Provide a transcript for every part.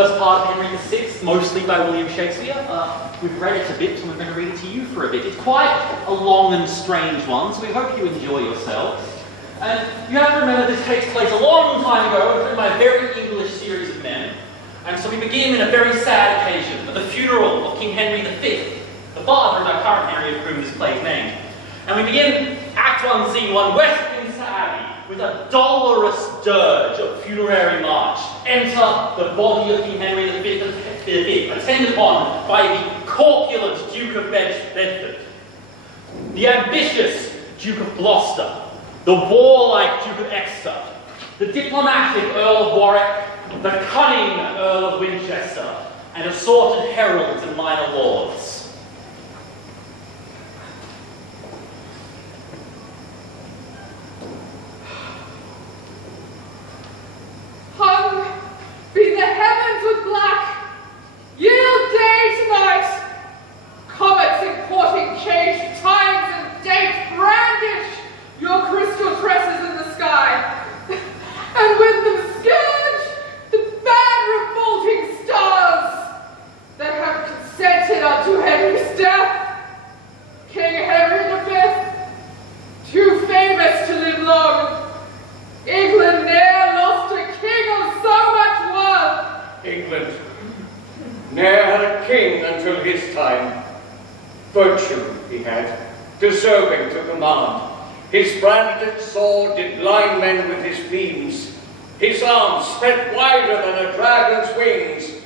first part of Henry VI, mostly by William Shakespeare. We've read it a bit, and we're going to read it to you for a bit. It's quite a long and strange one, so we hope you enjoy yourselves. And you have to remember this takes place a long time ago, written by a very English series of men. And so we begin in a very sad occasion, at the funeral of King Henry V, the father of our current Henry, of whom this play is named. And we begin Act 1, Scene 1, Westminster Abbey, with a dolorous dirge of funerary march. Enter the body of King Henry V, attended upon by the corpulent Duke of Bedford, the ambitious Duke of Gloucester, the warlike Duke of Exeter, the diplomatic Earl of Warwick, the cunning Earl of Winchester, and assorted heralds and minor lords. Hung be the heavens with black, yield day to night. Comets importing changed times and dates brandish your crystal tresses in the sky, and with them scourge the bad revolting stars that have consented unto Henry's death. King Henry V, too famous to live long, England ne'er lost a king of so much worth. England ne'er had a king until his time. Virtue he had, deserving to command. His branded sword did blind men with his beams. His arms spread wider than a dragon's wings.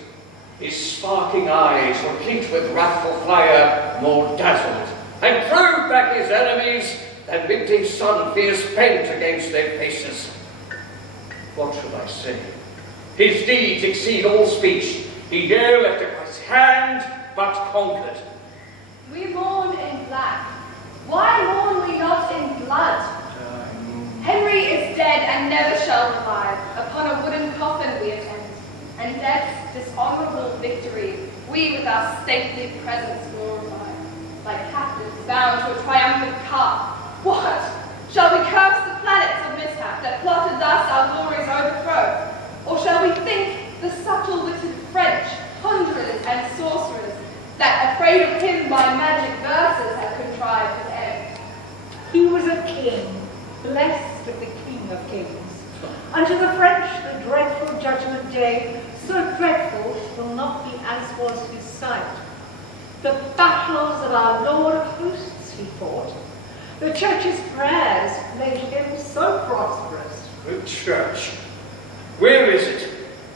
His sparking eyes were fleet with wrathful fire, more dazzled, and drove back his enemies than midday sun fears bent against their faces. What should I say? His deeds exceed all speech. He ne'er left his hand, but conquered. We mourn in black. Why mourn we not in blood? Henry is dead and never shall revive. Upon a wooden coffin we attend, and death's dishonorable victory we with our stately presence glorify. Like captives bound to a triumphant car. What? Shall we curse the planets of mishap that plotted thus our glory's overthrow? Or shall we think the subtle-witted French, conjurers and sorcerers, that afraid of him by magic verses have contrived his end? He was a king, blessed of the King of Kings. Unto the French the dreadful judgment day, so dreadful will not be as was his sight. The battles of our Lord of hosts he fought, the church's prayers made him so prosperous. The church? Where is it?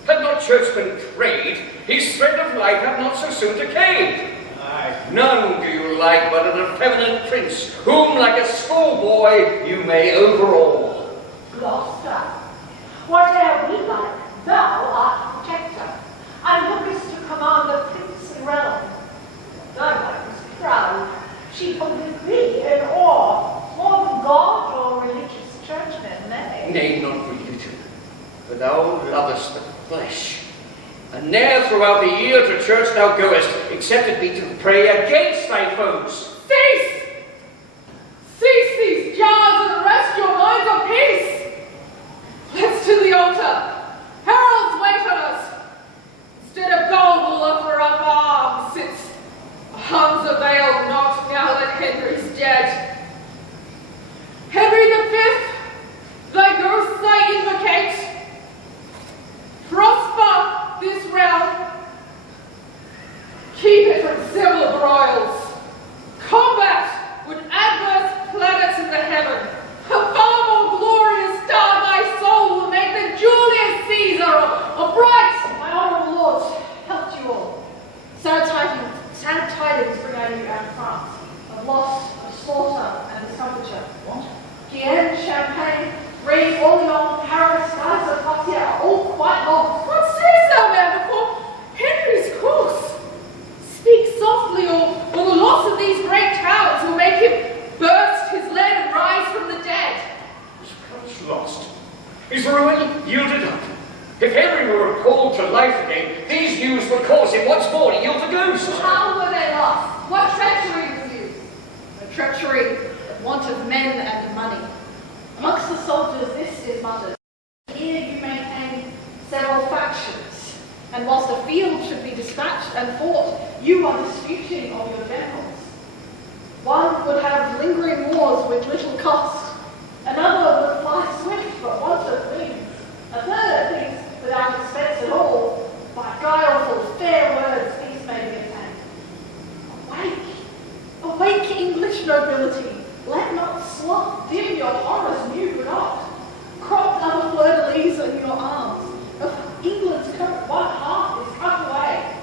Had not churchmen prayed, his thread of life had not so soon decayed. Aye. None do you like but an effeminate prince, whom like a schoolboy you may overawe. Gloucester, whate'er we like, thou art protector, and lookest to command the princely realm. Thy wife is proud, she holdeth thee in awe, more than God or religious churchmen may. Nay, not religion, for thou lovest the flesh. And ne'er throughout the year to church thou goest, except it be to pray against thy foes. Cease! Cease these jars and rest your minds on peace. Let's to the altar. Heralds wait on us. Instead of gold we'll offer up arms, since arms avail not now that Henry's dead. Henry V, thy ghosts I invocate. Prosper this realm. Keep it from civil broils. Combat with adverse planets in the heaven. A far more glorious star thy soul will make than Julius Caesar or Bright. My honourable lords, health to you all. Sad tidings bring I you out of France, of loss, of slaughter, and discomfiture. What? Guyenne, Champagne, Reims, Orleans, Paris, Nice, and Poitiers are all quite lost. What sayest thou, man, before Henry's course? Speak softly, or the loss of these great towns will make him burst his lead and rise from the dead. His courage lost, his ruin yielded up. If Henry were recalled to life again, these news would cause him once more to yield the ghost. How were they lost? What treachery was used? The treachery of want of men and money. Amongst the soldiers this is muttered. Here you maintain several factions, and whilst the and fought, you are disputing of your generals. One would have lingering wars with little cost. Another would fly swift but want of wings. A third thinks without expense at all. By guileful, fair words these may be attained. Awake! Awake, English nobility! Let not sloth dim your horrors new not. Crop other fleur-de-lis in your arms. Of England's coat one half is cut away.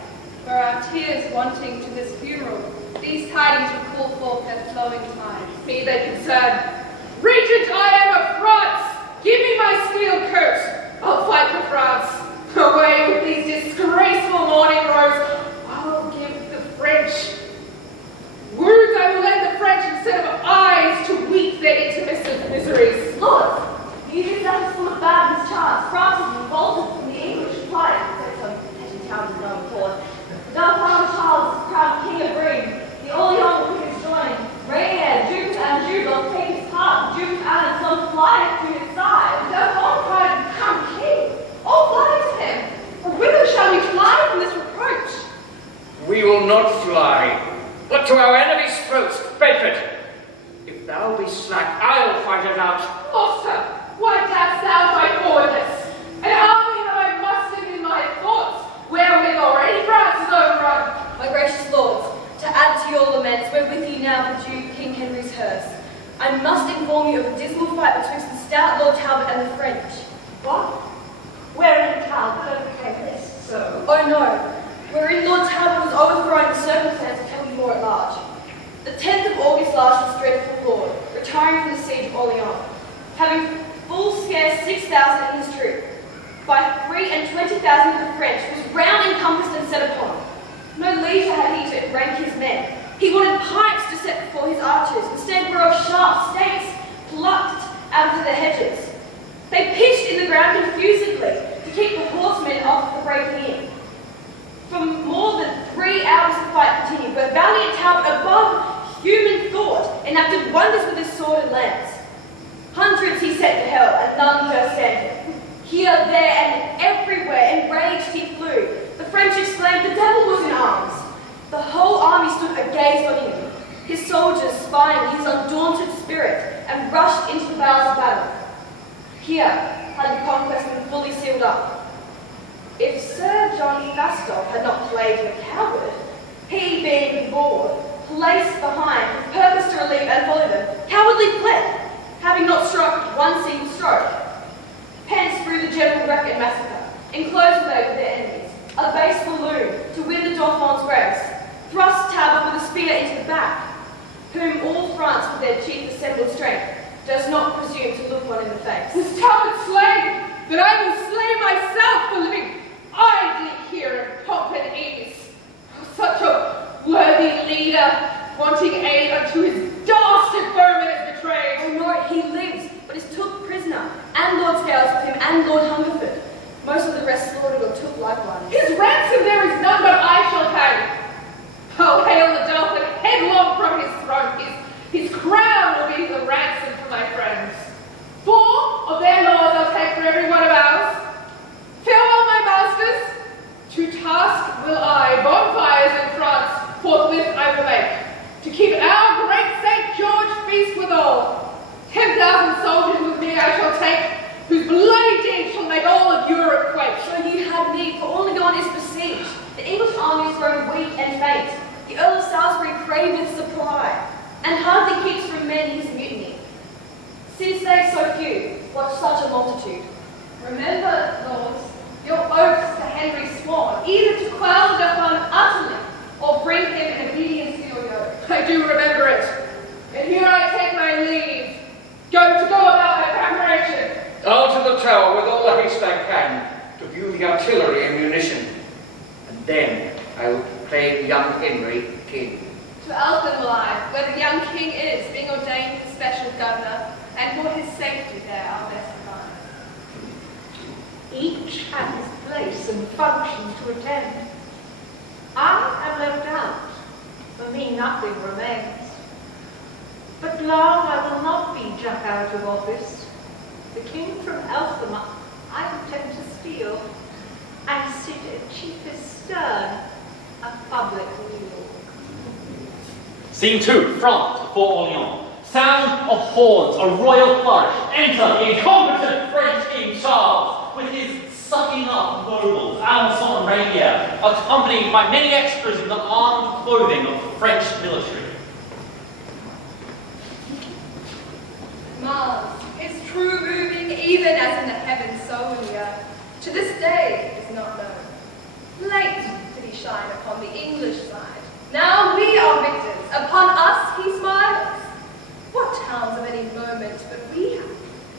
For our tears wanting to this funeral, these tidings would call forth their flowing tide. Me they concern. Regent, I am of France! Give me my steel coat! I'll fight for France! Away with these disgraceful mourning robes! I will give the French words, I will lend the French instead of eyes to weep their intermissive miseries. Lord, you do that full of bad mischance. France is revolted from the English plight, said some petty towns of no import. Thou found Charles, crowned King of Rome, the Orleans quick is joined. Rainier, Duke and Jude, take his part, Duke and some flieth to his side. Thou all cried, crowned King! All fly to him! For whither shall we fly from this reproach? We will not fly, but to our enemy's throats, Bedford. If thou be slack, I'll fight it out. Gloucester, why dost thou fight forwardness? An army have I mustered in my thoughts, wherewith already France is overrun. My gracious lords, to add to your laments, we're with you now the Duke King Henry's hearse. I must inform you of a dismal fight betwixt the stout Lord Talbot and the French. What? Where in Talbot overcame this so? Oh no, wherein Lord Talbot was overthrown, the circumstances tell you more at large. The 10th of August last, this dreadful lord, retiring from the siege of Orleans, having full scarce 6,000 in his troop, by 23,000 of the French, was round encompassed and set upon. No leisure had he to rank his men. He wanted pikes to set before his archers, instead whereof sharp stakes plucked out of the hedges. They pitched in the ground confusedly to keep the horsemen off the breaking in. For more than 3 hours the fight continued, but valiant Talbot, above human thought, enacted wonders with his sword and lance. Hundreds he set to hell, and none durst stand him. Here, there, and everywhere, enraged he flew. The French exclaimed, the devil was in arms. The whole army stood agaze on him, his soldiers spying his undaunted spirit, and rushed into the bowels of battle. Here had the conquest been fully sealed up. If Sir John Fastolf had not played the coward, he being bored, placed behind, with purpose to relieve and follow them, cowardly fled, having not struck one single stroke. Hence through the general wreck and massacre, enclosed they with their enemies, a base balloon to win the Dauphin's grace, thrust Talbot with a spear into the back, whom all France with their chief assembled strength does not presume to look one in the face. Was Talbot slain, that I will slay myself for living idly here in pomp and ease? Such a worthy leader, wanting aid unto his dastard foeman is betrayed. Oh no, he lives, but is took prisoner, and Lord Scales with him, and Lord Hungerford. Most of the rest slaughtered or took likewise. His ransom there is none but I shall pay. I'll hail the Dauphin headlong from his throne. His crown will be the ransom for my friends. 4 of their lords I'll take for every one of ours. Farewell, my masters. To task will I, bonfires in France, forthwith I will make, to keep our great St. George feast withal. 10,000 soldiers with me I shall take, whose bloody deeds shall make all of Europe quake. So you had need, for Orleans is besieged. The English army is grown weak and faint. The Earl of Salisbury craveth supply, and hardly keeps from men his mutiny. Since they so few, what such a multitude? Remember, lords, your oaths to Henry sworn, either to quell the Dauphin utterly, or bring him in obedience to your yoke. I do remember it. And here I take my leave, go about my preparation. I'll to the tower with all the haste I can, to view the artillery and munition. And then I will proclaim young Henry king. To Eltham will I, where the young king is, being ordained the special governor, and for his safety there our best advice. Each has his place and function to attend. I am left out. For me nothing remains. But long I will not be Jack out of office. The king from Eltham I intend to steal, and sit at chiefest stern, a public meal. Scene 2, France, Fort Orleans. Sound of horns, a royal flourish. Enter the incompetent French King Charles with his sucking up nobles, Alençon and Rainier, accompanied by many extras in the armed clothing of the French military. Mars is true moving even as in the heavens so in the earth. To this day is not known. Late did he shine upon the English side. Now we are victors. Upon us he smiles. What towns of any moment but we have?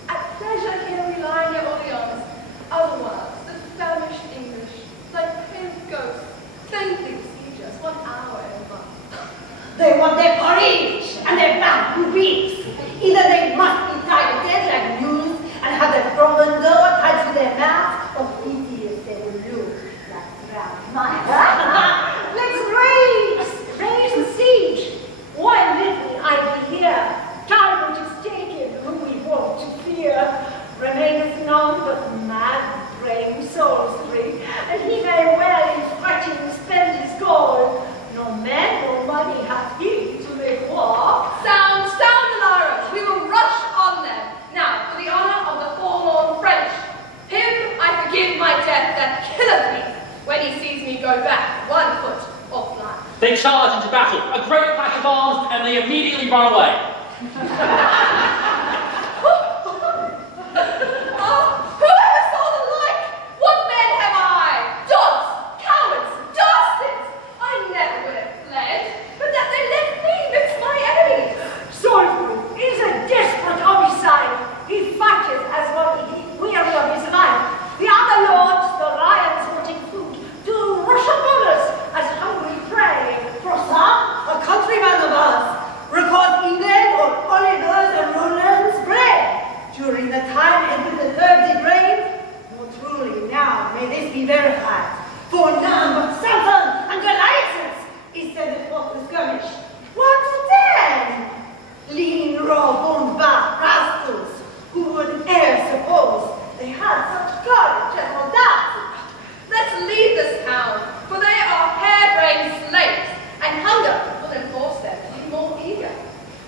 At pleasure here we lie near Orleans. Otherwise, the famished English, like pale ghosts, faintly besiege us 1 hour in a month. They want their porridge and their back weeks. Either they must be tied dead like mules and have their frozen dough tied to their mouths, or hideous they will look like drowned mice. Let's raise the siege. Why little I be here, time to stake in whom we want to fear. Remaineth none but mad brain sorcery, and he may well in fighting spend his gold. No man nor money hath he to make war. Sound, alarums! We will rush on them. Now, for the honor of the forlorn French, him I forgive my death that killeth me when he sees me go back 1 foot or fly. They charge into battle, a great clash of arms, and they immediately run away. Whoever saw the like? What men have I? Dogs, cowards, dastards! I never would have fled, but that they left me midst my enemies. Salisbury is a desperate homicide. He fighteth as one weary of his life. The other lords, the lions wanting food, do rush upon us as hungry prey. Froissart, a countryman of ours, records England or Olivers and Roland's bread. During the time Edward III did reign, more truly now may this be verified. For none but Samson and Goliath is sent forth to skirmish. What then? Lean, raw, bone back rascals, who would e'er suppose they had such courage as audacity. Let's leave this town, for they are harebrained slaves, and hunger will enforce them to be more eager.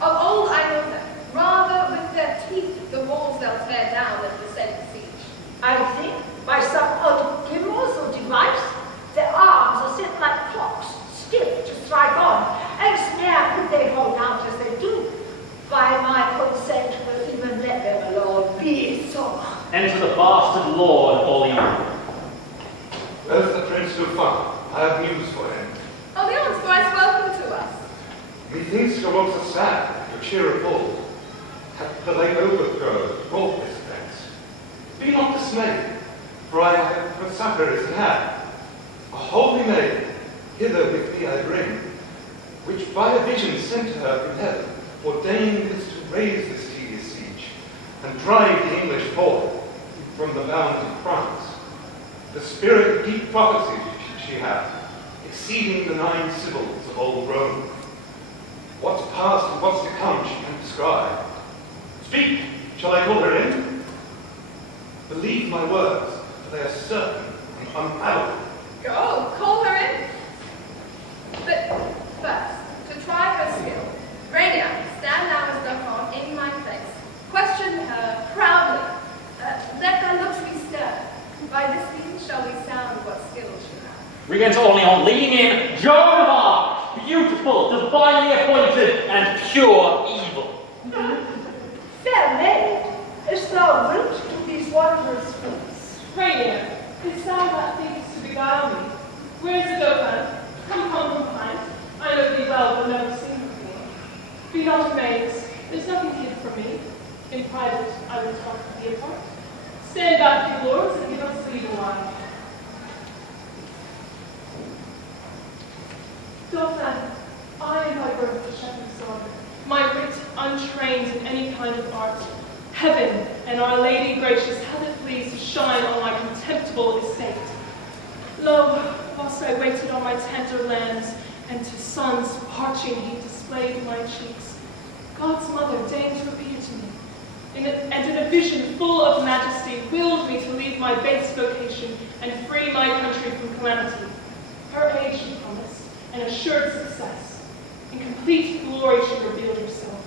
Of old I know them, rather with their teeth the walls they'll tear down than descend the siege. I think by some articulous or device, their arms are set like clocks, stiff to strike on, else ne'er could they hold out as they do. By my consent will even let them alone, be it so. Enter the bastard lord Orleans. Where's the Prince Dauphin? I have news for him. Orleans thrice welcome to us. Methinks your looks are sad, your cheer appalled. Hath the late overthrow wrought this offence? Be not dismayed, for I have for succor is in hand. A holy maid, hither with me I bring, which by a vision sent to her from heaven, ordained is to raise this tedious siege, and drive the English forth from the bounds of France. The spirit of deep prophecy she hath, exceeding the 9 sibyls of old Rome. What's past and what's to come she can describe. Speak, shall I call her in? Believe my words, for they are certain and unpalatable. Go, call her in. But first, to try her skill, Rainier, stand thou as Dauphin in my place. Question her proudly. Let thy looks be stern. By this means shall we sound what skill she hath. Re-enter Orleans, leading in Joan of Arc, beautiful, divinely appointed, and pure evil. Fair maid, as thou wilt do these wondrous feats. Rainier, is thou that thinkest to beguile me? Where is the Dauphin? Come from behind. I know thee well, but never seen with me. Be not amazed. There's nothing hid from me. In private, I will talk with thee apart. Stand back, you lords, and give us leave a while. Dauphin, I am by birth a shepherd's daughter, my wit untrained in any kind of art. Heaven and Our Lady gracious hath it pleased to shine on my contemptible estate. Lo, whilst I waited on my tender lands, and to sun's parching heat displayed my cheeks, God's mother deigned to appear to me, and in a vision full of majesty willed me to leave my base vocation and free my country from calamity. Her age she promised, and assured success. In complete glory she revealed herself.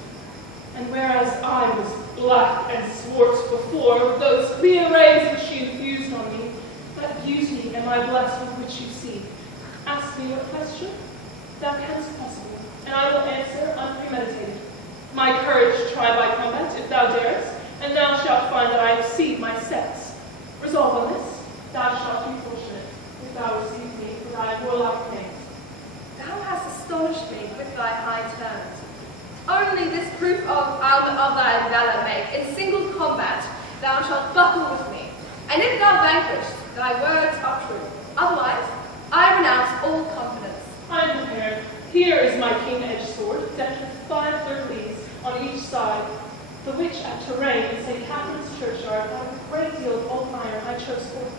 And whereas I was black and swart before, with those clear rays which she infused on me, that beauty am I blessed with which you see. Ask me what question thou canst possible, and I will answer unpremeditated. My courage try by combat, if thou darest, and thou shalt find that I exceed my sex. Resolve on this, thou shalt be fortunate, if thou receive me for thy warlike name. Thou hast astonished me with thy high terms. Only this proof of thy valour make, in single combat thou shalt buckle with me, and if thou vanquished, thy words are true. Otherwise, I renounce all confidence. I am prepared. Here is my keen-edged sword, decked with 5 fleur-de-lis on each side, the which at Touraine in St. Catherine's churchyard out of a great deal of old iron I chose forth.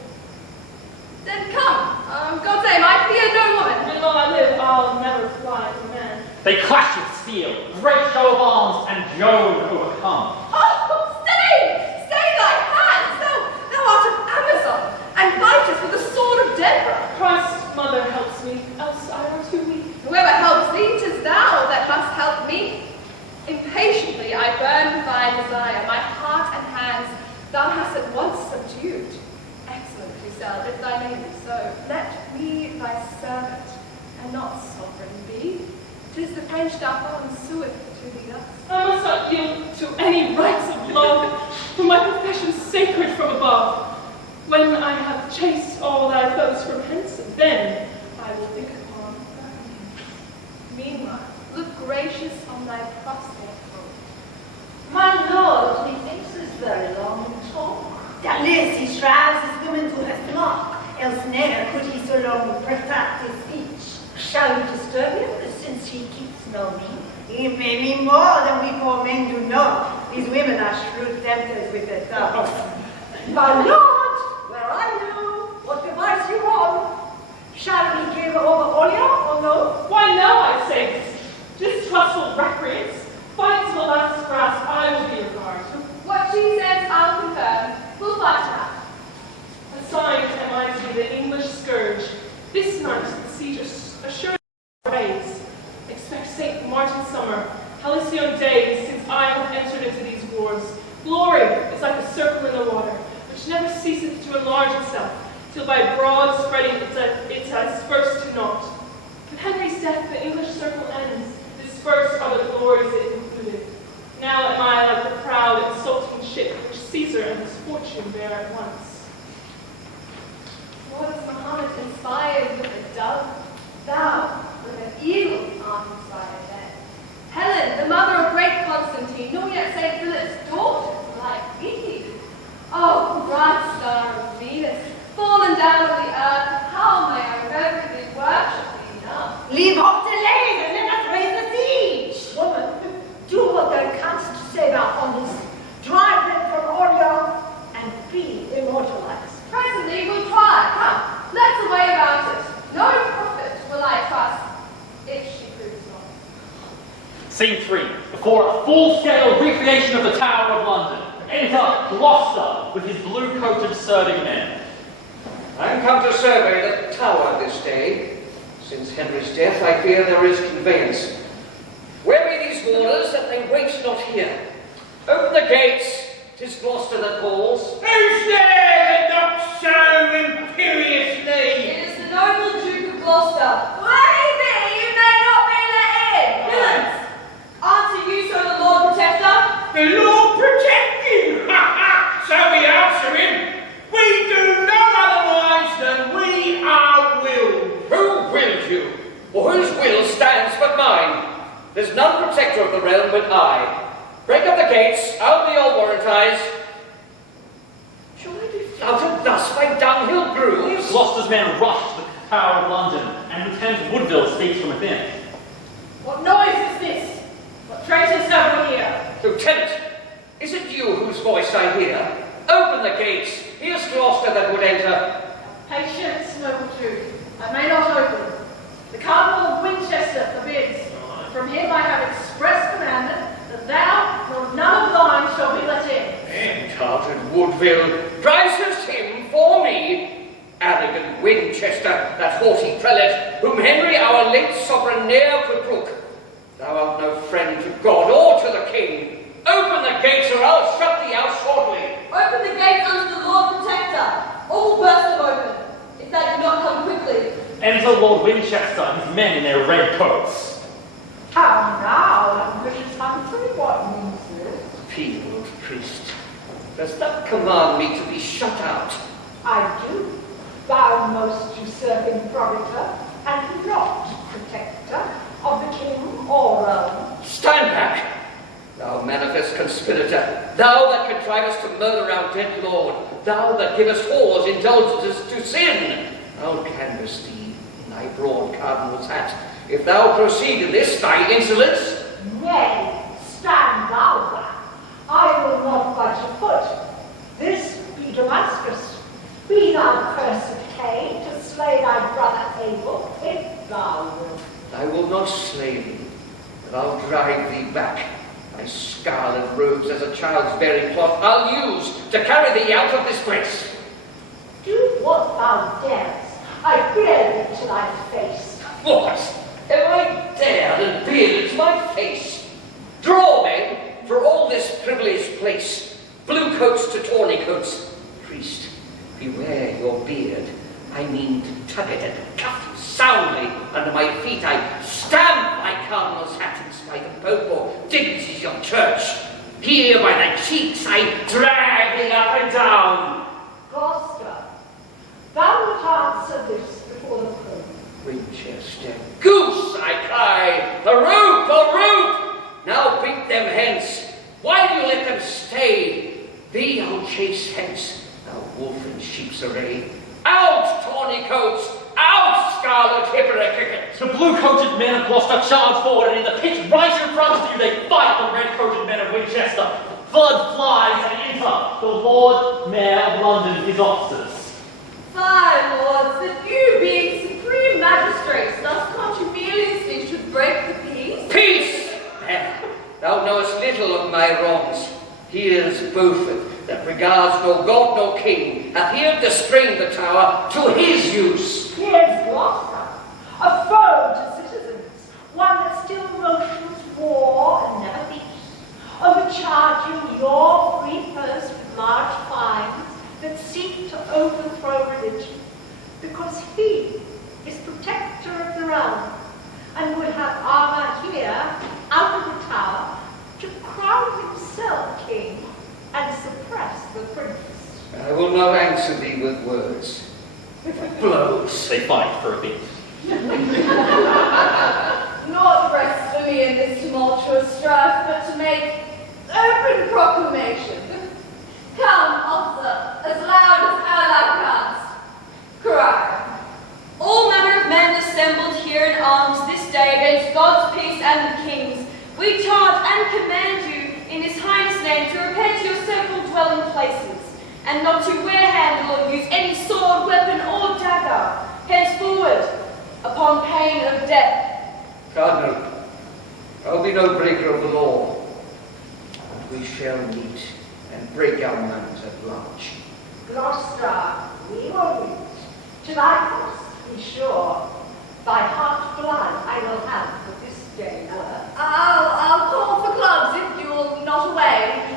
Then come, God's name, I fear no woman. And while I live, I'll never fly from man. They clashed with steel, great show of arms, and Joan overcome. Oh, stay! Stay thy hands! Thou art of Amazon, and fightest with the sword of Deborah. Christ, mother, helps me, else I am too weak. Whoever helps thee, 'tis thou that must help me. Impatiently I burn with thy desire, my heart and hands thou hast at once subdued. Excellent, Giselle, if thy name be so, let me thy servant, and not sovereign be. 'Tis the French Dauphin sueth to thee thus. I must not yield to any rights of love, for my profession's sacred from above. When I have chased all thy foes from hence, then I will think upon thy name. Meanwhile, look gracious on thy prostate foe. My lord, methinks is very long talk. Doubtless he shrouds his woman to her smock, else ne'er could he so long protract his speech. Shall we disturb him, since he keeps no meaning? He may mean more than we poor men do know. These women are shrewd tempters with their tongues. My lord, where are you? What device you on? Shall we give over Orleans or no? Why no, I say, distrustful recreants, fight to the last grasp, I will be your guard. What she says, I'll confirm. We'll fight now. Assigned am I to be the English scourge. This night the siege assured raise. Expect St. Martin's summer, halcyon days since I have entered into these wars. Glory is like a circle in the water, which never ceaseth to enlarge itself, till by broad spreading it has first to naught. With Henry's death the English circle ends, dispersed are the glories it included. Now am I like the proud insulting ship which Caesar and his fortune bear at once. Was Muhammad inspired with a dove? Thou, with an eagle, art inspired then. Helen, the mother of great Constantine, nor yet St. Philip's daughter, like thee. Oh, bright star of Venus, fallen down on the earth, how may I reverently worship thee now? Leave off delays and let us raise the siege. Woman, do what thou canst to save our honors. Drive them from Orleans and be immortalized. Presently we'll try. Come, let's away about it. No prophet will I trust, if she proves not. Scene 3. Before a full-scale recreation of the Tower of London. Enter Gloucester with his blue-coated serving men. I am come to survey the tower this day. Since Henry's death, I fear there is conveyance. Where be these warders that they wait not here? Open the gates, 'tis Gloucester that calls. Who's there that knocks so imperiously? It is the noble Duke of Gloucester. Lady, you may not be let in. Villains! Answer you so the Lord Protector? The Lord protect you! Ha ha! So we answer him. We do no otherwise than we are willed. Who willed you? Or whose will stands but mine? There's none protector of the realm but I. Break up the gates, I'll be all warrantized. Shall I be flouted thus by dunghill grooves? Gloucester's men rushed to the Tower of London, and Lieutenant Woodville speaks from within. What noise is this? What traitors have we here? Lieutenant, is it you whose voice I hear? Open the gates. Here's Gloucester that would enter. Patience, noble Duke. I may not open. The Cardinal of Winchester forbids. From him I have express commandment that thou nor none of thine shall be let in. Entarted Woodville drives him for me. Arrogant Winchester, that haughty prelate, our late sovereign ne'er could brook. Thou art no friend to God or to the king. Open the gates or I'll shut thee out shortly. Open the gates unto the Lord Protector, or we'll burst them open, if that do not come quickly. Enter Lord Winchester and his men in their red coats. How now, ambitious Humphrey, what means this? Field priest, dost thou command me to be shut out? I do, thou most usurping provitor, and not protector of the king or realm. Stand back! Thou manifest conspirator, thou that contrivest to murder our dead lord, thou that givest whores indulgences to sin, I'll canvass thee in thy broad cardinal's hat, if thou proceed in this thy insolence. Nay, stand thou back. I will not budge a foot. This be Damascus. Be thou cursed Cain to slay thy brother Abel, if thou wilt. I will not slay thee, but I'll drive thee back. Thy scarlet robes as a child's bearing cloth I'll use to carry thee out of this place. Do what thou darest. I bear thee to thy face. What? Have I dared and bearded to my face? Draw, men, for all this privileged place. Blue coats to tawny coats. Priest, beware your beard. I mean to tug it and cuff you soundly under my feet. I stamp my cardinal's hat in spite of Pope or dignities of your church. Here by thy cheeks I drag thee up and down. Gloucester, thou wilt answer this before the Pope. Winchester, goose, I cry, the rope! Now beat them hence. Why do you let them stay? Thee I'll chase hence, thou wolf in sheep's array. Out, tawny coats! Out, scarlet hypocrite! The blue-coated men of Gloucester charge forward, and in the pit right in front of you they fight the red-coated men of Winchester. Blood flies and enter the Lord Mayor of London, his officers. Fie, lords, that you, being supreme magistrates, thus can't you merely think should break the peace? Peace! Thou knowest little of my wrongs. Here's Beaufort, that regards no god nor king, hath here distrained the tower to his use. Here's Gloucester, a foe to citizens, one that still motions war and never peace, overcharging your free purse with large fines that seek to overthrow religion, because he is protector of the realm, and would have armor here, out of the tower, to crown himself king and suppress the prince. I will not answer thee with words, with blows. They fight for a bit. Not rest for me in this tumultuous strife, but to make open proclamation. Come, officer, as loud as thou canst. Cry. All manner of men assembled here in arms this day against God's peace and the king's, we charge and command you in his highness' name to repair to your several dwelling places, and not to wear handle or use any sword, weapon, or dagger, henceforward, upon pain of death. Cardinal, I'll be no breaker of the law. We shall meet and break our minds at large. Gloucester, we will meet. To thy cost, be sure. Thy heart blood I will have for this day work. I'll call for clubs if you're not away.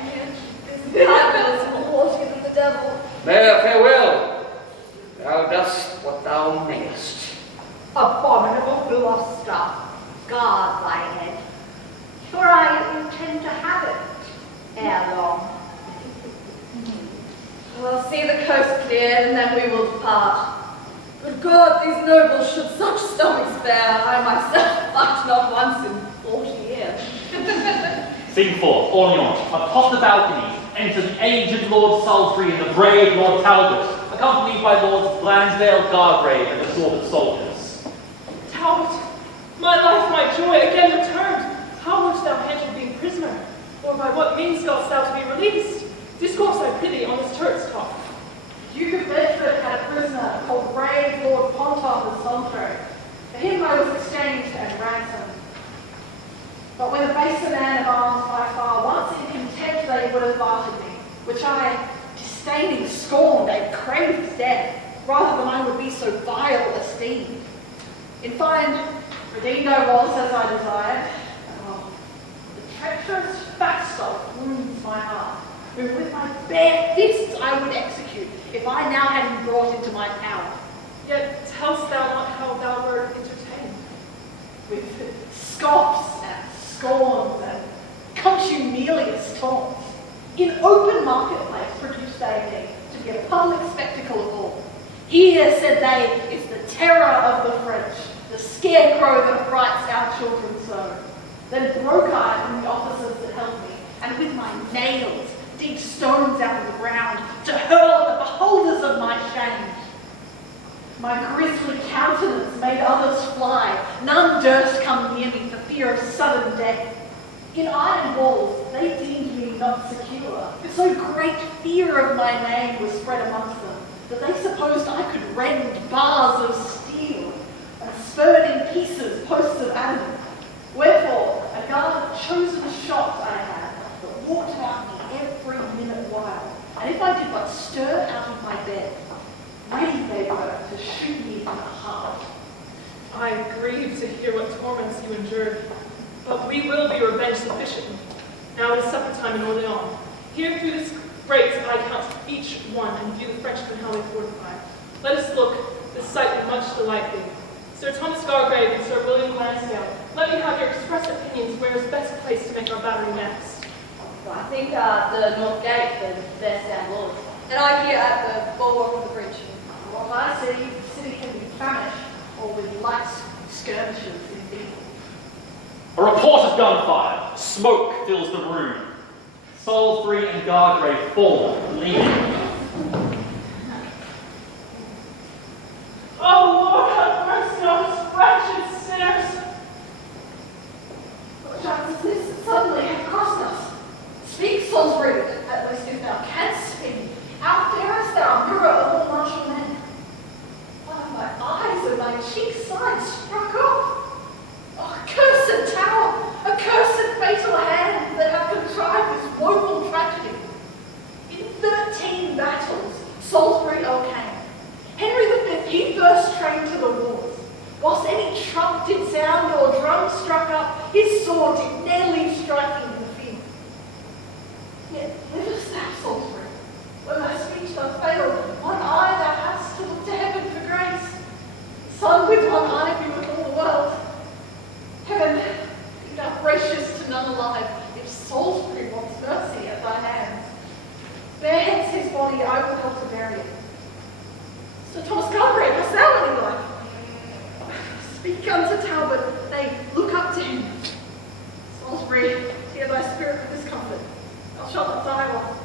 This Bible is more haughty than the devil. Mayor, farewell. Thou dost what thou mayest. Abominable Gloucester, guard thy head, for I intend to have it ere long. We'll see the coast cleared, and then we will depart. Good God, these nobles should such stomachs bear. I myself fight not once in 40 years. Scene 4, Orleans. Atop the balcony enter the aged Lord Salisbury and the brave Lord Talbot, accompanied by Lords Lansdale, Gargrave, and assorted soldiers. Talbot, my life, my joy, again returned. How wouldst thou handle being prisoner? Or by what means goest thou to be released? Discourse, I prithee, on this turret's top. Duke of Bedford had a prisoner called brave Lord Pontoff of Salisbury. For him I was exchanged and ransomed. But when a baser man of arms by far, once in contempt they would have bartered me, which I, disdaining, scorned, and craved his death, rather than I would be so vile esteemed. In fine, Redeemed I was as I desired. Oh, the treacherous Falstaff wounds my heart, whom with my bare fists I would execute, if I now had him brought into my power. Yet tell'st thou not how thou wert entertained? With scoffs and scorns and contumelious taunts. In open marketplace produced they me, to be a public spectacle of all. Here, said they, is the terror of the French, the scarecrow that affrights our children so. Then broke I from the officers that held me, and with my nails dig stones out of the ground, to hurl at the beholders of my shame. My grisly countenance made others fly, none durst come near me for fear of sudden death. In iron walls they deemed me not secure, so great fear of my name was spread amongst them, that they supposed I could rend bars of steel, and spurred in pieces posts of adamant. Wherefore, a guard chosen shot I had, that walked about me every minute while, and if I did but stir out of my bed, ready they were to shoot me in the heart. I grieve to hear what torments you endured, but we will be revenged sufficiently. Now it is supper time in Orleans. Here through this grate I count each one and view the Frenchmen how they fortify. Let us look, this sight will much delight thee. Sir Thomas Gargrave and Sir William Glansdale, let me have your express opinions where is best place to make our battery next. Well, I think the North Gate for the best and lords. And I here at the bulwark of the bridge. What I see, the city can be famished, or with light skirmishes indeed. A report of gunfire. Smoke fills the room. Salisbury and Gargrave fall, leaning. Oh Lord, have mercy on us wretched sinners! What chance is this that suddenly have crossed us? Speak, Salisbury, at least if thou canst speak. Outfarest thou, mirror of all martial men? One of my eyes and my cheek sides struck off. Oh, cursed tower, a cursed fatal hand that have contrived this woeful tragedy. In 13 battles, Salisbury o'ercame. Henry V, he first trained to the wars. Whilst any trump did sound or drum struck up, his sword did ne'er leave striking in the field. Yet livest thou, Salisbury, when thy speech doth fail, one eye thou hast to look to heaven for grace. The sun with one eye vieweth all the world. Heaven, be thou gracious to none alive, if Salisbury wants mercy at thy hands. Bear hence his body, I will help to bury it. Sir Thomas Gargrave, hast thou any life? Speak unto Talbot, they look up to him. Salisbury, hear thy spirit with this comfort. Thou shalt not die long.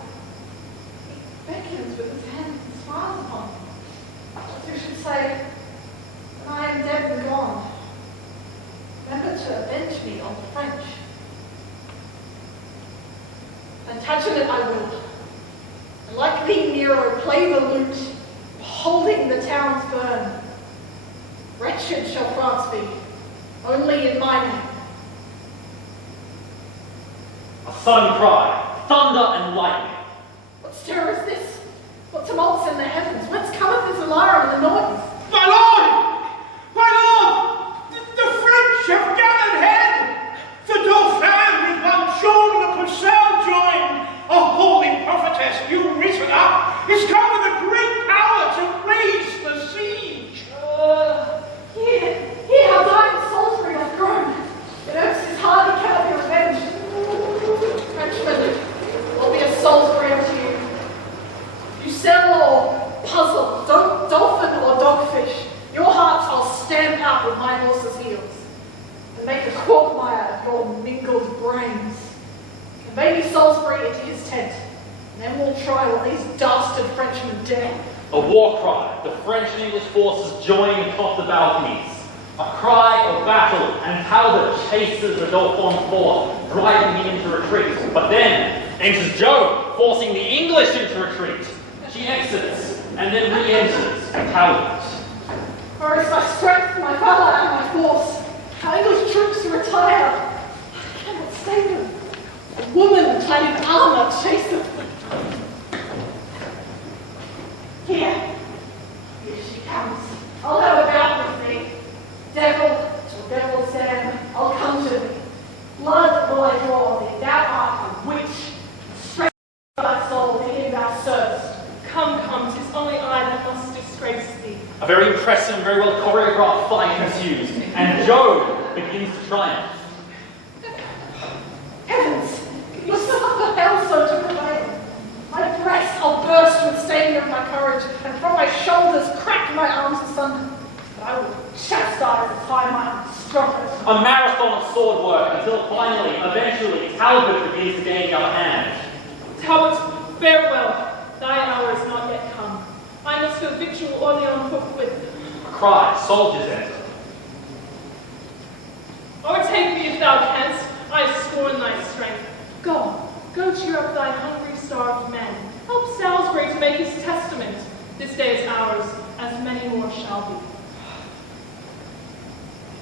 He beckons with his hand and smiles upon me. As who should say, when I am dead and gone, remember to avenge me on the French. Plantagenet I will, and like thee, Nero, play the lute, beholding the towns burn. Wretched shall France be, only in my name. A sudden cry, thunder and lightning. What stir is this? What tumults in the heavens? Whence cometh this alarm and the noise? My lord! My lord! The French have gathered head! The Dauphin with one John le Purcell joined, a holy prophetess new risen up, is come with a great power to raise the siege. Here how died Salisbury hath grown. It irks his heart he cannot be revenged. Frenchman, will be a Salisbury unto you. Pucelle or puzzle, dolphin or dogfish, your hearts I'll stamp out with my horse's heels, and make a quagmire of your mingled brains. Convey me Salisbury into his tent, and then we'll try what these dastard Frenchmen dare. A war cry. The French and English forces join atop the balconies. A cry of battle, and Talbot chases the Dauphin forth, driving him into retreat. But then enters Joan, forcing the English into retreat. She exits, and then re-enters Talbot. Where is my strength, my valour, and my force? How English troops retire. I cannot stay them. A woman clad in armour chaseth them. Here she comes. I'll have a bout with thee. Devil to devil's begins to triumph. Heavens! You suffer hell so to prevail. My breast I'll burst with staining of my courage, and from my shoulders crack my arms asunder. But I will chastise and tie my strumpet. A marathon of sword work until finally, eventually, Talbot begins to gain our hand. Talbot, farewell. Thy hour is not yet come. I must go victual Orleans forthwith. A cry, soldiers enter. Overtake me if thou canst. I scorn thy strength. Go cheer up thy hungry, starved men. Help Salisbury to make his testament. This day is ours, as many more shall be.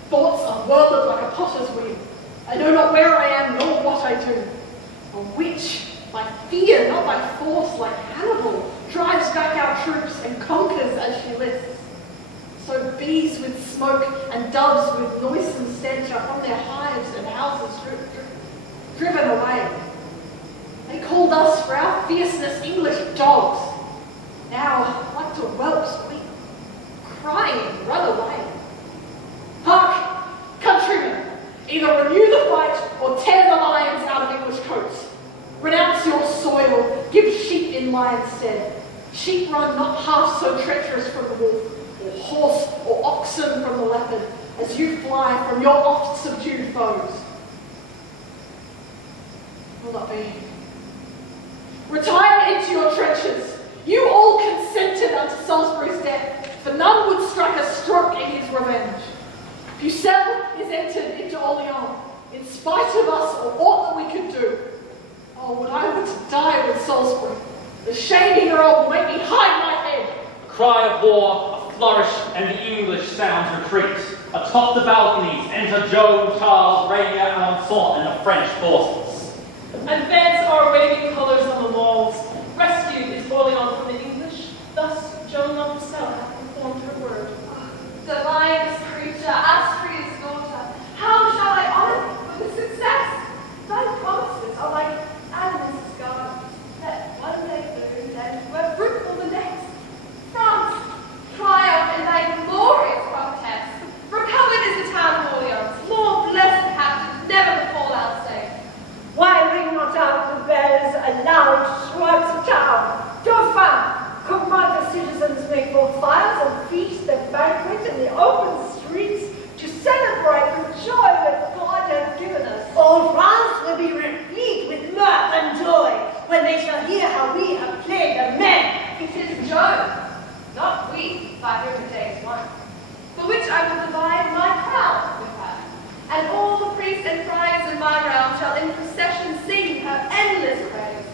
Thoughts are whirled like a potter's wheel. I know not where I am, nor what I do. A witch, by fear, not by force, like Hannibal, drives back our troops and conquers as she lists. So bees with smoke and doves with noisome stench are from their hives and houses driven away. They called us for our fierceness English dogs. Now, like to whelps, we crying run away. Hark, countrymen, either renew the fight or tear the lions out of English coats. Renounce your soil, give sheep in lion's stead. Sheep run not half so treacherous from the wolf, or horse or oxen from the leopard, as you fly from your oft subdued foes. Will not be. Retire into your trenches. You all consented unto Salisbury's death, for none would strike a stroke in his revenge. Pucelle is entered into Orleans, in spite of us or aught that we could do. Oh, would I were to die with Salisbury. The shame hereof will make me hide my head. A cry of war, a flourish, and the English sounds retreat. Atop the balconies enter Joan, Charles, Rainier, Alençon, and the French forces. Advance our waving colours on the walls. Rescued is Orleans from the English. Thus Joan of Pucelle hath performed her word. Divinest creature, Astria's daughter, how shall I honour thee with the success? Thy promises are like Adam's garden, that one day bloomed and were fruitful the next. France, triumph in thy glorious contest. Recovered is the town of Orleans, more blessed hath never before thou say. Why ring not out the bells aloud throughout the town? Dauphin, command the citizens make more fires and feast and banquet in the open streets to celebrate the joy that God has given us. All France will be replete with mirth and joy when they shall hear how we have played the men. It is Joan, not we, by whom the day is won, for which I will divide my crown with her. And all the priests and friars in my realm shall in procession sing her endless praise.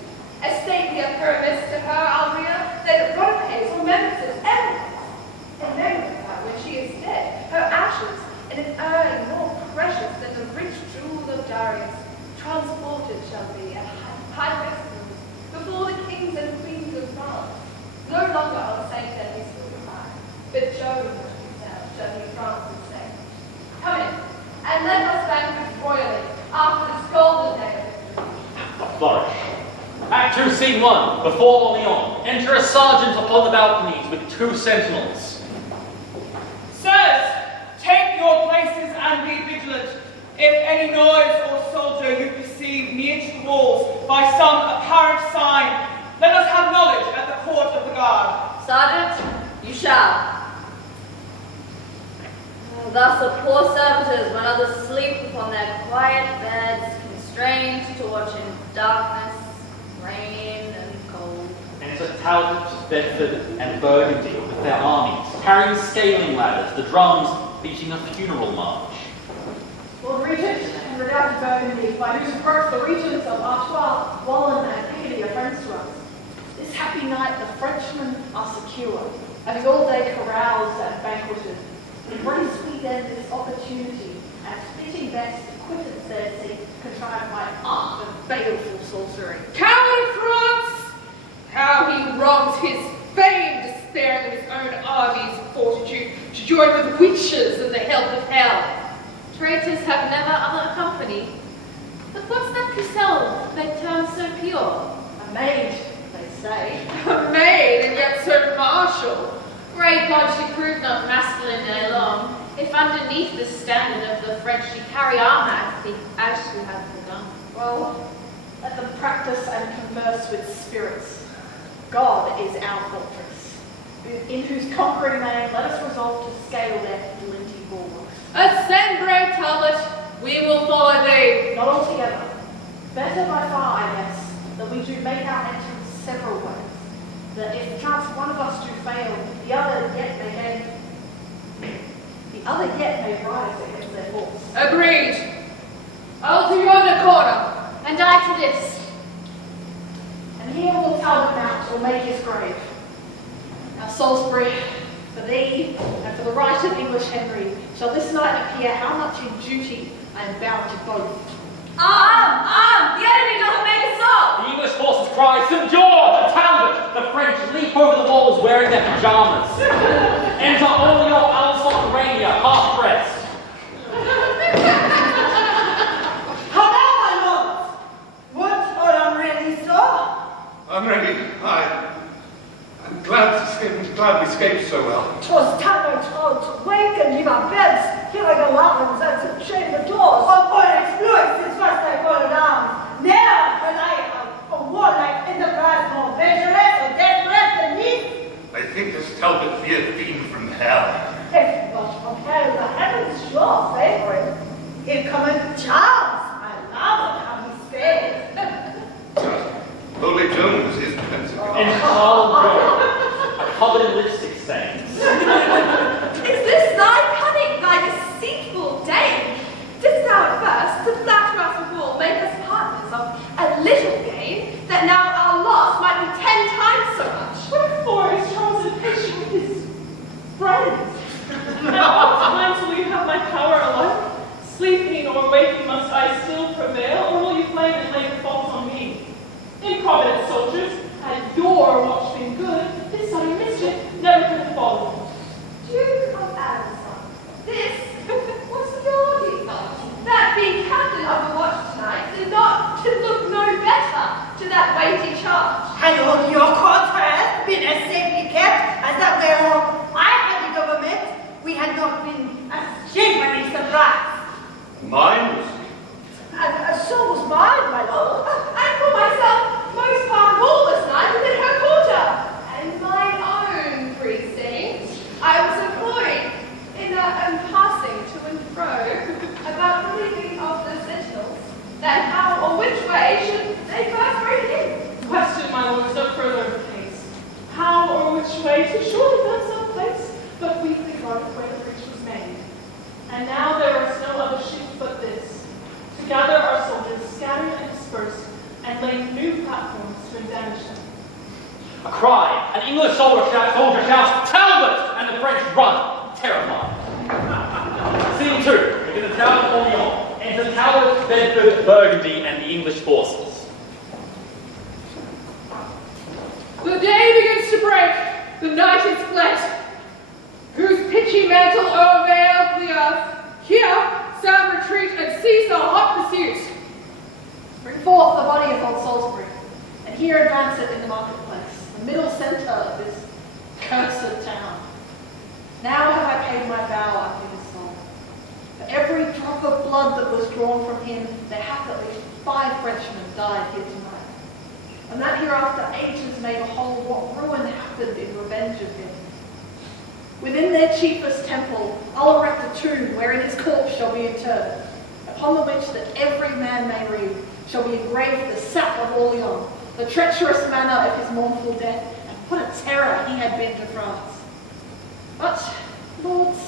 As stately a pyramid to her I'll rear, that Rhodope's or Memphis' eminence. And know her when she is dead, her ashes in an urn more precious than the rich jewel of Darius, transported shall be at high festivals before the kings and queens of France. No longer on Saint Denis Boulevard, but Joan of Pucelle shall be France's saint. Come in, and let us banquet royally after this golden day of victory. A flourish. Act 2, Scene 1. Before Orleans. Enter a sergeant upon the balconies with 2 sentinels. Sirs, take your places and be vigilant. If any noise or soldier you perceive near to the walls by some apparent sign, let us have knowledge at the court of the guard. Sergeant, you shall. Thus are poor servitors when others sleep upon their quiet beds, constrained to watch in darkness, rain, and cold. Enter Talbot, Bedford, and Burgundy with their armies, carrying scaling ladders, the drums beating a funeral march. Lord Regent and renowned Burgundy, by whose birth the regions of Artois, Wallen, and Picardy are friends to us. This happy night the Frenchmen are secure, having all day caroused and banqueted. Embrace we then this opportunity, as fitting best quitted their seat, contrived by art and baleful sorcery. Coward of France! How he wrongs his fame, despairing of his own army's fortitude, to join with witches and the help of hell. Traitors have never other company. But what's that Pucelle they term so pure? A maid, they say. A maid, and yet so martial. Great God, she proved not masculine day long. if underneath the standard of the French you carry armour as you have begun. Well, let them practice and converse with spirits. God is our fortress, in whose conquering name let us resolve to scale their flinty bulwarks. Ascend, brave Talbot, we will follow thee. Not altogether. Better by far, I guess, that we do make our entrance several ways. That if chance one of us do fail, the other yet may rise against their force. Agreed. I'll to yonder corner. And I to this. And here will Talbot mount or make his grave. Now Salisbury, for thee and for the right of English Henry, shall this night appear how much in duty I am bound to both. Arm! The enemy doesn't make a stop! The English forces cry, St. George and Talbot! The French leap over the walls wearing their pajamas. Enter all your Alsop Urania, half-dressed. How now, my lords? What are ready, sir? I'm ready. I'm glad we escaped so well. 'Twas time to wake and leave our beds, hearing alarms and to chamber doors. Upon exploits, since first I called arms. Ne'er heard I a warlike enterprise more venturous or desperate than this. I think this Talbot be a fiend from hell. If but from hell, the heavens sure favoring. Here cometh Charles, my love, how he stays. Holy Jones is defensive. And Charles George, a covered in lipstick stains. Is this thy cunning, thy deceitful dame? Didst thou at first, to flatter us withal, make us partners of a little gain, that now our loss might be 10 times so much? Wherefore is Charles impatient with his friends? At what times will you have my power alike? Sleeping or waking must I still prevail, or will you blame and lay the fault on me? Improvident soldiers, had your watch been good, this sudden mischief never could have fallen. Duke of Alençon, this was your default. That being captain of the watch tonight did not to look no better to that weighty charge. Had all your quarters been as safely kept as that whereof I had the government, we had not been as shamefully surprised. Mine was And so was mine, my lord. And for myself, most part of all this night within her quarter, and mine own precinct, I was employed in passing to and fro about relieving of the sentinels, that how or which way should they first break in. Question, my lord, is no further of the case. How or which way to surely found some place, but weakly guarded where the breach was made. And now there is no other shift but this, to gather our soldiers scattered and dispersed, and lay new platforms to advantage them. A cry, an English soldier shouts, Talbot! And the French run, terrified. Scene 2, within the town of Orleans, enter Talbot, Bedford, Burgundy, and the English forces. The day begins to break, the night is fled, whose pitchy mantle o'erveils the earth. Here, sound retreat and cease our hot pursuit. Bring forth the body of old Salisbury, and here advance it in the marketplace, the middle centre of this cursed town. Now have I paid my vow unto his soul. For every drop of blood that was drawn from him, there hath at least 5 Frenchmen died here tonight. And that hereafter ages may behold what ruin happened in revenge of him. Within their chiefest temple, I'll erect a tomb wherein his corpse shall be interred, upon the which that every man may read shall be engraved the sap of Orleans, the treacherous manner of his mournful death, and what a terror he had been to France. But, lords,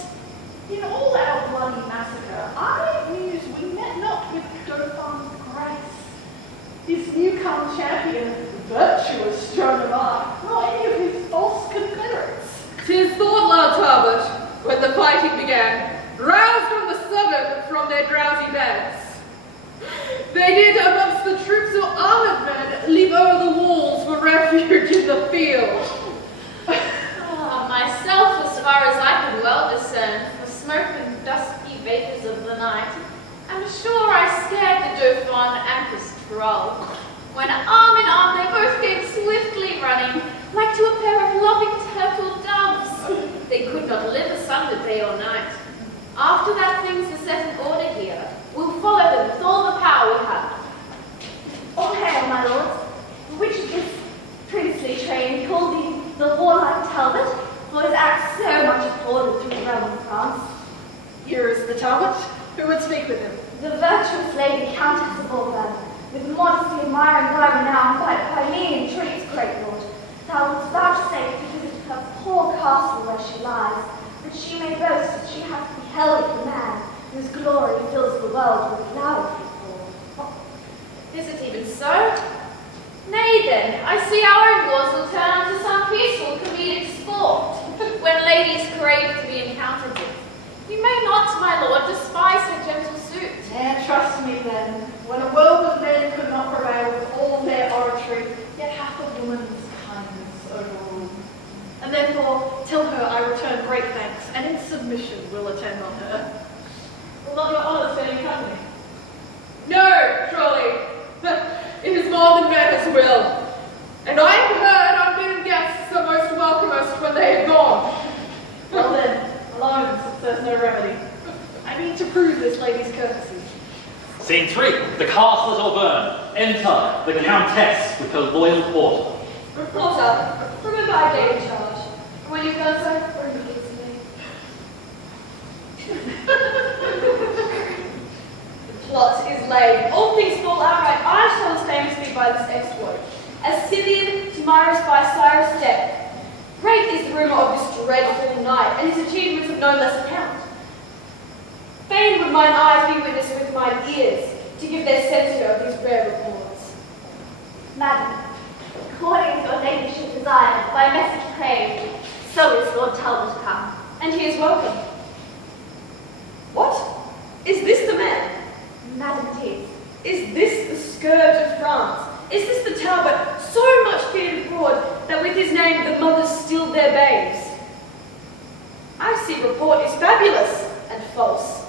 in all our bloody massacre, I muse we met not with Dauphin's grace, his new-come champion, virtuous Joan of Arc, nor any of his false confederates. 'Tis thought, Lord Talbot, when the fighting began, roused from the suburb from their drowsy beds, they did amongst the troops of armed men leap over the walls for refuge in the field. Myself, as far as I could well discern, the smoke and dusky vapours of the night, I'm sure I scared the Dauphin and Pistral, when arm in arm they both came swiftly running, like to a pair of loving turtle doves. They could not live asunder day or night. After that things are set in order here, we'll follow them with all the power we have. All hail, my lords. Which of this princely train called the warlike Talbot, for his acts so much applauded through the realm of France? Here is the Talbot. Who would speak with him? The virtuous lady Countess of Auvergne, with modesty admiring thy renown, by me entreats, great lord, thou wouldst vouchsafe to visit her poor castle where she lies, that she may boast that she hath beheld the man whose glory fills the world with loud people. Is it even so? Nay then, I see our wars will turn to some peaceful comedic sport, when ladies crave to be encountered with. You may not, my lord, despise her gentle suit. Trust me then, when a world of men could not prevail with all their oratory, yet hath a woman's kindness overruled. And therefore, tell her I return great thanks, and in submission will attend on her. Will not your honour spare me company? No, surely. It is more than manners will. And I have heard unbidden guests are most welcomest when they have gone. Well then, alone, since there's no remedy. I mean to prove this lady's courtesy. Scene 3, the castle at Auvergne. Enter the Countess with her loyal porter. Reporter, remember I gave you charge. And when you've done so, bring the keys to me. The plot is laid. All things fall outright. I shall as famously by this exploit, as Scythian to Myrus by Cyrus' death. Great is the rumour of this dreadful knight, and his achievements of no less account. Fain would mine eyes be witness with mine ears, to give their censure of these rare reports. Madam, according to your ladyship desired, by message craved, so is Lord Talbot come. And he is welcome. What? Is this the man? Madam, it is. Is this the scourge of France? Is this the Talbot, so much feared abroad, that with his name the mothers stilled their babes? I see report is fabulous and false.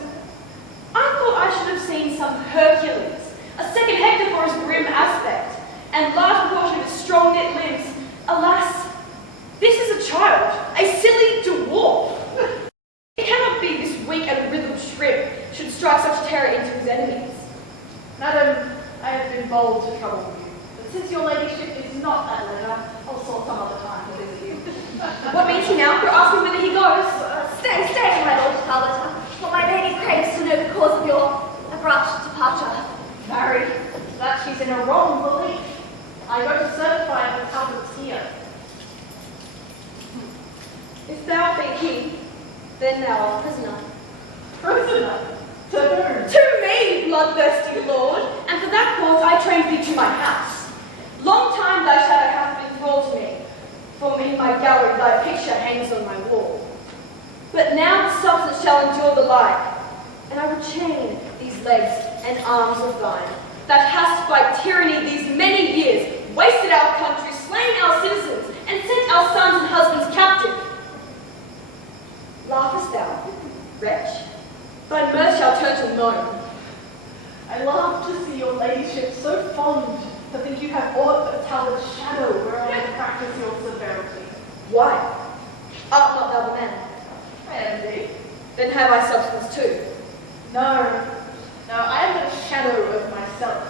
I thought I should have seen some Hercules, a second Hector for his grim aspect, and large proportion of his strong knit limbs. Alas, this is a child, a silly dwarf. It cannot be this weak and writhed shrimp should strike such terror into his enemies. Madam, I have been bold to trouble you, but since your ladyship is not at leisure, I'll sort some other time to visit you. What means he now? You're asking whither he goes? Stay, my Lord Talbot. For my lady craves to know the cause of your abrupt departure. Married, that she's in a wrong belief. I go to certify the Talbot's here. If thou be he, then thou art prisoner. Prisoner? To whom? To me, bloodthirsty lord, and for that cause I trained thee to my house. Long time thy shadow hath been thrall to me, for in my gallery thy picture hangs on my wall. But now the substance shall endure the like, and I will chain these legs and arms of thine, that hast by tyranny these many years wasted our country, slain our citizens, and sent our sons and husbands captive. Laughest thou, wretch? Thy mirth shall turn to moan. I love to see your ladyship so fond to think you have aught but Talbot's shadow whereon to practice your severity. Why? Art not thou the man? I am indeed. Then have I substance too. No, I am but a shadow of myself.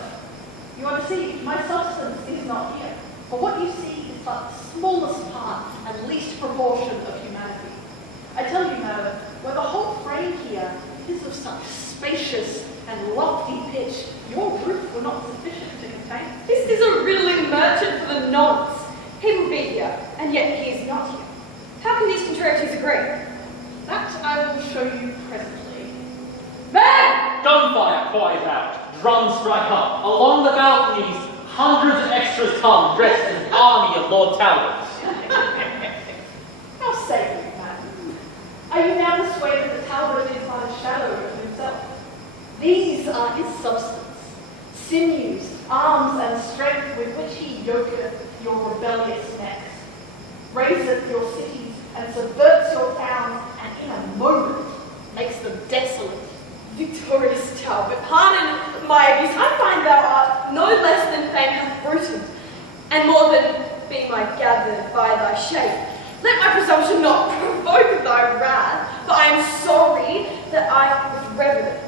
You are deceived, my substance is not here. For what you see is but the smallest part and least proportion of humanity. I tell you, madam, were the whole frame here is of such spacious and lofty pitch, your roof were not sufficient to contain. This is a riddling merchant for the nonce. He will be here, and yet he is not here. How can these contrarieties agree? That I will show you presently. Man! Gunfire cries out, drums strike up. Along the balconies, hundreds of extras come, dressed as an army of Lord Talbots. How say you, madam? Are you now persuaded that Talbot is but a shadow of himself? These are his substance, sinews, arms, and strength with which he yoketh your rebellious necks, razeth your cities, and subverts your towns, and in a moment makes them desolate. Victorious Talbot, pardon my abuse. I find thou art no less than fame hath bruited, and more than being my gathered by thy shape. Let my presumption not provoke thy wrath, for I am sorry that I, with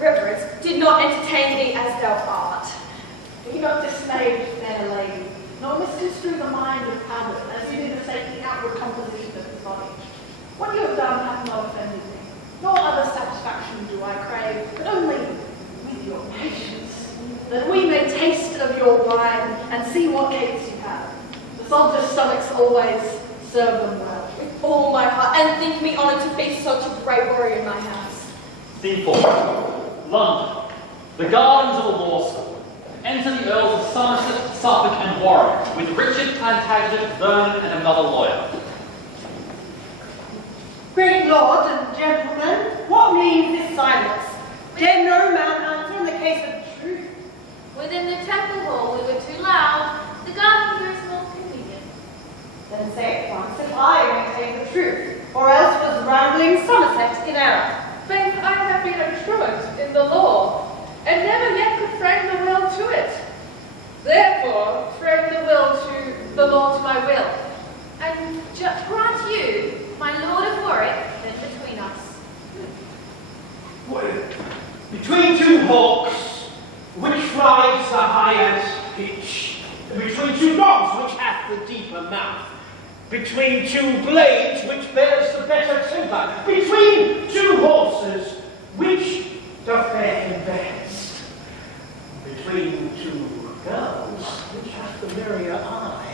reverence, did not entertain thee as thou art. Be not dismayed, fair lady, nor misconstrue the mind of Hamlet as you do mistake the outward composition of his body. What you have done hath not offended me, nor other satisfaction do I crave, but only with your patience, that we may taste of your wine and see what cates you have. The soldiers' stomachs always serve them well. With all my heart, and think me honoured to feast such a great warrior in my house. Scene 4. London. The gardens of the law school. Enter the Earls of Somerset, Suffolk and Warwick, with Richard, Plantagenet, Vernon and another lawyer. Great lord and gentlemen, what means this silence? Dare no man answer in the case of truth? Within the temple hall we were too loud. The garden here is more convenient. Then say at once if I maintain the truth, or else was rambling Somerset in error. Faith, I have been a truant in the law, and never yet could frame the will to it. Therefore, frame the will to the law to my will. And grant you, my lord of Warwick, then between us. Well, between two hawks, which flies the highest pitch? Between two dogs, which hath the deeper mouth? Between two blades, which bears the better temper? Between two horses, which doth fare him best? Between two girls, which hath the merrier eye?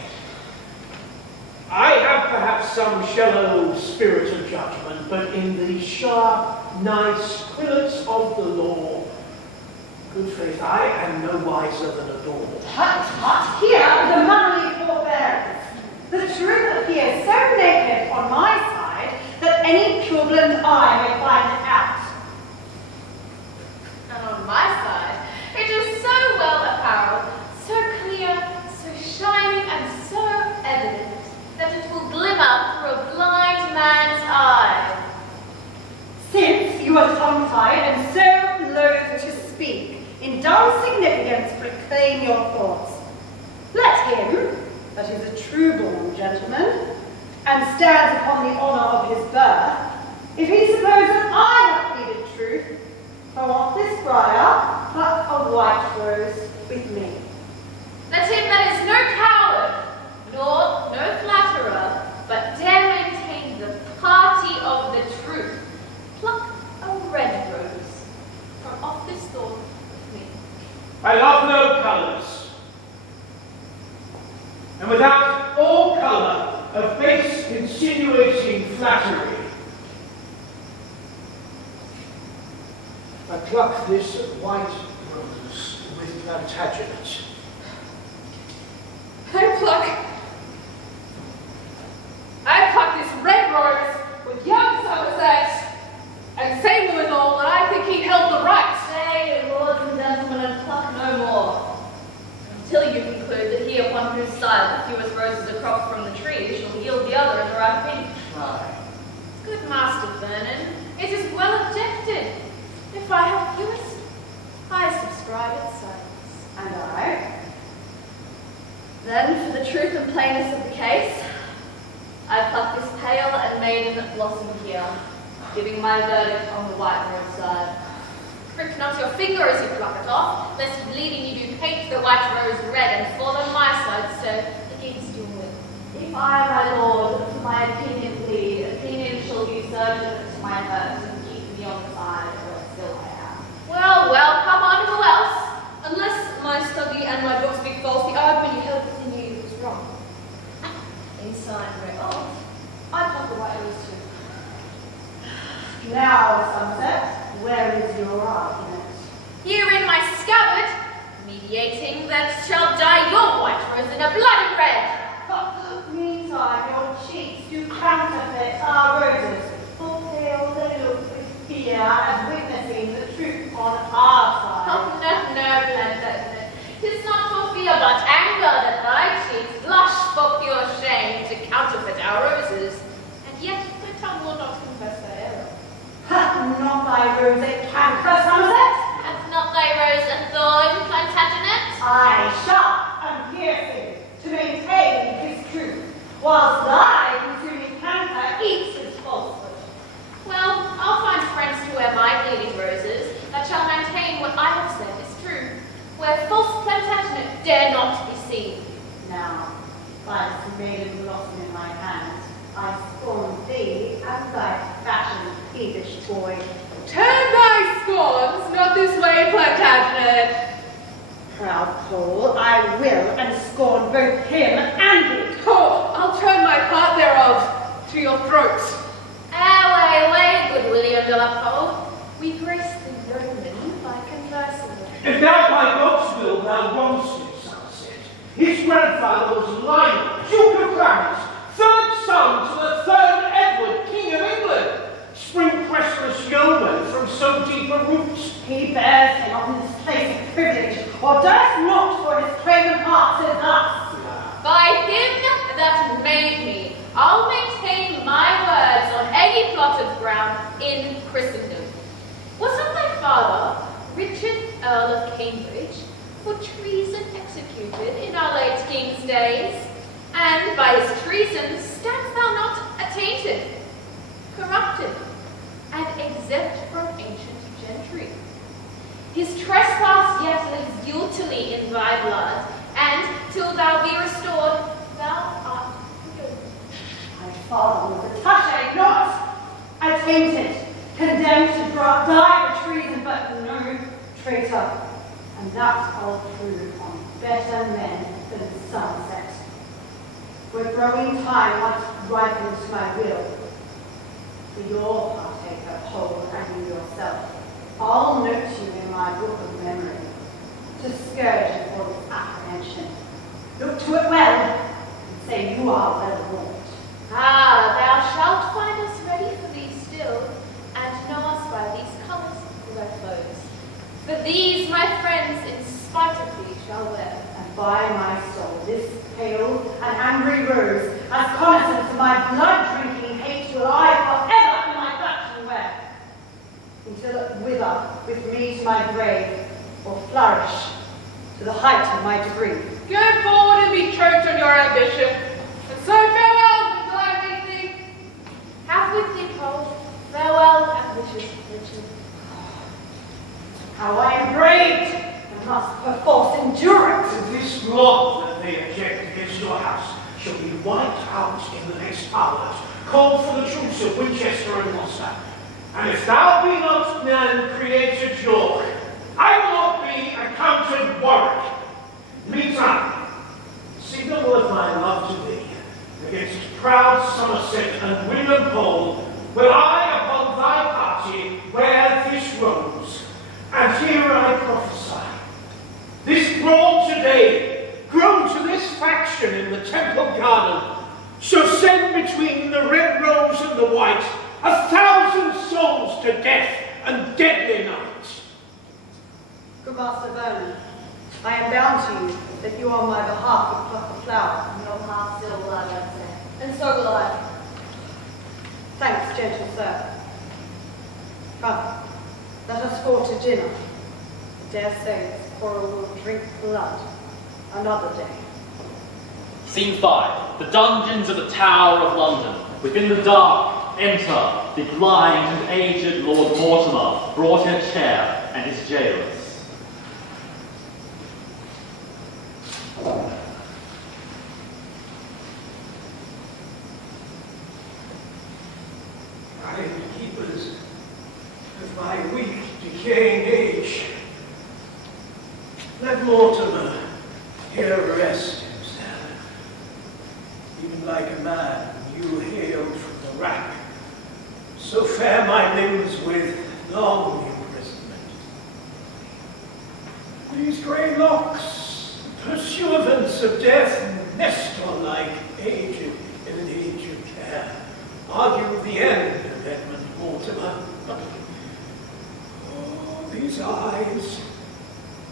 I have perhaps some shallow spirit of judgment, but in the sharp, nice quillets of the law, good faith, I am no wiser than a dog. Tut, here is a manly forbearance. The truth appears so naked on my side that any purblind eye may find it out. And on my side, it is so well apparelled, so clear, so shining, and so evident, that it will glimmer through a blind man's eye. Since you are tongue-tied and so loath to speak, in dumb significance proclaim your thoughts. Let him, that is a true-born gentleman, and stands upon the honour of his birth, if he suppose that I have pleaded truth, throw off this briar, pluck a white rose with me. Let him that is no coward, nor no flatterer, but dare maintain the party of the truth, pluck a red rose from off this thorn with me. I love no colours, and without all colour, a base insinuating flattery. I pluck this white rose with Plantagenet. I pluck this red rose with young Somerset, and say withal that I think he held the right. Say, lords and gentlemen, and pluck no more, until you conclude that he upon whose side the fewest roses are cropped from the tree shall yield the other in the right pinch. Aye. Good Master Vernon, it is well objected. If I have fewest, I subscribe its silence. And I. Then, for the truth and plainness of the case, I pluck this pale and maiden blossom here, giving my verdict on the white rose side. Prick not your finger as you pluck it off, lest bleeding you do paint the white rose red and fall on my side, so against your will. If I, my lord, to my opinion plead, opinion shall be surgeon to my hurt and keep me on the side where still I am. Well, well, come on, who else? Unless my study and my books speak falsely, I have been held within you was wrong. Inside where I pluck the white rose too. Now, Somerset, where is your argument? Here in my scabbard, mediating that shall dye your white rose in a bloody red. Meantime, your cheeks do counterfeit our roses, for pale they look with fear as witnessing the truth on our side. Oh, no, Plantagenet. 'Tis not for fear but anger that thy cheeks blush for pure shame to counterfeit our roses. And yet my tongue will not confess thy error. Hath not thy rose a canker, Somerset? Hath not thy rose a thorn, Plantagenet? Aye, sharp and piercing, to maintain his truth, whilst thy consuming canker eats his falsehood. Well, I'll find friends to wear my bleeding maiden blossom in my hand. I scorn thee and thy fashioned peevish toy. Turn thy scorns not this way, Plantagenet. Proud Paul, I will and scorn both him and thee. Oh, I'll turn my part thereof to your throats. Away, good William de la Pole. We grace the yeoman by conversing with him. If thou by God's will thou wrongst him, Somerset, his grandfather was Lionel, Duke of Clarence, third son to the third Edward, King of England. Spring Christmas yeoman from so deep a root. He bears him on his place of privilege, or does not for his craven heart says thus. By him that made me, I'll maintain my words on any plot of ground in Christendom. Was not my father, Richard, Earl of Cambridge, for treason executed in our late king's days? And by his treason standst thou not attainted, corrupted, and exempt from ancient gentry. His trespass yet lives guiltily in thy blood, and till thou be restored, thou art forgiven. My father was a touche not attainted, condemned to die for treason, but no traitor, and that I'll prove on better men than Somerset. Where growing time once ripens my will, for your partaker, Pole, and you yourself, I'll note you in my book of memory, to scourge you for its apprehension. Look to it well, and say you are well warned. Ah, thou shalt find us ready for thee still, and know us by these colours for thy clothes. For these, my friends, in spite of thee, shall wear. And by my soul, this pale and angry rose, as connaissance of my blood-drinking hate, will I forever in my faction wear, until it wither with me to my grave, or flourish to the height of my degree. Go forward and be choked on your ambition, and so farewell, as I meet thee. Have with thee, Pole, farewell and wishes, Richard. How I am braved, and must perforce endure it. This law that they object against your house shall be wiped out in the next hours. Call for the troops of Winchester and Gloucester. And if thou be not man created York, I will not be accounted Warwick. Meantime, signal of my love to thee against proud Somerset and William Pole, will I upon thy party wear this rose, and here I prophesy. This brawl today, grown to this faction in the Temple Garden, shall send between the red rose and the white 1,000 souls to death and deadly night. Good Master Vernon, I am bound to you that you on my behalf would pluck the flower. No harm still will I not say. And so will I. Thanks, gentle sir. Come, let us go to dinner. I dare say this quarrel will drink blood another day. Scene 5. The dungeons of the Tower of London. Within the dark, enter the blind and aged Lord Mortimer, brought in a chair, and his jailers. I am the keepers of my weak, decaying age. Let Mortimer here rest himself. Even like a man you hailed from the rack, so fare my limbs with long imprisonment. These grey locks, pursuivants of death, Nestor-like, aged in an age of care, argue the end of Edmund Mortimer. Oh, these eyes,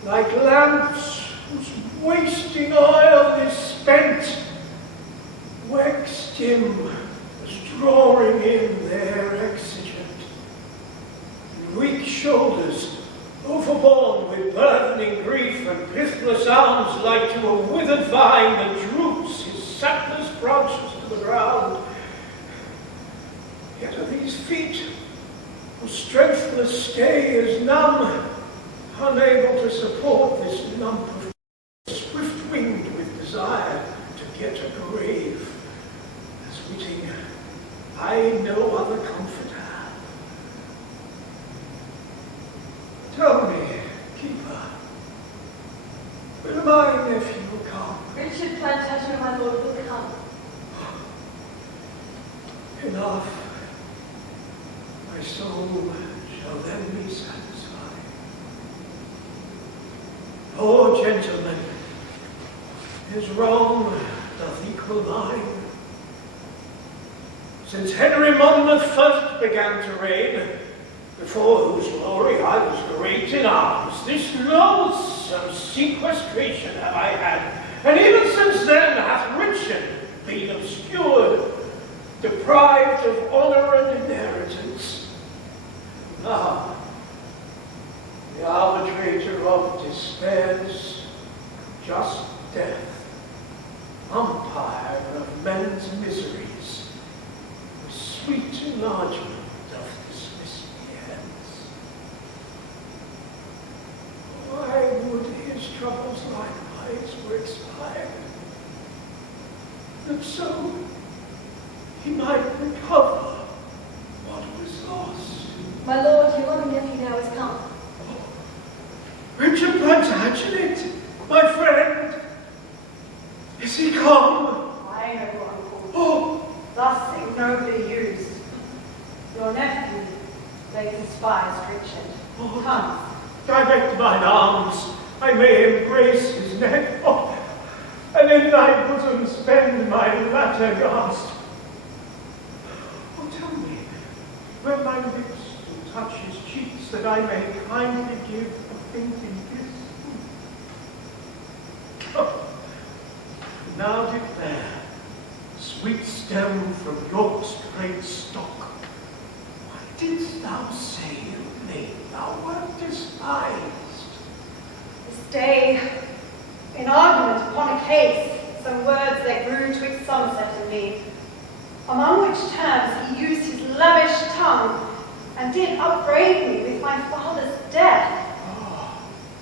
like lamps whose wasting oil is spent, waxed dim as drawing in their exigent. And weak shoulders, overborne with burdening grief, and pithless arms like to a withered vine that droops his sapless branches to the ground. Yet are these feet, whose strengthless stay is numb, unable to support this lump of swift-winged with desire to get a grave. Will my nephew come? Richard Plantagenet, my lord, will come. Enough. My soul shall then be satisfied. Oh, gentlemen, his wrong doth equal mine. Since Henry Monmouth first began to reign, before whose glory I was great in arms, this loathsome sequestration have I had, and even since then hath Richard been obscured, deprived of honour and inheritance. Now, the arbitrator of despair's just death, umpire of men's miseries, with sweet enlargement doth dismiss me hence. Why would his troubles likewise were expired, that so he might recover what was lost? My lord, your loving nephew now has come. Richard Plantagenet, my friend, is he come? I know, uncle. Oh, Thus ignobly used. Your nephew they despise Richard. Come. direct mine arms, I may embrace his neck, oh, and in thy bosom spend my latter gasp. Oh, tell me, where my lips do touch his cheeks, that I may kindly give a fainting kiss. Oh, now declare, sweet stem from York's great stock, why didst thou say in vain thou wert despised? This day, in argument upon a case, some words there grew twixt Somerset and me, among which terms he used his lavish tongue, and did upbraid me with my father's death,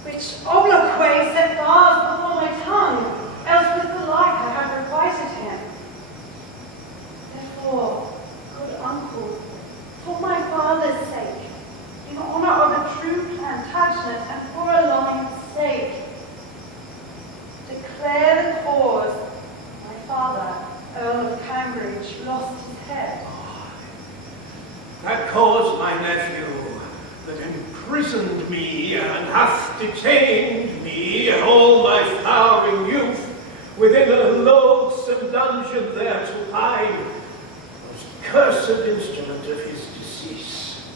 which obloquy set bars before my tongue, else with the like I have requited him. Therefore, good uncle, for my father's sake, in honour of a true Plantagenet, and for a line's sake, declare the cause my father, Earl of Cambridge, lost his head. That cause, my nephew, that imprisoned me and hath detained me and all my flowering youth within a loathsome dungeon there to hide, most cursed instrument of his decease.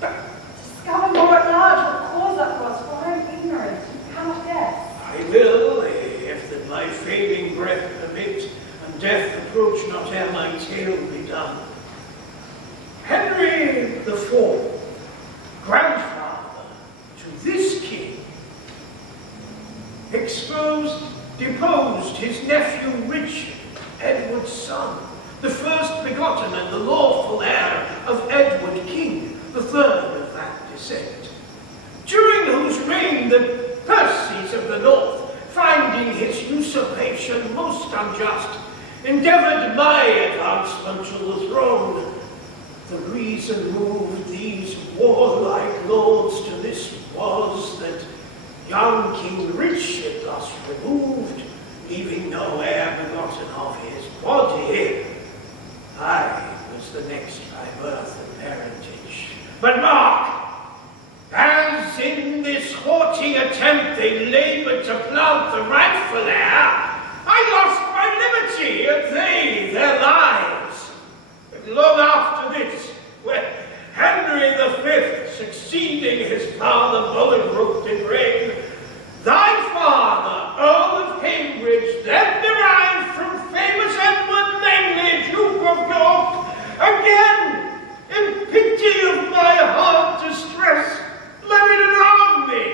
Discover more at large what cause that was, for I am ignorant and cannot guess. I will, if that my fading breath permit, and death approach not ere my tale be done. Henry IV, grandfather to this king, deposed his nephew Richard, Edward's son, the first begotten and the lawful heir of Edward King, the third of that descent, during whose reign the Percies of the north, finding his usurpation most unjust, endeavoured my advancement to the throne. The reason moved these warlike lords to this was that young King Richard thus removed, leaving no heir begotten of his body, I was the next by birth and parentage. But mark, as in this haughty attempt they laboured to plant the rightful heir, I lost my liberty and they their lives. But long after this, when Henry V, succeeding his father Bolingbroke did reign, thy father, Earl of Cambridge, then derived from famous Edward Langley, Duke of York, again, in pity of my hard distress, levied an army,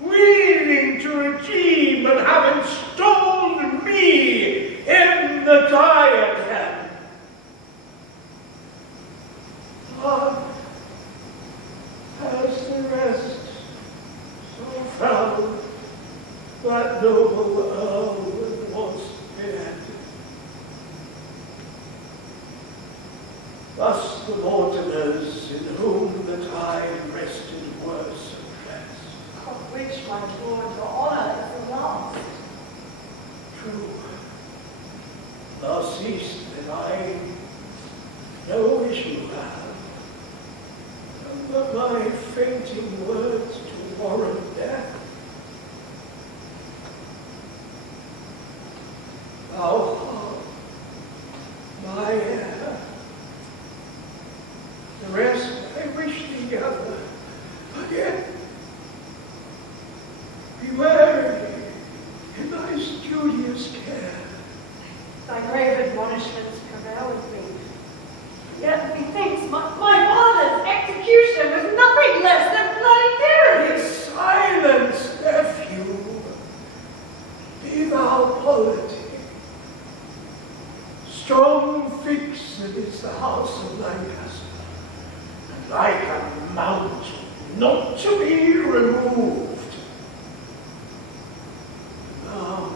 wheeling to redeem and have installed me in the diadem. As the rest, so found that noble Earl was dead. Thus the Mortimers, in whom the tide rested, were suppressed. Of which, my lord, your honour is the last. fitting words to warrant death. Thou art my heir. The rest I wish thee gather again. Be wary in thy studious care. Thy grave admonishments prevail with me. Yet methinks my father's execution was nothing less than bloody tyranny. Silence, nephew. Be thou polity. Strong fixed is the house of thy castle, and like a mountain not to be removed. Now,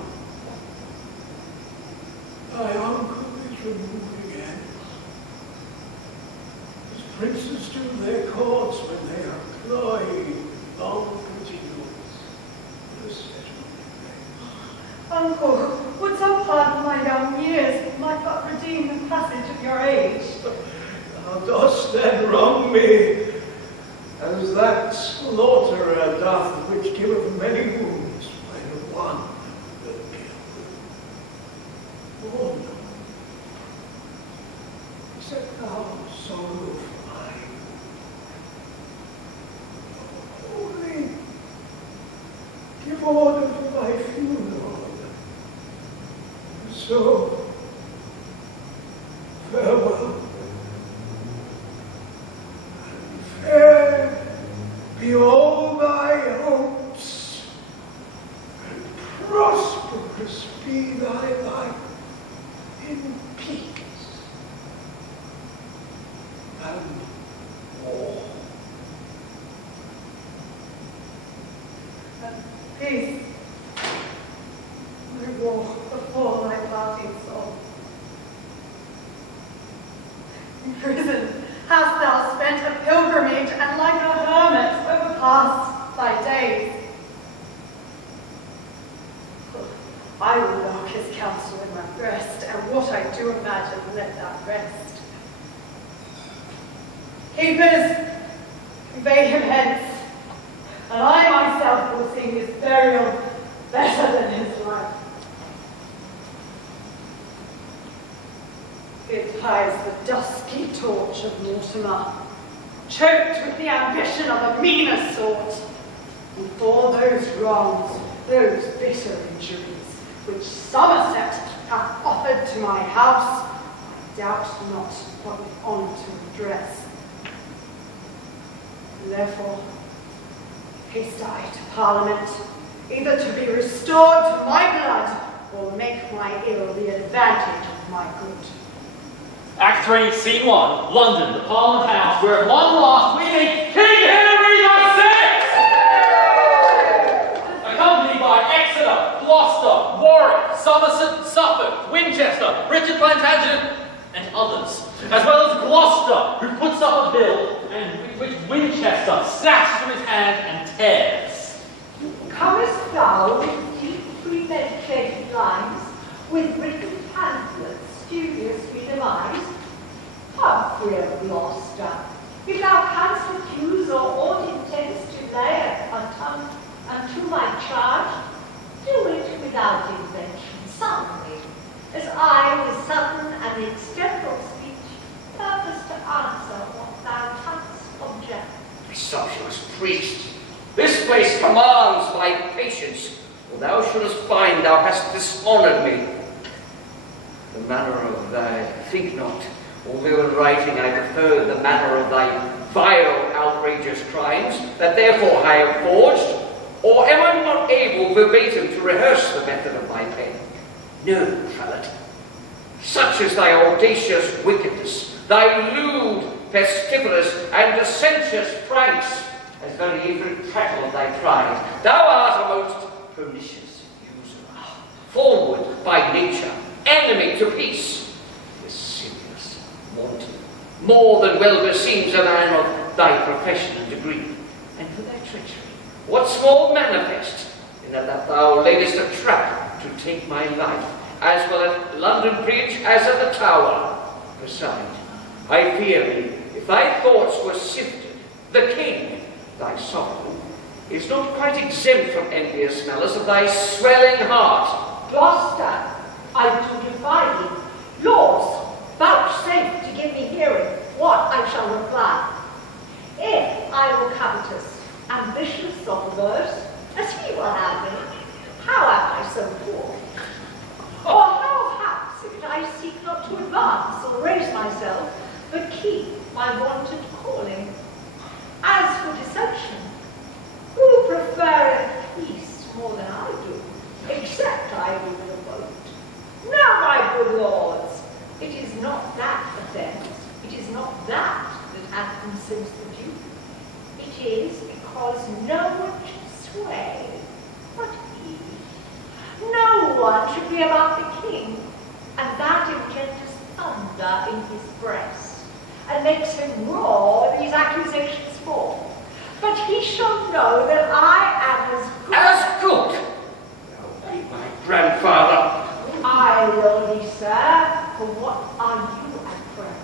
thy uncle is removed again. As princes do their courts when they are cloying long continuance with a settlement. Uncle, wouldst thou pardon my young years, but might but redeem the passage of your age? Thou dost then wrong me, as that slaughterer doth which giveth many wounds by the one that killeth. Oh no, set thou sorrow for mine. Only give order for my funeral. So, farewell. And fair be all thy hopes, and prosperous be thy life in peace and war. Peace. I walk before my parting soul. In prison hast thou spent a pilgrimage, and like a hermit overpassed thy days. I will lock his counsel in my breast, and what I do imagine, let that rest. Keepers, convey him hence, and I myself will sing his burial better than his life. It hides the dusky torch of Mortimer, choked with the ambition of a meaner sort. And for those wrongs, those bitter injuries, which Somerset hath offered to my house, I doubt not what with honour to redress. And therefore, haste I to Parliament, either to be restored to my blood, or make my ill the advantage of my good. Act 3, Scene 1, London, the Parliament House, where at long last we meet King Henry VI! Accompanied by Exeter, Gloucester, Warwick, Somerset, Suffolk, Winchester, Richard Plantagenet, and others, as well as Gloucester, who puts up a bill and which Winchester snatches from his hand and tears. Comest thou with deep premeditated lines, with written pamphlets studiously devised? How queer Gloucester! If thou canst refuse or aught intendest to lay a tongue unto my charge, do it without invention, soundly, as I with sudden and extemporal speech purpose to answer what thou canst object. Presumptuous priest, this place commands thy patience, or thou shouldst find thou hast dishonoured me. The manner of thy, think not, although in writing I preferred the manner of thy vile, outrageous crimes, that therefore I have forged, or am I not able verbatim to rehearse the method of my pen? No, prelate. Such is thy audacious wickedness, thy lewd, pestiferous, and licentious pranks, as very every prattle of thy pride. Thou art a most pernicious usurer, forward by nature, enemy to peace, lascivious, wanton, more than well beseems a man of thy profession and degree. And for thy treachery, what's more manifest, in that thou laidest a trap to take my life, as well at London Bridge as at the Tower. Beside, I fear me, if thy thoughts were sifted, the king, thy sovereign, is not quite exempt from envious malice of thy swelling heart. Gloucester, I do defy thee. Lords, vouchsafe to give me hearing what I shall reply. If I were covetous, ambitious of verse, as he will have me, how am I so poor? Or how haps if I seek not to advance or raise myself, but keep my wonted calling? As for dissension, who prefereth peace more than I do, except I do with a vote? Now, my good lords, it is not that offence, it is not that hath incensed the Duke. It is because no one should sway but he. No one should be about the king, and that engenders thunder in his breast, and makes him roar these accusations forth. But he shall know that I am as good. As good? Thou be my grandfather. I will be, sir, for what are you, I pray?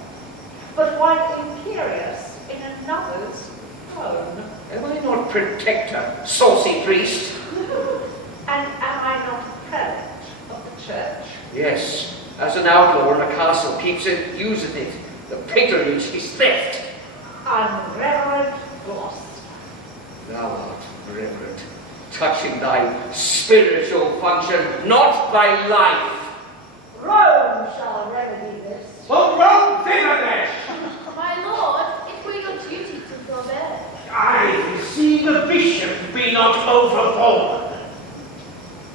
But one imperious in another's throne. Am I not protector, saucy priest? And am I not a prelate of the church? Yes, as an outlaw in a castle keeps it, useth it. The patronage is theft. Unreverend Gloucester. Thou art reverend, touching thy spiritual function, not thy life. Rome shall remedy this. Well, Rome thither then! My lord, it were your duty to forbear. I see the bishop be not overborne.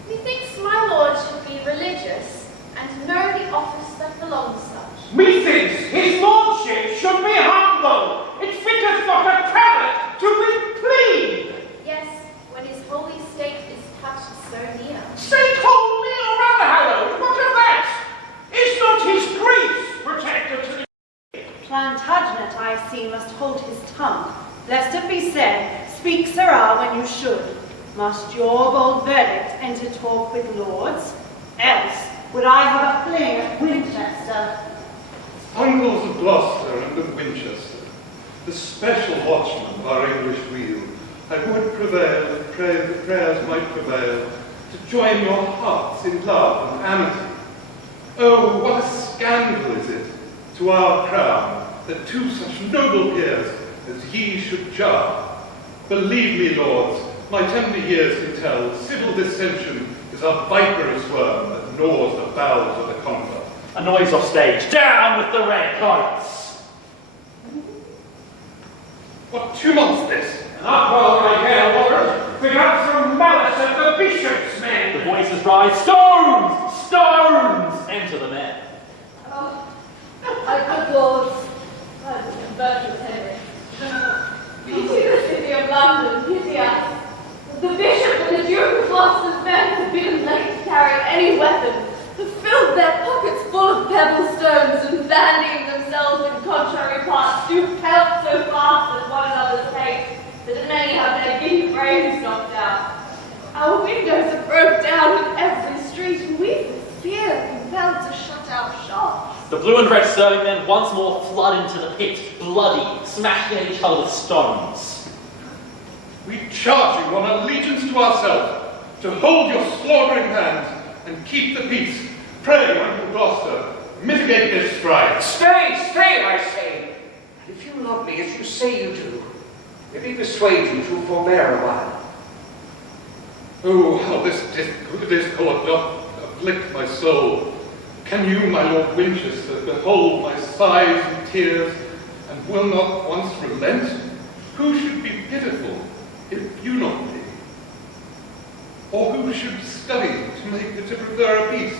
Methinks my lord should be religious and know the office that belongs such. Methinks his lordship should be humble. It fitteth not a prelate to be clean. Yes, when his holy state is touched so near. State holy or unhallowed, what of that? Is not his grace protector to the Plantagenet, I see, must hold his tongue, lest it be said, speak, sirrah, when you should. Must your bold verdict enter talk with lords? Else would I have a fling at Winchester. Uncles of Gloucester and of Winchester, the special watchmen of our English weal, I would prevail that prayers might prevail to join your hearts in love and amity. Oh, what a scandal is it to our crown that two such noble peers as ye should jar. Believe me, lords, my tender years can tell, civil dissension is a viperous worm that gnaws the bowels of the conqueror. A noise off stage. Down with the red coats! What tumult's this? An uproar, my dear lord, begun from malice of the bishop's men. The voices rise. Stones! Stones! Enter the men. Oh, my good lords, I was virtuous Henry. Pity the city of London, pity us. The bishop and the Duke of Gloucester's men have been late to carry any weapon, have filled their pockets full of pebble stones, and bandying themselves in contrary parts, do pelt so fast at one another's pace, that many have their giddy brains knocked out. Our windows are broke down in every street, and we fear compelled to shut our shops. The blue and red serving men once more flood into the pit, bloody, smashing at each other with stones. We charge you on allegiance to ourselves, to hold your slaughtering hands and keep the peace. Pray, Uncle Gloucester, mitigate this strife. Stay, stay, I say. And if you love me as you say you do, let me persuade you to forbear a while. Oh, how this discord doth afflict my soul. Can you, my Lord Winchester, behold my sighs and tears, and will not once relent? Who should be pitiful, if you not be? Or who should study to prefer a peace,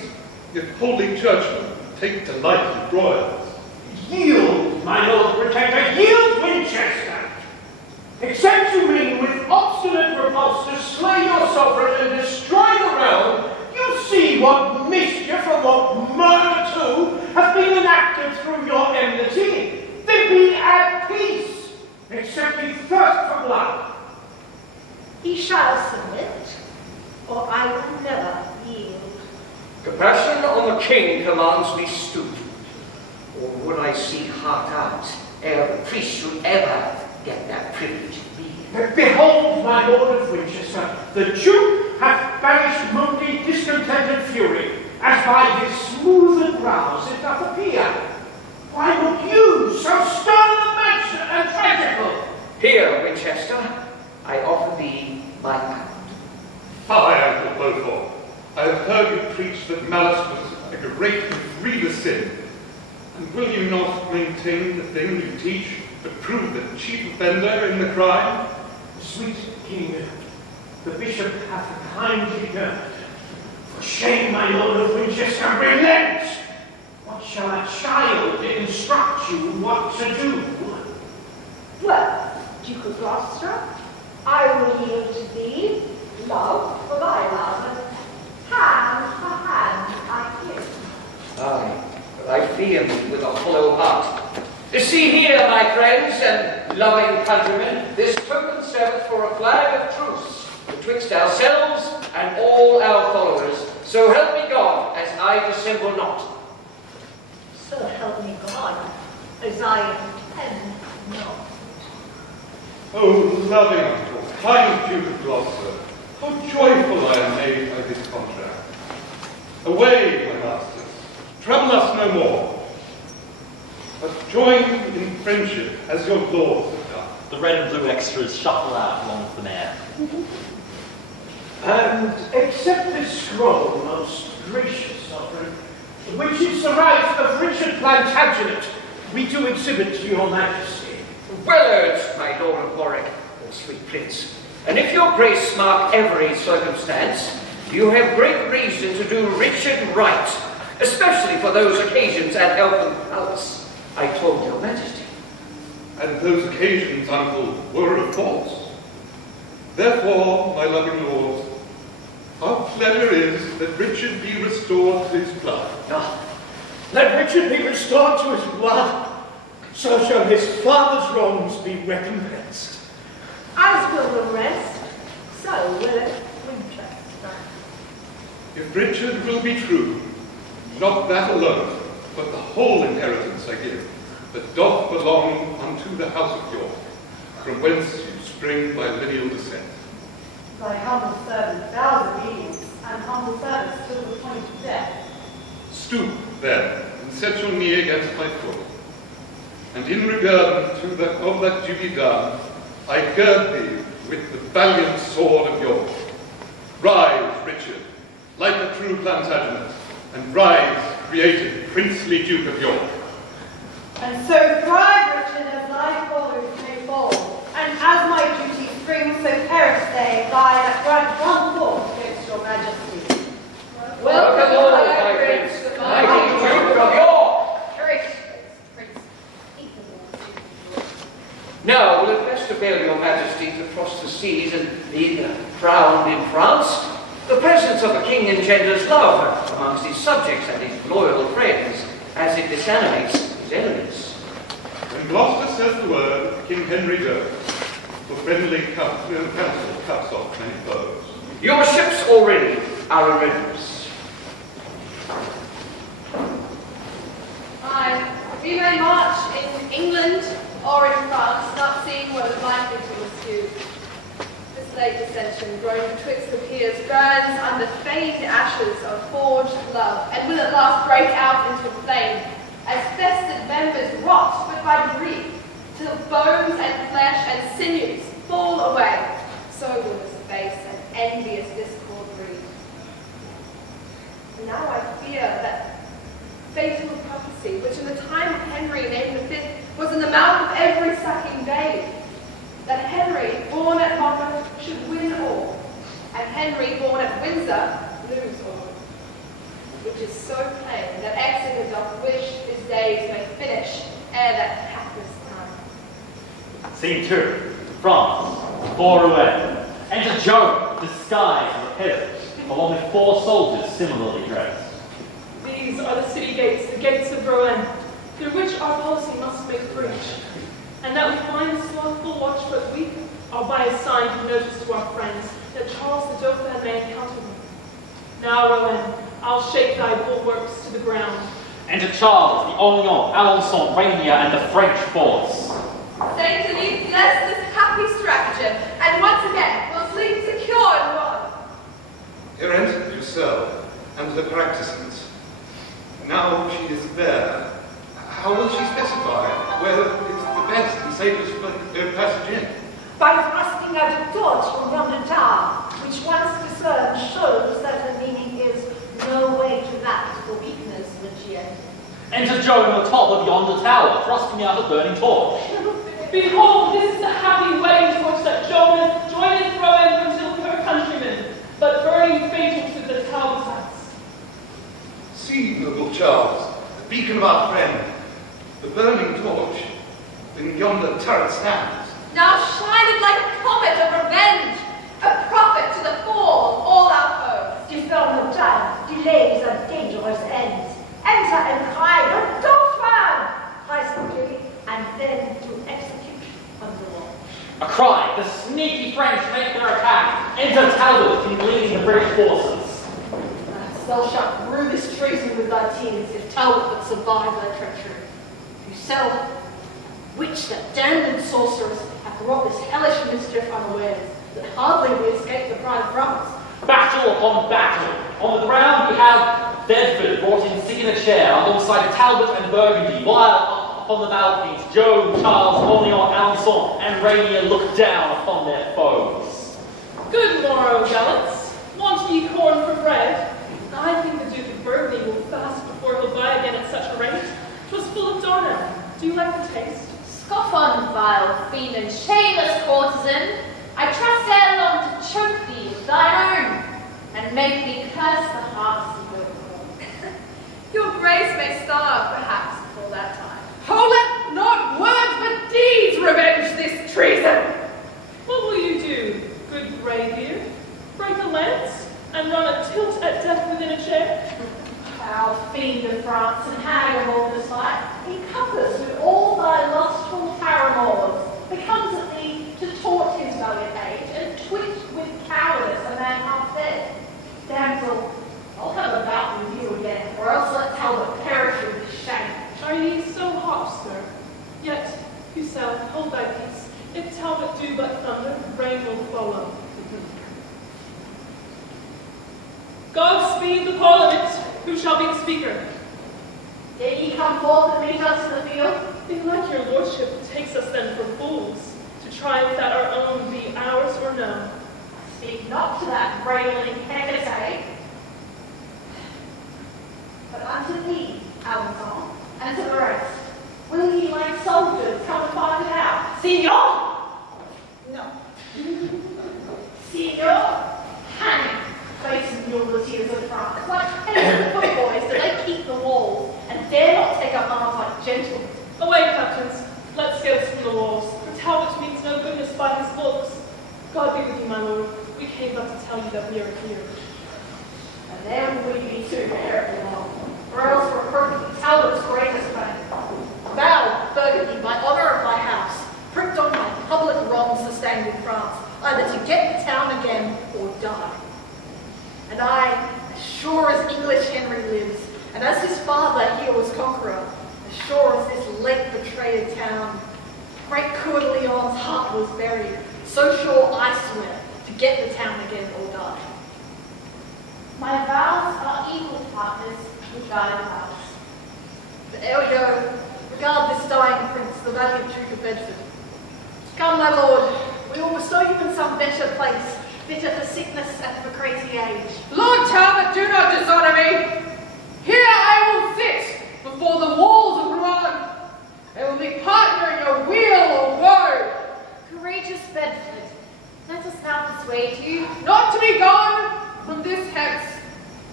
if holy churchmen take delight in broils? Yield, my lord protector, yield, Winchester! Except you mean with obstinate repulse to slay your sovereign and destroy the realm, you see what mischief and what murder too has been enacted through your enmity. Then be at peace, except ye thirst for blood. He shall submit, or I will never yield. Compassion on the king commands me stoop, or would I see heart out ere the priest should ever get that privilege in me. Behold, my lord of Winchester, the Duke hath banished moody, discontented fury, as by his smoothed brows it doth appear. Why would you, so stern and tragical? Here, Winchester, I offer thee my hand. Hi, Uncle Beaufort. I have heard you preach that malice was a great and grievous sin. And will you not maintain the thing you teach to prove the chief offender in the crime? Sweet King, the bishop hath kindly heard. For shame, my lord of Winchester, relent! What shall a child instruct you what to do? Well, Duke of Gloucester, I will yield to thee love for thy love, and hand for hand I give. Aye, but I fear me with a hollow heart. See here, my friends and loving countrymen, this token serveth for a flag of truce betwixt ourselves and all our followers. So help me God, as I dissemble not. So help me God, as I intend not. Oh, loving uncle, kind Duke of Gloucester, how joyful I am made by this contract. Away, my masters, trouble us no more, but join in friendship as your lords have done. The red and blue extras shuffle out along the mare. And accept this scroll, most gracious sovereign, which is the right of Richard Plantagenet, we do exhibit to your majesty. Well urged, my lord of Warwick, O sweet prince. And if your grace mark every circumstance, you have great reason to do Richard right, especially for those occasions at Eltham Palace. I told your majesty. And those occasions, uncle, were of false. Therefore, my loving lords, our pleasure is that Richard be restored to his blood. Ah, let Richard be restored to his blood, so shall his father's wrongs be recompensed. As will the rest, so will it Winchester. If Richard will be true, not that alone, but the whole inheritance I give, that doth belong unto the house of York, from whence you spring by lineal descent. Thy humble servant vows obedience, and humble servants till the point of death. Stoop, then, and set your knee against my foot. And in regard to of that duty done, I gird thee with the valiant sword of York. Rise, Richard, like a true Plantagenet, and rise, created princely Duke of York. And so thrive, Richard, as thy followers may fall, and as my duty springs, so perish they by that grant one thought against your majesty. Welcome all, my prince, mighty Duke of York. Courage, Prince. Now, will it best avail your majesty to cross the seas and be crowned in France? The presence of a king engenders love amongst his subjects and his loyal friends, as it disanimates his enemies. When Gloucester says the word, King Henry goes. The friendly council cuts off many foes. Your ships already are in readiness. Aye, we may march in England or in France, not seeing what is likely to ensue. This late dissension, grown betwixt the peers, burns under feigned ashes of forged love, and will at last break out into flame, as fested members rot but by degree, till bones and flesh and sinews fall away. So will this base and envious discord breed. And now I fear that fatal prophecy, which in the time of Henry named V was in the mouth of every sucking babe, that Henry, born at Monmouth, should win all, and Henry, born at Windsor, lose all. Which is so plain that Exeter doth wish his days may finish ere that hapless time. Scene 2. France. Foray. Enter Joan, disguised as a peasant, along with 4 soldiers similarly dressed. These are the city gates, the gates of Rouen, through which our policy must make breach. And that we find the slothful watch but weak, are by a sign to notice to our friends that Charles the Dauphin may encounter them. Now, Rouen, I'll shake thy bulwarks to the ground. Enter Charles, the Orleans, Alençon, Rainier, and the French force. Saint Denis, bless Here entered Lucelle and the practicants. Now she is there. How will she specify where is the best and safest passage in? By thrusting out a torch from yonder tower, which once discerned shows that her meaning is no way to that for weakness when she enters. Enter Joan on the top of yonder tower, thrusting out a burning torch. Behold, this is the happy wedding torch that Jonas joineth throwing until her countrymen, but burning fatal to the Talbots. See, noble Charles, the beacon of our friend, the burning torch in yonder turret stands. Now shine it like a comet of revenge, a prophet to the fall of all our foes. Dispel no time, delays are dangerous ends. Enter and cry, the Dauphin! Cry simply, and then to execute on the wall. A cry, the sneaky French make their attack. Enter Talbot in leading the British forces. Thou shalt rue this treason with thy tears if Talbot would survive thy treachery. Yourself, witch that damned and sorceress, hath wrought this hellish mischief unawares, that hardly we escape the pride of France. Battle upon battle. On the ground we have Bedford brought in sick in a chair alongside Talbot and Burgundy, while up upon the balconies Joan, Charles, Orleans, Alençon, and Rainier look down upon their foes. Good morrow, gallants. Want ye corn for bread? I think the Duke of Burgundy will fast before he'll buy again at such a rate. 'Twas full of Dornan. Do you like the taste? Scoff on, vile fiend and shameless courtesan. I trust ere long to choke thee with thine own, and make thee curse the hearts of your corn. Your grace may starve, perhaps, before that time. Oh, let not words but deeds revenge this treason! What will you do, good Greybeard? Break a lance and run a tilt at death within a chair? Thou fiend of France and hag of all this fight, encompassed with all thy lustful paramours, becomes it thee to taunt his valiant age, and twitch with cowardice a man half dead. Damsel, I'll have a bout with you again, or else let Talbot perish with shame. Are ye so hot, sir? Yet, Pucelle, hold thy peace. If Talbot do but thunder, rain will follow. Godspeed the Parliament. Who shall be the speaker? Did ye come forth and meet us in the field? Belike your lordship takes us then for fools, to try if that our own be ours or no. Speak not to that railing Hecate, but unto thee, Alençon, and to the rest. Will ye like soldiers come and find it out? Signor! No. Signor, hang! Facing muleteers of France, like peasant footboys, do they keep the walls, and dare not take up arms like gentlemen. Away, captains. Let's get us from the walls, for Talbot means no goodness by his looks. God be with you, my lord. We came but to tell you that we are here. And then we be too careful now, or else we're perfectly Talbot's greatest friend. Thou, Burgundy, by honour of thy house, pricked on my public wrongs sustained in France, either to get the town again or die. And I, as sure as English Henry lives, and as his father here was conqueror, as sure as this late betrayed town, great Coeur de Leon's heart was buried, so sure I swear to get the town again or die. My vows are equal partners with thy vows. But ere we go, regard this dying prince, the valiant Duke of Bedford. Come, my lord, we will bestow you in some better place, fitter for sickness and for crazy age. Lord Talbot, do not dishonor me. Here I will sit before the walls of Rouen. I will be partner in your weal or woe. Courageous Bedford, let us now persuade you. Not to be gone from this hence.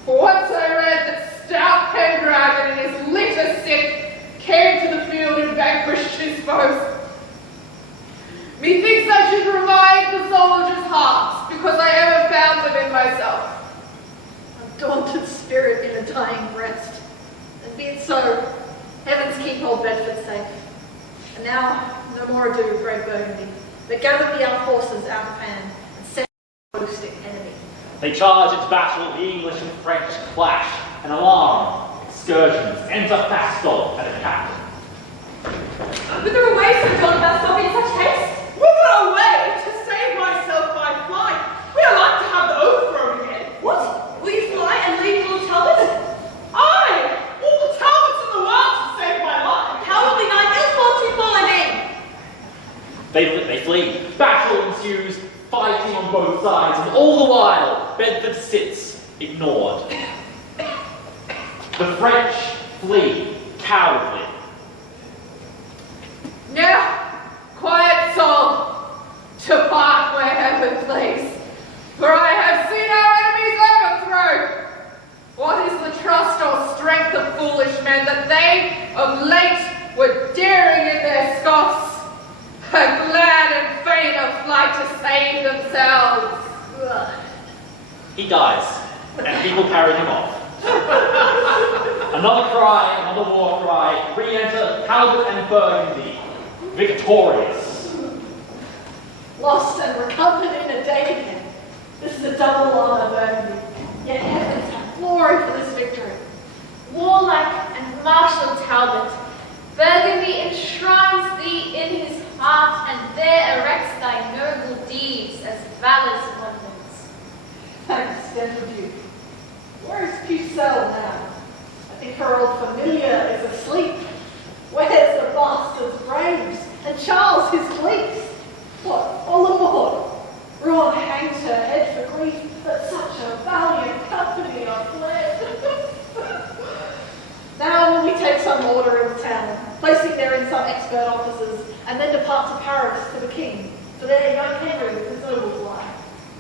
For once I read that stout Pendragon in his litter sick came to the field and vanquished his foes. Methinks I should revive the soldiers' hearts, because I ever found them in myself. A daunted spirit in a dying breast. And be it so, heavens keep old Bedford safe. And now, no more ado, brave Burgundy, but gather the our forces out of hand and set the boasting enemy. They charge into battle, the English and French clash, an alarm, excursions, enter Fastol and a captain. Whither away, Sir John Fastol, in such haste? Whither away? To save myself by flight. We are like to have the oath thrown again. What? ignored. The French flee, cowardly. Now, quiet soul, depart where heaven please, for I have seen our enemies overthrown. What is the trust or strength of foolish men that they of late were daring in their scoffs, and glad and fain of flight to save themselves? He dies, and people carry him off. Another cry, another war cry, re-enter Talbot and Burgundy, victorious. Lost and recovered in a day again. This is a double honor, Burgundy. Yet heavens have glory for this victory. Warlike and martial Talbot, Burgundy enshrines thee in his heart, and there erects thy noble deeds as valor's monuments. Thanks, gentle Duke. Where is Pucelle now? I think her old familiar is asleep. Where's the bastard's braves and Charles his fleece? What, Olamore? Rouen hangs her head for grief that such a valiant company are fled. Now will we take some order in the town, placing therein some expert officers, and then depart to Paris to the king, for there young Henry with his nobles lie.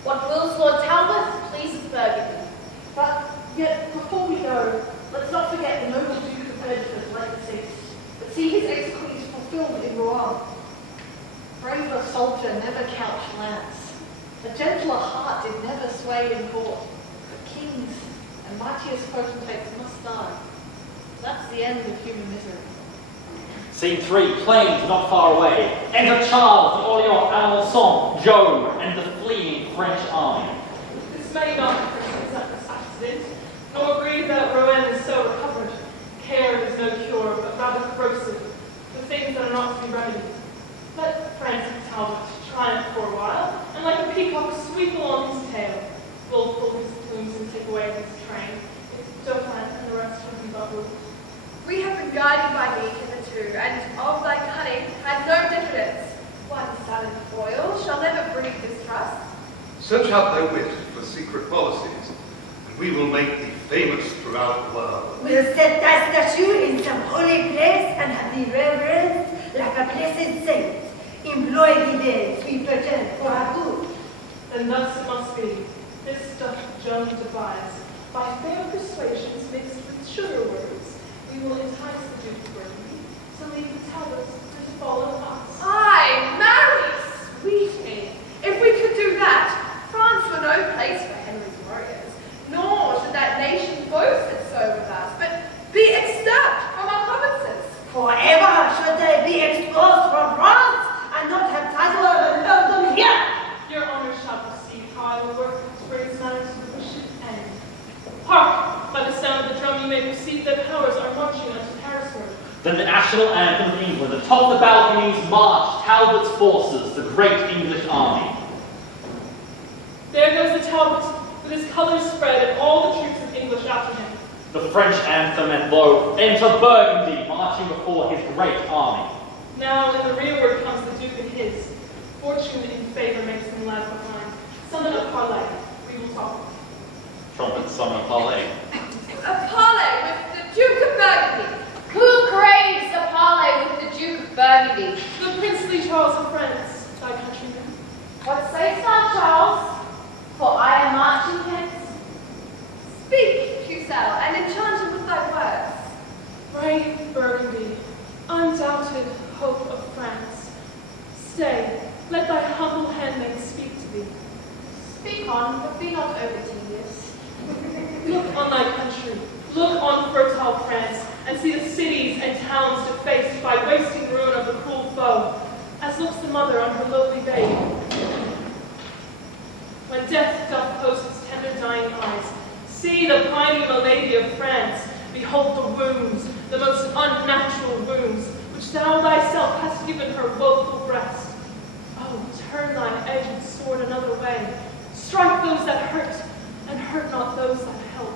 What wills Lord Talbot pleases Burgundy. But yet, before we go, let's not forget the noble Duke of Bedford late deceased, but see his exequies fulfilled in Rouen. Braver soldier never couched lance, a gentler heart did never sway in court, but kings and mightiest potentates must die. That's the end of human misery. Scene 3, plains not far away. Enter Charles, the Orleans, Alençon, Joan, and the fleeing French army. This may not be an accident, nor grieve that Rouen is so recovered. Care is no cure, but rather corrosive, the things that are not to be remedied. Let Francis Talbot triumph for a while, and like a peacock sweep along his tail. We'll pull his plumes and take away his train, if Dauphin and the rest will be but ruled. We have been guided by thee hitherto, and of thy cunning had no diffidence. One silent foil shall never breed distrust. Search out thy wit for secret policies, and we will make thee famous throughout the world. We'll set thy statue in some holy place and have thee reverenced like a blessed saint. Employ thee there, sweet Bertrand, for our good. Then thus it must be. This doth Joan devise. By fair persuasions mixed with sugar words, we will entice the Duke of Burgundy to leave the Talbots and to follow us. Aye, marry, sweet me. If we could do that, France were no place for Henry's warriors, nor should that nation boast it so with us, but be extirped from our provinces. Forever should they be exposed from France and not have title of earldom here. Your honor shall perceive how I will work to bring this matter to the wish's end. Hark! By the sound of the drum you may perceive that powers are marching unto Parisward. Then the national anthem of England, atop the balconies marched Talbot's forces, the great English army. There goes the Talbot, with his colors spread and all the troops of English after him. The French anthem and lo, enter Burgundy, marching before his great army. Now in the rearward comes the Duke and his. Fortune in favor makes them lag behind. Summon a parley. We will talk. Trumpet summon a parley. A parley with the Duke of Burgundy. Who craves a parley with the Duke of Burgundy? The princely Charles of France, thy countryman. What sayst thou, Charles? For I am marching hence. Speak, Pucelle, and enchant him with thy words. Brave Burgundy, undoubted hope of France. Stay, let thy humble handmaid speak to thee. Speak on, but be not over tedious. Look on thy country, look on fertile France, and see the cities and towns defaced by wasting ruin of the cruel foe, as looks the mother on her lowly babe. When death doth post its tender dying eyes, see the pining milady of France, behold the wounds, the most unnatural wounds, which thou thyself hast given her woeful breast. Oh, turn thine edged sword another way, strike those that hurt, and hurt not those that help.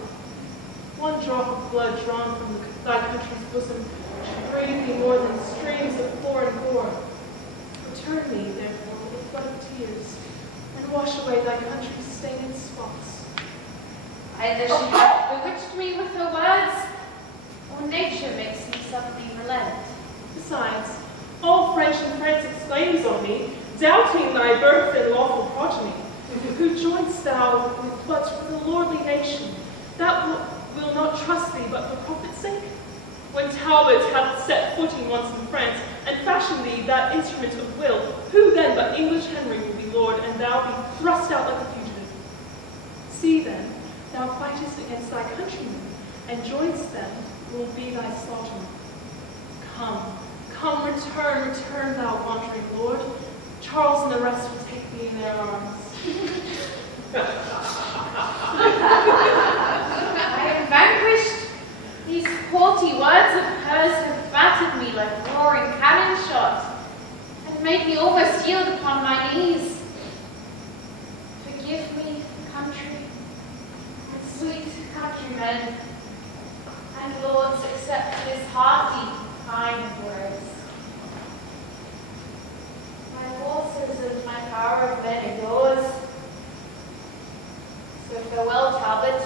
One drop of blood drawn from thy country's bosom should breathe thee more than streams of foreign gore. Return me, therefore, with a flood of tears, and wash away thy country's stained spots. Either she has bewitched me with her words, or nature makes me suddenly relent. Besides, all French and France exclaims on me, doubting thy birth and lawful progeny. Who joinst thou with but with a lordly nation, that will not trust thee but for profit's sake? When Talbot hath set footing once in France, and fashioned thee that instrument of will, who then but English Henry will be lord, and thou be thrust out like a fugitive? See then, thou fightest against thy countrymen, and joinst them will be thy slaughter. Come, return, thou wandering lord. Charles and the rest will take thee in their arms. I am vanquished. These haughty words of hers have battered me like roaring cannon shot, and made me almost yield upon my knees. Forgive me, country, and sweet countrymen, and lords, accept this hearty, kind words. My horses and my power of men are yours. So farewell, Talbot.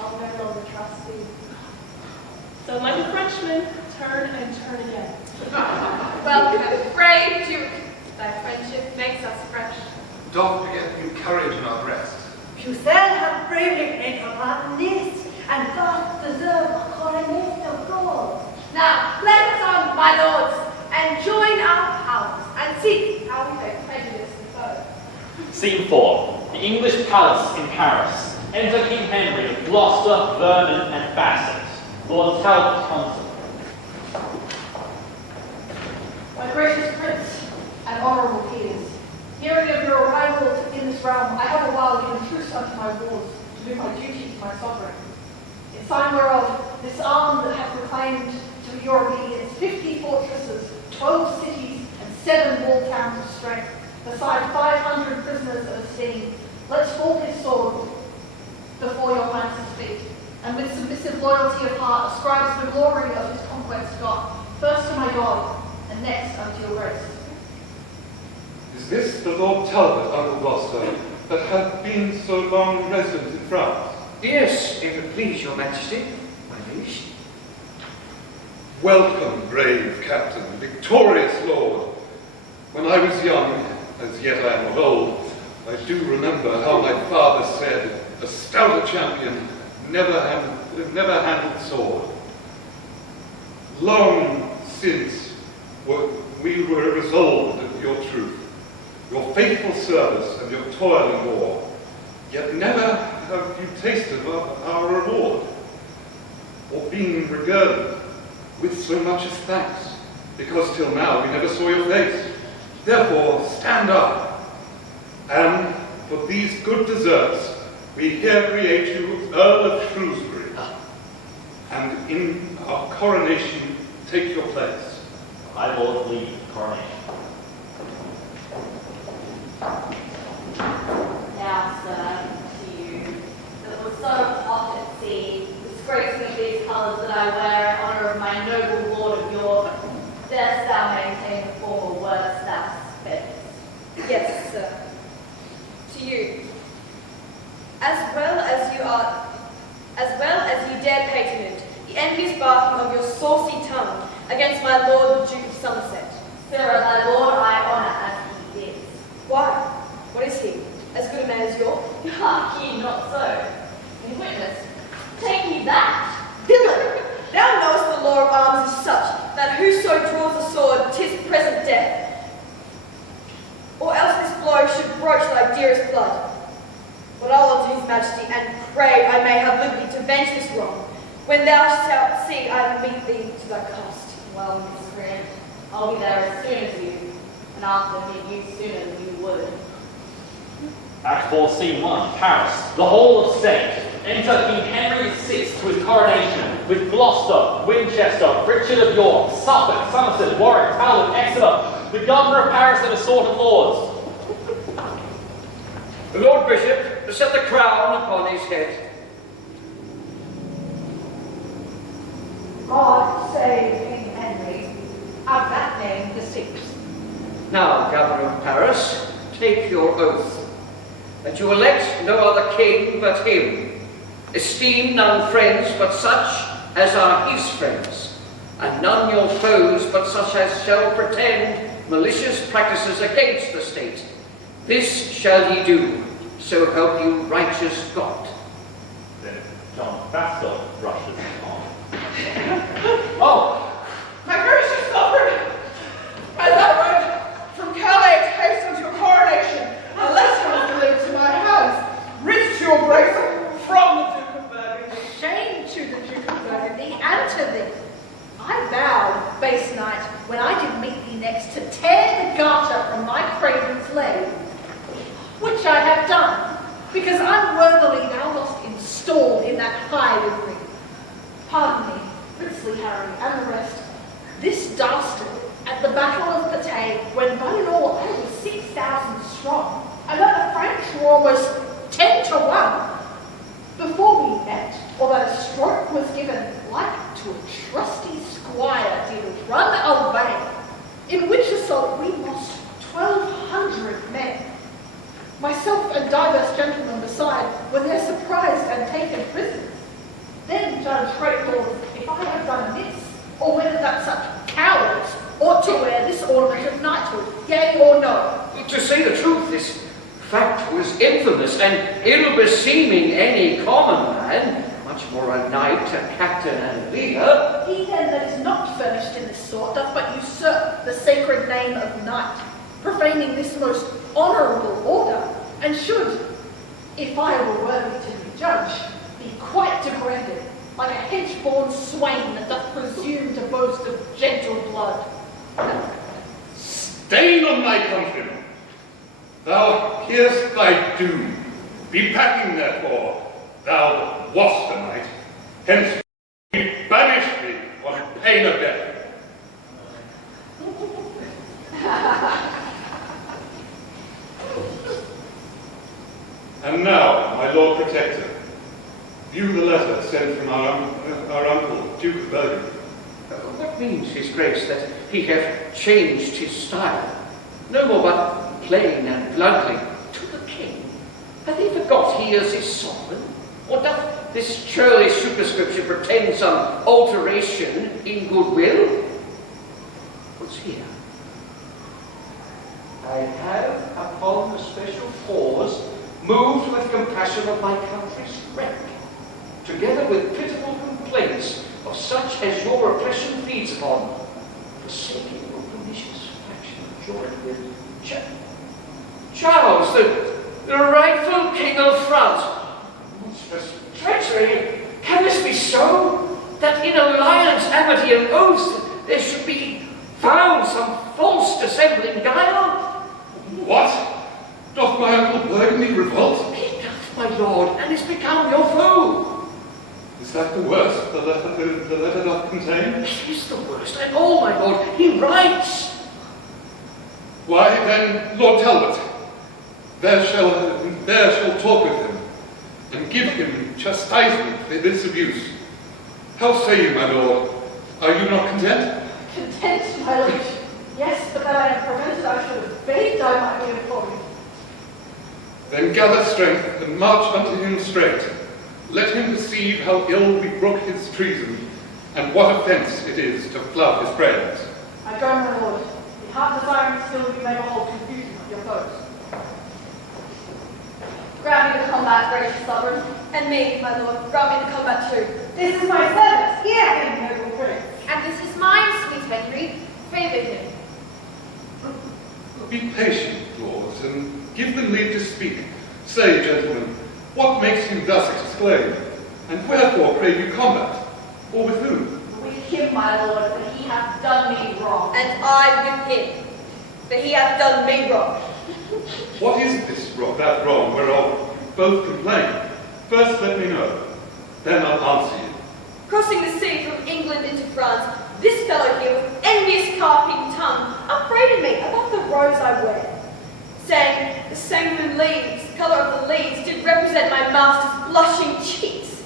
I'll no longer trust thee. So, like a Frenchman, turn and turn again. Welcome, brave Duke. Thy friendship makes us fresh. Don't forget new courage in our breast. Pucelle have bravely played her part in this, and thus deserve a coronation of gold. Now, let us on, my lords, and join our powers, and see how we make prejudice and foe. Scene 4. The English palace in Paris. Enter King Henry of Gloucester, Vernon, and Basset. Lord Talbot Consul. My gracious prince and honourable peers, hearing of your arrival in this realm, I have a while given truce unto my wars to do my duty to my sovereign. In sign whereof, this arm that hath proclaimed to your obedience 50 fortresses, 12 cities, and 7 walled towns of strength, beside 500 prisoners of esteem, let's fall his sword before your Highness's feet, and with submissive loyalty of heart ascribes the glory of his conquest to God, first to my God, and next unto your grace. Is this the Lord Talbot, Uncle Gloucester, that hath been so long resident in France? Yes, if it please your majesty, my liege. Welcome, brave captain, victorious lord. When I was young, as yet I am not old, I do remember how my father said, a stouter champion never handled sword. Long since we were resolved at your truth, your faithful service and your toil in war, yet never have you tasted our reward, or been regarded with so much as thanks, because till now we never saw your face. Therefore, stand up, and for these good deserts, we here create you Earl of Shrewsbury, and in our coronation take your place. My lord lead coronation. Now, sir, to you, that was so hot at sea, disgracing these colours that I wear in honour of my noble lord of York, darest thou maintain the former words thou spedest? Yes, sir. To you, as well as you dare patronage the envious barking of your saucy tongue against my lord the Duke of Somerset. Sir, thy lord I honour as he is. Why? What is he? As good a man as York? Hark ye not so. In witness, take ye that. Villain! Thou knowest the law of arms is such, that whoso draws a sword, 'tis present death. Or else this blow should broach thy dearest blood. But I'll unto his majesty, and pray I may have liberty to venge this wrong, when thou shalt see I meet thee to thy cost. Well, miscreant, I'll be there as soon as you, and after meet you sooner than you would. Act 4, Scene 1, Paris, the Hall of State. Enter King Henry VI to his coronation, with Gloucester, Winchester, Richard of York, Suffolk, Somerset, Warwick, Talbot, Exeter, the Governor of Paris and assorted lords. The Lord Bishop to set the crown upon his head. God save King Henry, of that name the sixth. Now, Governor of Paris, take your oath. that you elect no other king but him, esteem none friends but such as are his friends, and none your foes but such as shall pretend malicious practices against the state. This shall ye do, so help you righteous God. Then John Bastard rushes on. Oh, My gracious sovereign, as I rode from Calais to hasten to your coronation, a letter was delivered to my house, written to your grace from the Duke of Burgundy. Shame to the Duke of Burgundy and to thee. I vowed, base knight, when I did meet thee next, to tear the garter from my craven's leg, which I have done, because unworthily thou wast installed in that high livery. Pardon me, princely Harry, and the rest. This dastard, at the battle of Patay, when one in all I was 6,000 strong, and that the French were almost 10 to 1, before we met, or that a stroke was given, like to a trusty squire did run away, in which assault we lost 1,200 men. Myself and divers gentlemen beside were there surprised and taken prisoners. Then judge, great lords, if I have done amiss, or whether that such cowards ought to wear this ornament of knighthood, yea or no. To say the truth, this fact was infamous and ill-beseeming any common man, much more a knight, a captain, and a leader. He then that is not furnished in this sort doth but usurp the sacred name of knight, profaning this most honourable order, and should, if I were worthy to be judge, be quite degraded, like a hedge-born swain that doth presume to boast of gentle blood. Stain on thy countrymen! Thou hear'st thy doom. Be packing, therefore, thou wast a knight. Hence we banish thee on pain of death. And now, my Lord Protector, view the letter sent from our uncle, Duke of Burgundy. What means his grace that he hath changed his style? No more but plain and bluntly to the king. Hath he forgot he is his sovereign? Or doth this churlish superscription pretend some alteration in goodwill? What's here? I have, upon the special cause, moved with compassion of my country's wreck, together with pitiful complaints of such as your oppression feeds upon, forsaking your pernicious faction, joined with Charles, the rightful king of France. Monstrous treachery! Can this be so? That in alliance, amity, and oaths there should be found some false dissembling guile? What? Doth my uncle Burgundy revolt? He doth, my lord, and is become your foe. Is that the worst the letter doth contain? It is the worst, and all, my lord, he writes. Why then, Lord Talbot, there shall talk with him, and give him chastisement for this abuse. How say you, my lord? Are you not content? Content, my lord. Yes, but that I am prevented, I should have begged I might be informed. Then gather strength and march unto him straight. Let him perceive how ill we brook his treason, and what offence it is to flout his friends. I go, my lord. The heart desiring still you may behold confusion of your foes. Grant me the combat, gracious sovereign. And me, my lord, grant me the combat too. This is my service. Hear him, noble prince. And this is mine, sweet Henry. Favour him. Be patient, lords, and give them leave to speak. Say, gentlemen, what makes you thus exclaim? And wherefore crave you combat? Or with whom? With him, my lord, for he hath done me wrong. And I with him, for he hath done me wrong. What is this that wrong whereof you both complain? First let me know, then I'll answer you. Crossing the sea from England into France, this fellow here with envious carping tongue upbraided me about the rose I wear, saying the sanguine leaves, colour of the leaves, did represent my master's blushing cheeks.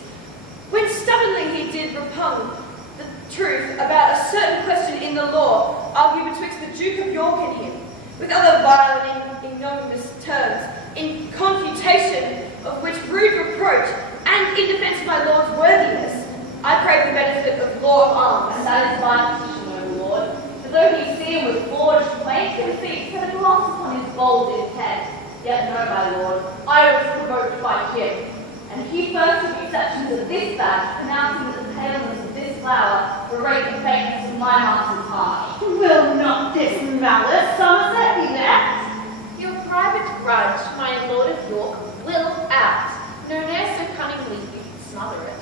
When stubbornly he did repugn the truth about a certain question in the law, argued betwixt the Duke of York and him, with other vile and ignominious terms, in confutation of which rude reproach, and in defence of my lord's worthiness, I crave the benefit of law of arms. And that is my petition, noble lord. For though he see him with forged quaint conceits set a gloss upon his bold intent, yet no, my lord, I was provoked by him. And he first took exception to this badge, pronouncing that the paleness of this flower were rate the faintness of my master's heart. Will not this malice, Somerset, be left? Your private grudge, my lord of York, will out. No ne'er so cunningly you can smother it.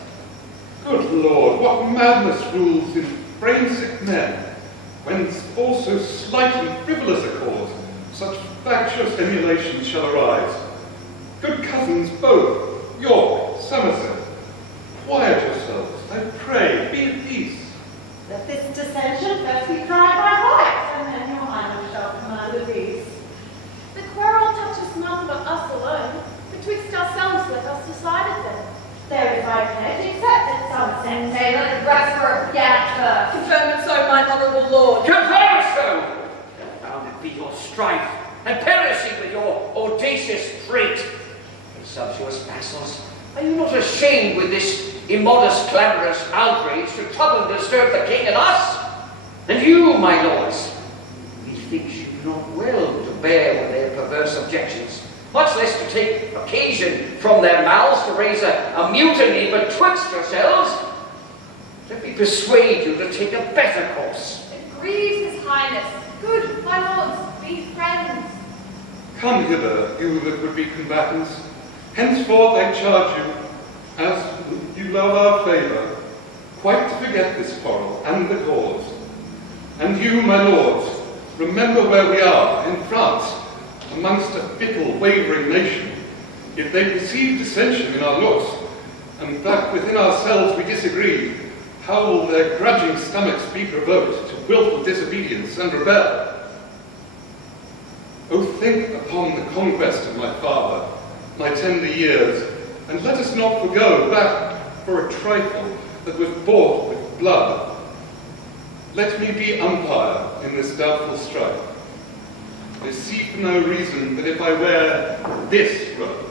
Good Lord, what madness rules in brain-sick men, when for so slight and frivolous a cause such factious emulations shall arise. Good cousins both, York, Somerset, quiet yourselves, I pray, be at peace. Let this dissension first be tried by quiet, and then your highness shall command of peace. The quarrel touches none but us alone. Betwixt ourselves let us decide it then. There is my pledge, except that Somerset Say, let it rest for a gap first. Confirm it so, my honourable lord. Confirm it so! Confounded be your strife, and perishing with your audacious prate. Presumptuous vassals, are you not ashamed with this immodest, clamorous outrage to trouble and disturb the king and us? And you, my lords, methinks you do not well to bear with their perverse objections, much less to take occasion from their mouths to raise a mutiny betwixt yourselves. Let me persuade you to take a better course. It grieves his highness. Good, my lords, be friends. Come hither, you that would be combatants. Henceforth I charge you, as you love our favour, quite to forget this quarrel and the cause. And you, my lords, remember where we are, in France, amongst a fickle, wavering nation. If they perceive dissension in our looks, and that within ourselves we disagree, how will their grudging stomachs be provoked to wilful disobedience and rebel? Oh, think upon the conquest of my father, my tender years, and let us not forgo that for a trifle that was bought with blood. Let me be umpire in this doubtful strife. I see for no reason that if I wear this rose,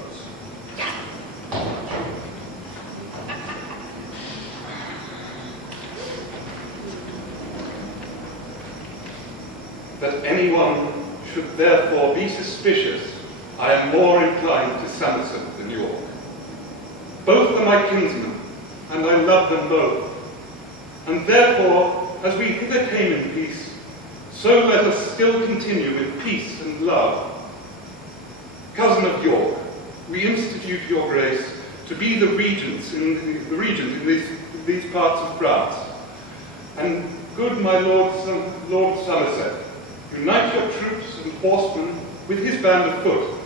that anyone should therefore be suspicious, I am more inclined to Somerset than York. Both are my kinsmen, and I love them both. And therefore, as we hither came in peace, so let us still continue in peace and love. Cousin of York, we institute your grace to be the regent in these parts of France. And good my Lord Somerset, unite your troops and horsemen with his band of foot,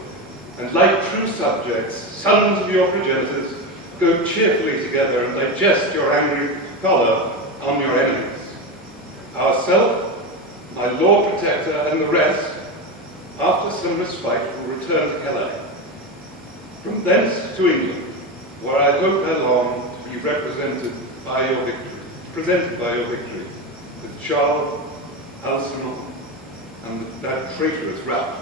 and like true subjects, sons of your progenitors, go cheerfully together and digest your angry choler on your enemies. Ourself, my Lord Protector, and the rest, after some respite, will return to Calais. From thence to England, where I hope ere long to be presented by your victory, with Charles, Algernon, and that traitorous Ralph.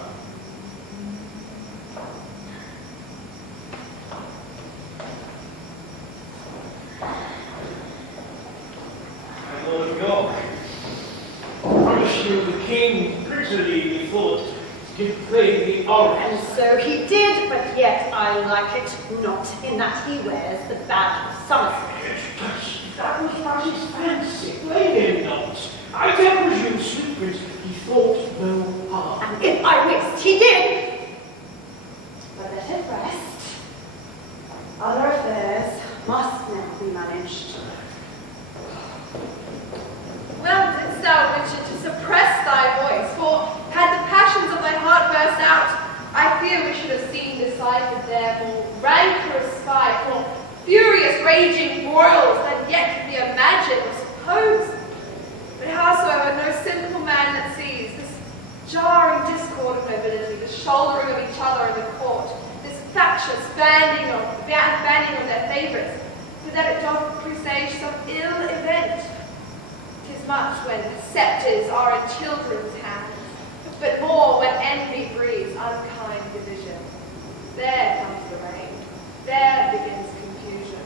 My Lord of York, promise you the king prettily methought did play the orange. And so he did, but yet I like it not, in that he wears the badge of Somerset. That was not his fancy, blame him not. I can presume, sweet prince, he thought no harm. And in my wist he did. But let it rest. Other affairs must now be managed. Well didst thou, Richard, to suppress thy voice, for had the passions of thy heart burst out, I fear we should have seen deciphered there more rancorous spite, more furious raging broils than yet can be imagined or supposed. But howsoever, no sinful man that sees this jarring discord of nobility, the shouldering of each other in the court, this factious banding of their favourites, for that it doth presage some ill event. 'Tis much when sceptres are in children's hands, but more when envy breeds unkind division. There comes the rain. There begins confusion.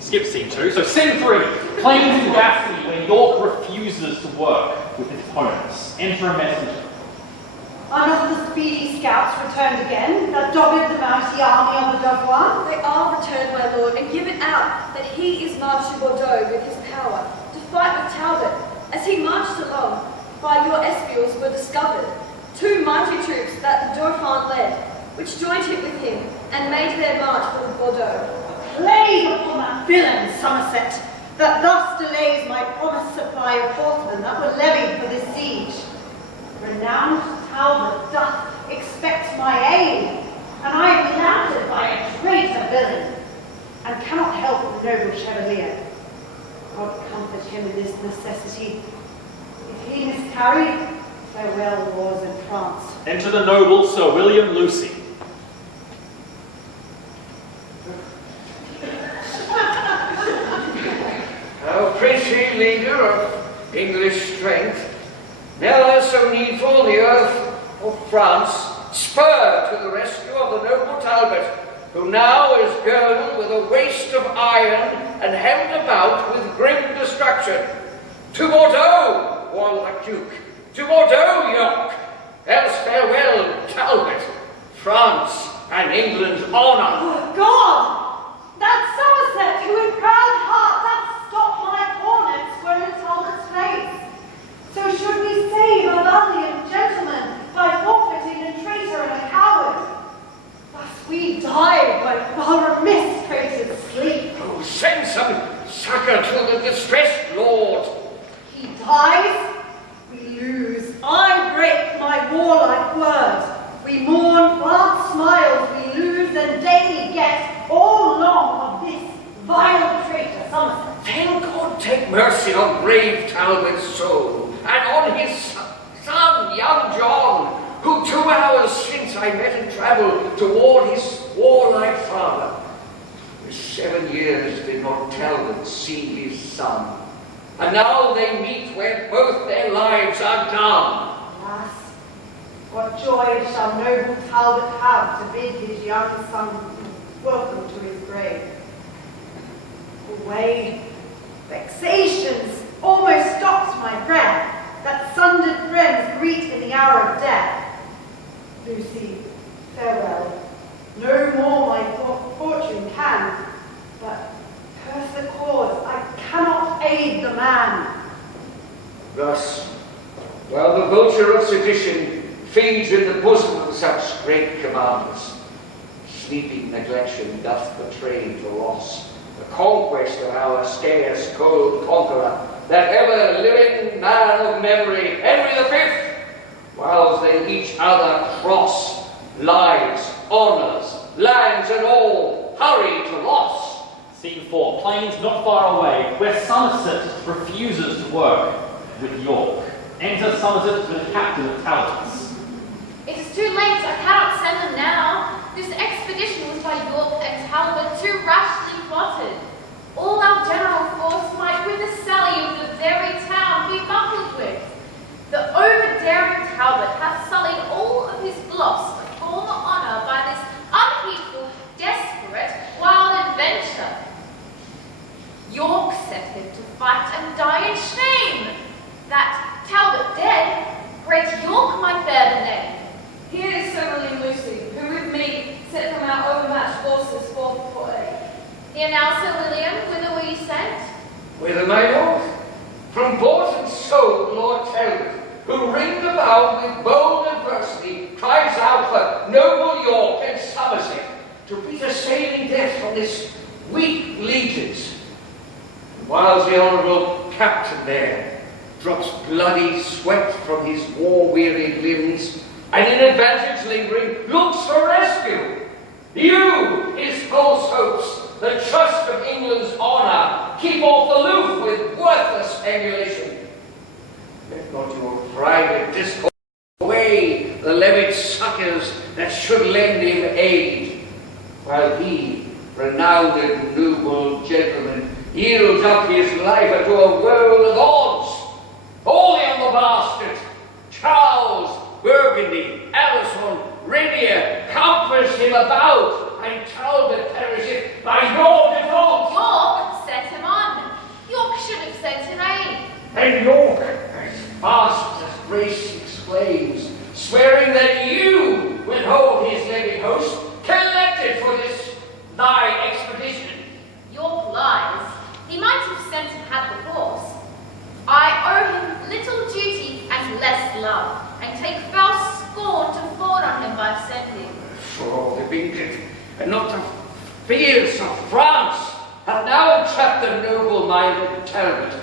Skip scene 2. So scene 3. Plains in Gascony, where York refuses to work with his opponents. Enter a messenger. Are not the speedy scouts returned again, that dogged the mighty army of the Dauphin? They are returned, my lord, and give it out that he is marched to Bordeaux with his power to fight with Talbot. As he marched along, by your espials were discovered 2 mighty troops that the Dauphin led, which joined him with him and made their march for Bordeaux. Plague upon that villain, Somerset, that thus delays my promised supply of horsemen that were levied for this siege. Renowned Talbot doth expect my aid, and I am landed by a traitor villain, and cannot help the noble Chevalier. God comfort him in this necessity. If he miscarry, farewell wars in France. Enter the noble Sir William Lucy. Thou princely leader of English strength, never so needful the earth of France, spur to the rescue of the noble Talbot, who now is girdled with a waist of iron and hemmed about with grim destruction. To Bordeaux, warlike Duke, to Bordeaux, York, else farewell, Talbot, France and England's honour. Oh, God! That Somerset, who in proud heart hath stopped my cornets, were in Talbot's place. So should we save a valiant gentleman by forfeiting a traitor and a coward? Thus we die by our remiss traitors sleep. Oh, send some succour to the distressed lord. He dies, we lose. I break my warlike word. We mourn, France smiles, we lose, and daily get all long of this vile traitor Somerset. Then God take mercy on brave Talbot's soul, and on his son, young John, who 2 hours since I met and travelled toward his warlike father. For 7 years did not Talbot see his son, and now they meet where both their lives are done. Alas, what joy shall noble Talbot have to bid his young son welcome to his grave? Away, vexations almost stopped my breath, that sundered friends greet in the hour of death. Lucy, farewell. No more my fortune can, but curse the cause, I cannot aid the man. Thus, while the vulture of sedition feeds in the bosom of such great commanders, sleeping neglection doth betray to loss the conquest of our scarce cold conqueror, that ever living man of memory, Henry V, whiles they each other cross, lives, honours, lands and all, hurry to loss. Scene 4. Plains not far away, where Somerset refuses to work with York. Enter Somerset with the captain of Talbots. It is too late, I cannot send them now. This expedition was by York and Talbot too rashly plotted. All our general force might with the sally of the very town be buckled with. The over-daring Talbot hath sullied all of his gloss of former honour by this unheedful, desperate, wild adventure. York set him to fight and die in shame. That Talbot dead, great York might bear the name. Here is Sir William Lucy, who with me set from our overmatched forces forth for aid. Here now, Sir William, whither were ye sent? Whither, my lord? From bought and sold Lord Talbot, who ringed about with bold adversity, cries out for noble York and Somerset to beat a saving death from this weak legions. And whilst the honourable captain there drops bloody sweat from his war-wearied limbs, and in advantage lingering looks for rescue, you, his false hopes, the trust of England's honour, keep off aloof with worthless emulation. Let not your private discord away the levied succours that should lend him aid, while he, renowned and noble gentleman, yields up his life unto a world of odds. Holy on the bastard, Charles, Burgundy, Alençon, Rainier, Comfort, about, and Talbot perisheth by your default. York sent him on. York should have sent him aid. And York, as fast as grace exclaims, swearing that you will hold his levy host collected for this thy expedition. York lies. He might have sent and had the force. I owe him little duty and less love, and take foul scorn to fawn on him by sending. For all the England, and not the fears of France, hath now entrapped the noble-minded Talbot.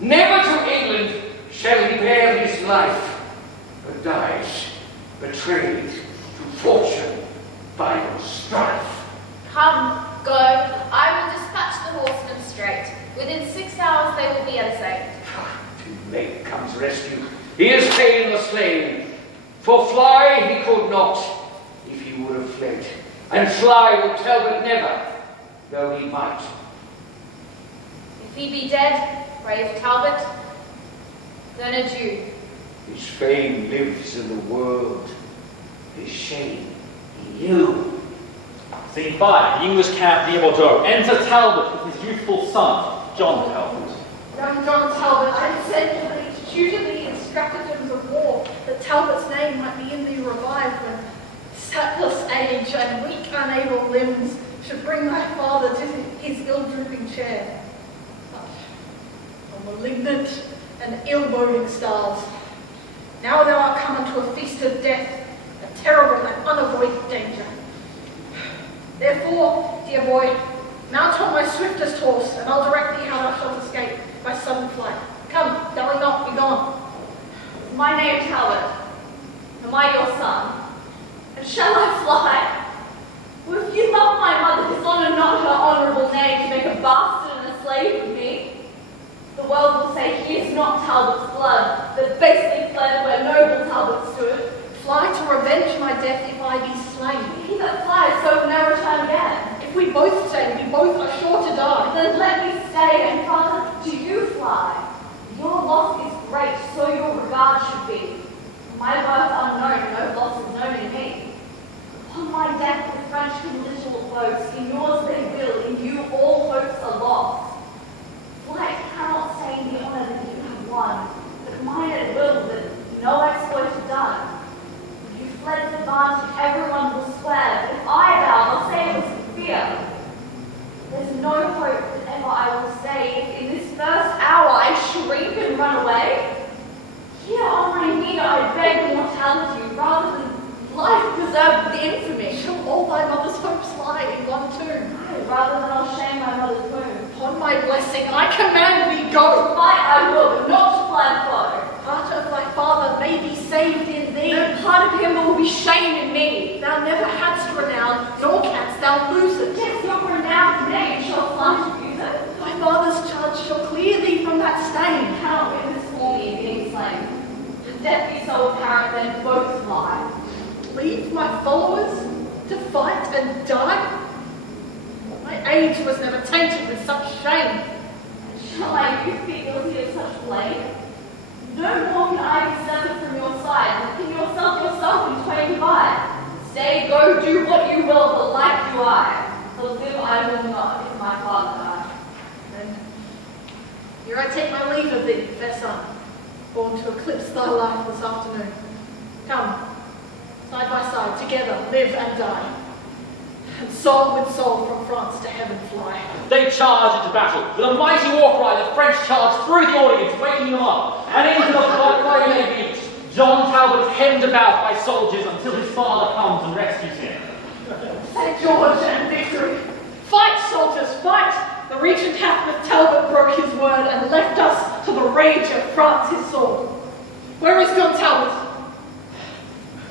Never to England shall he bear his life, but dies betrayed to fortune by your strife. Come, go. I will dispatch the horsemen straight. Within 6 hours they will be unsafe. Too late comes rescue. He is ta'en or slain. For fly he could not, if he would have fled. And fly will Talbot never, though he might. If he be dead, brave Talbot, then adieu. His fame lives in the world. His shame in you. Scene 5. The English camp near Bordeaux. Enter Talbot with his youthful son, John Talbot. Young John Talbot, I am sent for thee to tutor thee in stratagems of war, that Talbot's name might be in thee revived when sapless age and weak unable limbs should bring thy father to his ill-drooping chair. But, O malignant and ill-boding stars, now thou art come unto a feast of death, a terrible and unavoided danger. Therefore, dear boy, mount on my swiftest horse, and I'll direct thee how thou shalt escape by sudden flight. Come, dally not, be gone. My name Talbot. Am I your son? And shall I fly? Well, if you love my mother, dishonor not her honorable name to make a bastard and a slave of me. The world will say he is not Talbot's blood, that basely fled where noble Talbot stood. Fly to revenge my death if I be slain. He that flies so will never return again. If we both stay, we both are sure to die. Then let me stay, and father, do you fly? Your loss is great, so your regard should be. My worth unknown, no loss is known in me. Upon my death the French can little boast, in yours they will, in you all hopes are lost. Flight cannot stain the honor that you have won, but mine at will that no exploit have done. If you fled with advantage, everyone will swear, but if I vow, they'll say it was for fear. There's no hope that ever I will stay, if in this first hour I shrink and run away. Here on my knee I beg mortality, rather than life preserved with infamy. Shall all thy mother's hopes lie in one tomb? Rather than I'll shame my mother's womb. Upon my blessing, I command thee go. To fight I will, but not to fly the foe. Part of thy father may be saved in thee. No part of him will be shame in me. Thou never hadst renown, nor canst thou lose it. Yes, your renowned name shall fly to use it. Thy father's charge shall clear thee from that stain. You cannot witness for me being slain. The death be so apparent, then both lie. Leave my followers to fight and die? My age was never tainted with such shame. Shall my youth be guilty of such blame? No more can I be severed from your side, than can yourself in twain divide. Stay, go, do what you will, but life do I. But live I will not, if my father die. And here I take my leave of thee, fair son, born to eclipse thy life this afternoon. Come, side by side, together, live and die. And soul with soul from France to heaven fly. They charge into battle. With a mighty war cry, the French charge through the audience, waking them up, and into the fighting beach. John Talbot hemmed about by soldiers until his father comes and rescues him. St. George and victory! Fight, soldiers, fight! The regent hath with Talbot broke his word and left us to the rage of France his sword. Where is John Talbot?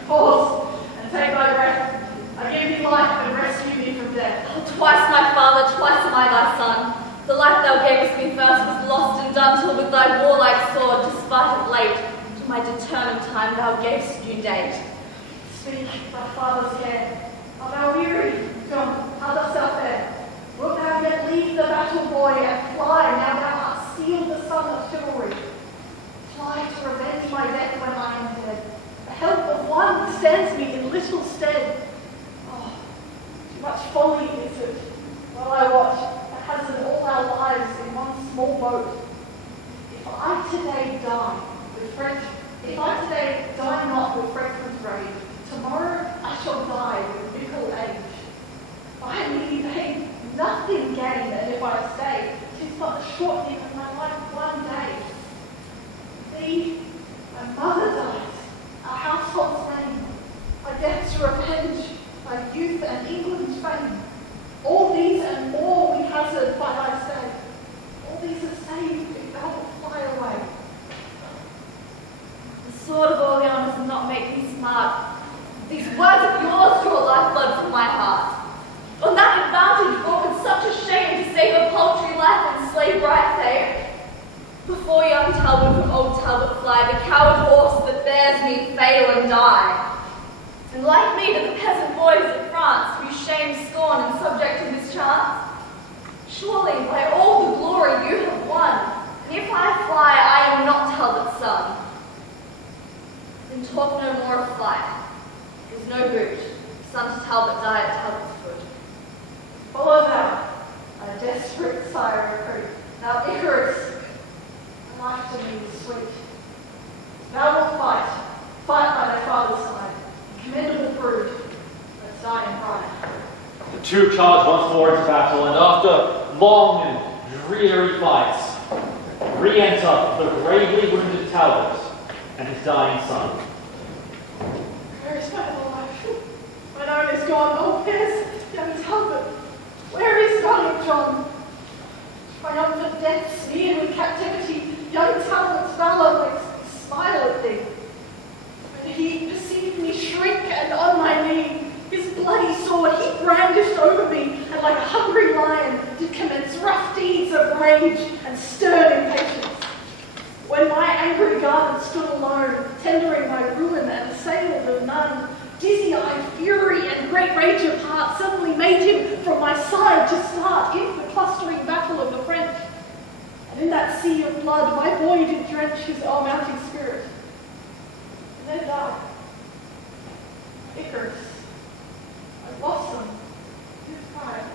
Pause and take thy breath. I give thee life and rescue thee from death. Twice my father, twice am I thy son. The life thou gavest me first was lost and done, till with thy warlike sword, despite of late, to my determined time thou gavest due date. Speak, thy father's care. Art thou weary? John, how dost thou fare? Wilt thou yet leave the battle, boy, and fly, now thou art sealed the son of chivalry? Fly to revenge my death when I am dead. The help of one stands me in little stead. Oh, Much folly is it, while I watch, that has all our lives in one small boat. If I today die with not with Franklin's rage, tomorrow I shall die with fickle age. By me they nothing gain, and if I stay, 'tis but the shortening of my life one day. Thee, my mother dies, our household's name, my death's revenge, my youth and England's fame. All these and more we hazard by thy stay. All these are saved if thou wilt fly away. The sword of Orleans does not make me smart. These words of yours draw lifeblood from my heart. On that advantage brought with such a shame to save a paltry life and slay bright fame. Before young Talbot from old Talbot fly, the coward horse that bears me fail and die. And like me to the peasant boys of France, whose shame, scorn, and subject to mischance. Surely by all the glory you have won, and if I fly, I am not Talbot's son. Then talk no more of flight. It was no root. Son to Talbot die at Talbot's foot. Follow thou, a desperate sire recruit. Thou Icarus, a life to me is sweet. Thou wilt fight by thy father's side. Commendable brood, let's die in pride. The two charge once more into battle, and after long and dreary fights, re-enter the gravely wounded Talbot and his dying son. Where is my life? Mine own is gone. Oh, where's young Talbot? Where is darling John? Triumphant death smeared with captivity, young Talbot's valor makes me smile at thee. When he perceived me shrink and on my knee, his bloody sword he brandished over me, and like a hungry lion did commence rough deeds of rage and stern impatience. When my angry garden stood alone, tendering my ruin and assailed of none, dizzy-eyed fury and great rage of heart suddenly made him from my side to start in the clustering battle of the French. And in that sea of blood my boy did drench his all-mounting spirit. And then died. Icarus, my blossom, his pride.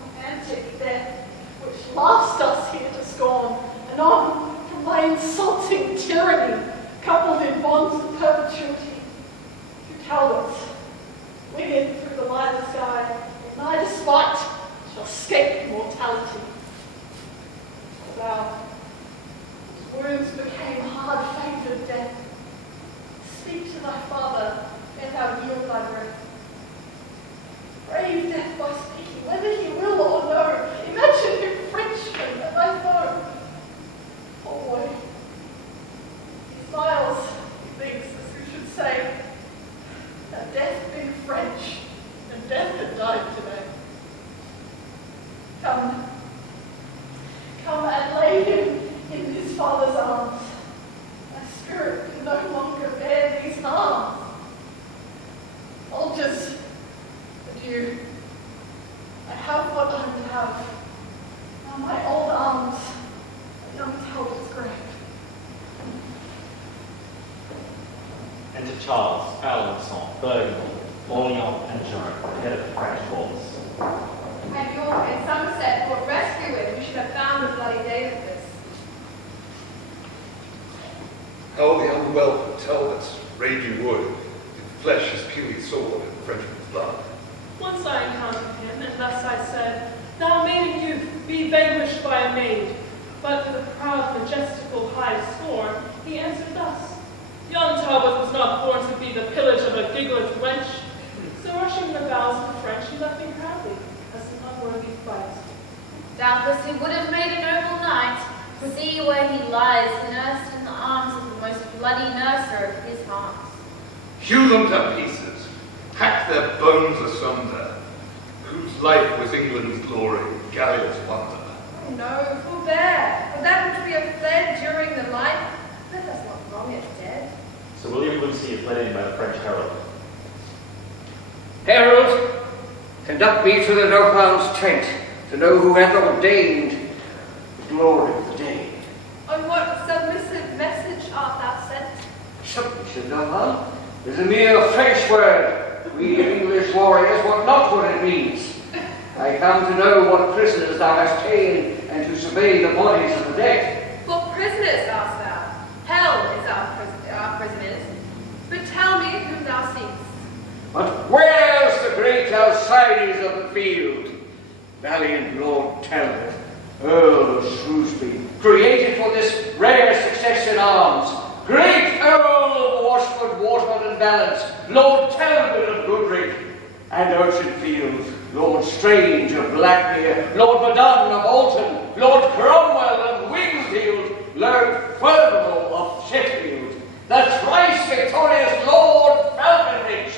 Romantic death, which laughs us here to scorn, and on from thy insulting tyranny, coupled in bonds of perpetuity, to Talbots, winged through the lighter sky, in thy despite shall escape mortality. Thou, whose wounds became hard favoured death, speak to thy father, ere thou yield thy breath. Brave death by speaking, whether he will or no. Imagine him Frenchman and thy foe. Oh boy, he smiles, he thinks, as who should say, that death being French, and death had died today. Come and lay him in his father's arms. My spirit can no longer bear these harms. Soldiers, adieu. I have what I would have. Now my old arms, a young Talbot's grave. Enter Charles, Alençon, Burgundy, Orleans, and Joan, head of the French force. And York and Somerset brought rescue in, we should have found the bloody Davidus. How the unwelcome Talbots, raging wood, in flesh his puny sword and Frenchman's blood. Once I encountered him, and thus I said, Thou maiden youth, be vanquished by a maid. But with a proud, majestical, high scorn, he answered thus, Young Talbot was not born to be the pillage of a giglet wench. So rushing the vows of the French, he left me proudly, as an unworthy fight. Doubtless he would have made a noble knight. See where he lies, nursed in the arms of the most bloody nurser of his hearts. Hew them to pieces, hack their bones asunder, whose life was England's glory, Gallia's wonder. Oh no, forbear, for that which we have fled during the life, let us not wrong it dead. Sir William Lucy is led in by the French herald. Herald, conduct me to the Dauphin's tent to know who hath ordained the glory of the day. On what submissive message art thou sent? Submission, Dauphin, is a mere French word. we English warriors wot not what it means. I come to know what prisoners thou hast taken, and to survey the bodies of the dead. What prisoners, asked thou? Hell is our prisoners. But tell me whom thou seekst. But where's the great Alcides of the field? Valiant Lord Talbot, Earl of Shrewsbury, created for this rare success in arms. Great Earl of Washford, Warford and Valence, Lord Talbot of Goodrich and Oceanfield, Lord Strange of Blackmere, Lord Verdun of Alton, Lord Cromwell of Wingfield, Lord Furnival of Sheffield, the thrice victorious Lord Falconbridge,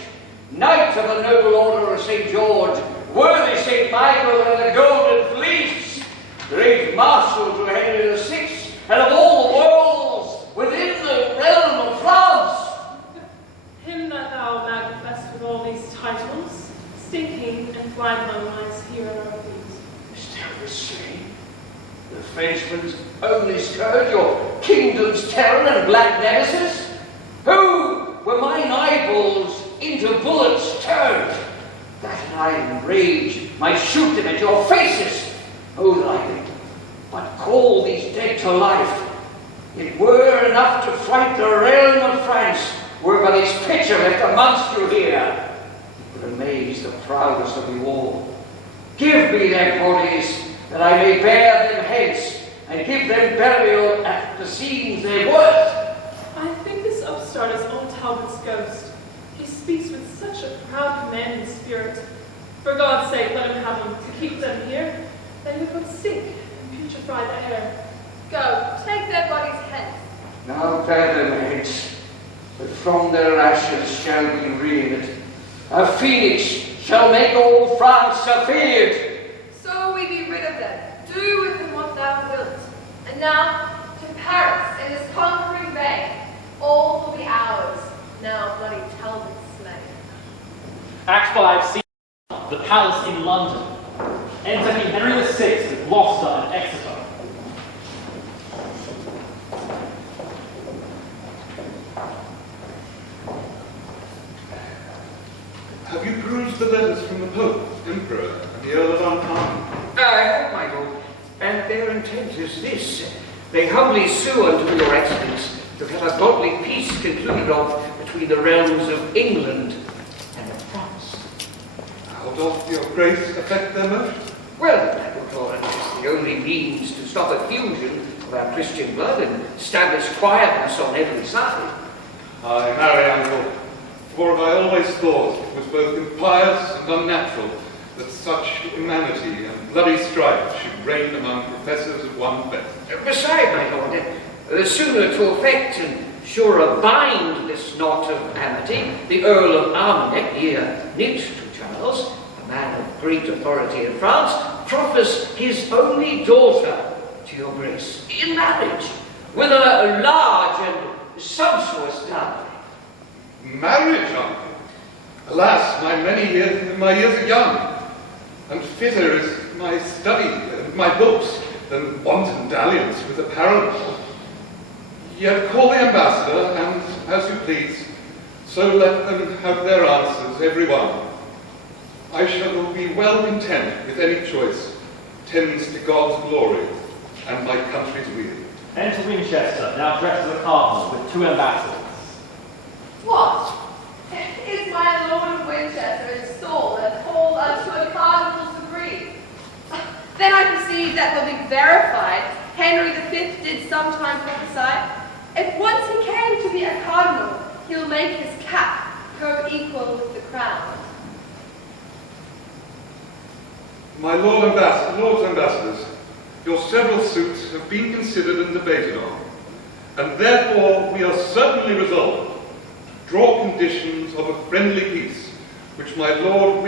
Knight of the Noble Order of St. George, worthy St. Michael and the Golden Fleece, great Marshal to Henry VI, and of all the worlds within the realm of France. Him that thou manifest with all these titles, stinking and blindman lies here in our feet. Is there a shame? The Frenchman's only scourge, your kingdom's terror and black nemesis? Who were mine eyeballs into bullets turned, that I in rage might shoot them at your faces? Oh, that I could but call these dead to life. It were enough to fright the realm of France, were but his picture left amongst you here. It would amaze the proudest of you all. Give me their bodies, that I may bear them hence, and give them burial at the scenes they worth. I think this upstart is old Talbot's ghost. He speaks with such a proud commanding spirit. For God's sake, let him have them. To keep them here, they would but stink and putrefy the air. Go, take their bodies hence. Now bear them hence, but from their ashes shall be reared. A phoenix shall make all France afeard. So we be rid of them. Do with them what thou wilt. And now, to Paris in this conquering vein. All will be ours, now bloody Talbot slain. Act 5, Scene 1, the palace in London. Enter King Henry VI with Gloucester and Exeter. Have you perused the letters from the Pope, Emperor, and the Earl of Armagh? I have, my lord, and their intent is this. They humbly sue unto your excellence to have a godly peace concluded of between the realms of England and of France. How doth your grace affect their motion? Well, my good lord, it is the only means to stop a fusion of our Christian blood and establish quietness on every side. Aye, marry, uncle, for I always thought it was both impious and unnatural that such inanity and bloody strife should reign among professors of one faith. Beside, my lord, the sooner to effect and surer bind this knot of amity, the Earl of Armagnac, ear knit to Charles, a man of great authority in France, proffers his only daughter to your grace in marriage, with a large and sumptuous dowry. Marriage, uncle? Alas, my years are young, and fitter is my study and my books than wanton dalliance with apparel. Yet call the ambassador, and as you please, so let them have their answers, every one. I shall be well content with any choice tends to God's glory and my country's weal. Enter Winchester, now dressed as a cardinal, with 2 ambassadors. What? Is my Lord of Winchester installed and called unto a cardinal's degree? Then I perceive that will be verified. Henry V did sometime prophesy. If once he came to be a cardinal, he'll make his cap co-equal with the crown. My lords ambassadors, your several suits have been considered and debated on, and therefore we are certainly resolved to draw conditions of a friendly peace, which by my Lord of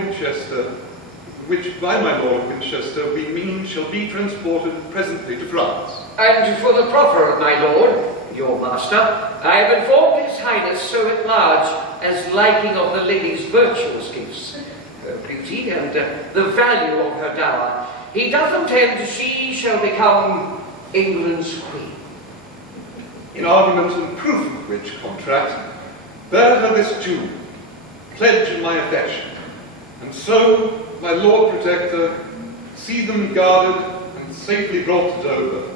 Winchester we mean shall be transported presently to France. And for the proffer of my lord, your master, I have informed his highness so at large as liking of the lady's virtuous gifts, her beauty, and the value of her dower. He doth intend she shall become England's queen. In argument and proof of which contract, bear her this jewel, pledge of my affection. And so, my Lord Protector, see them guarded and safely brought to Dover,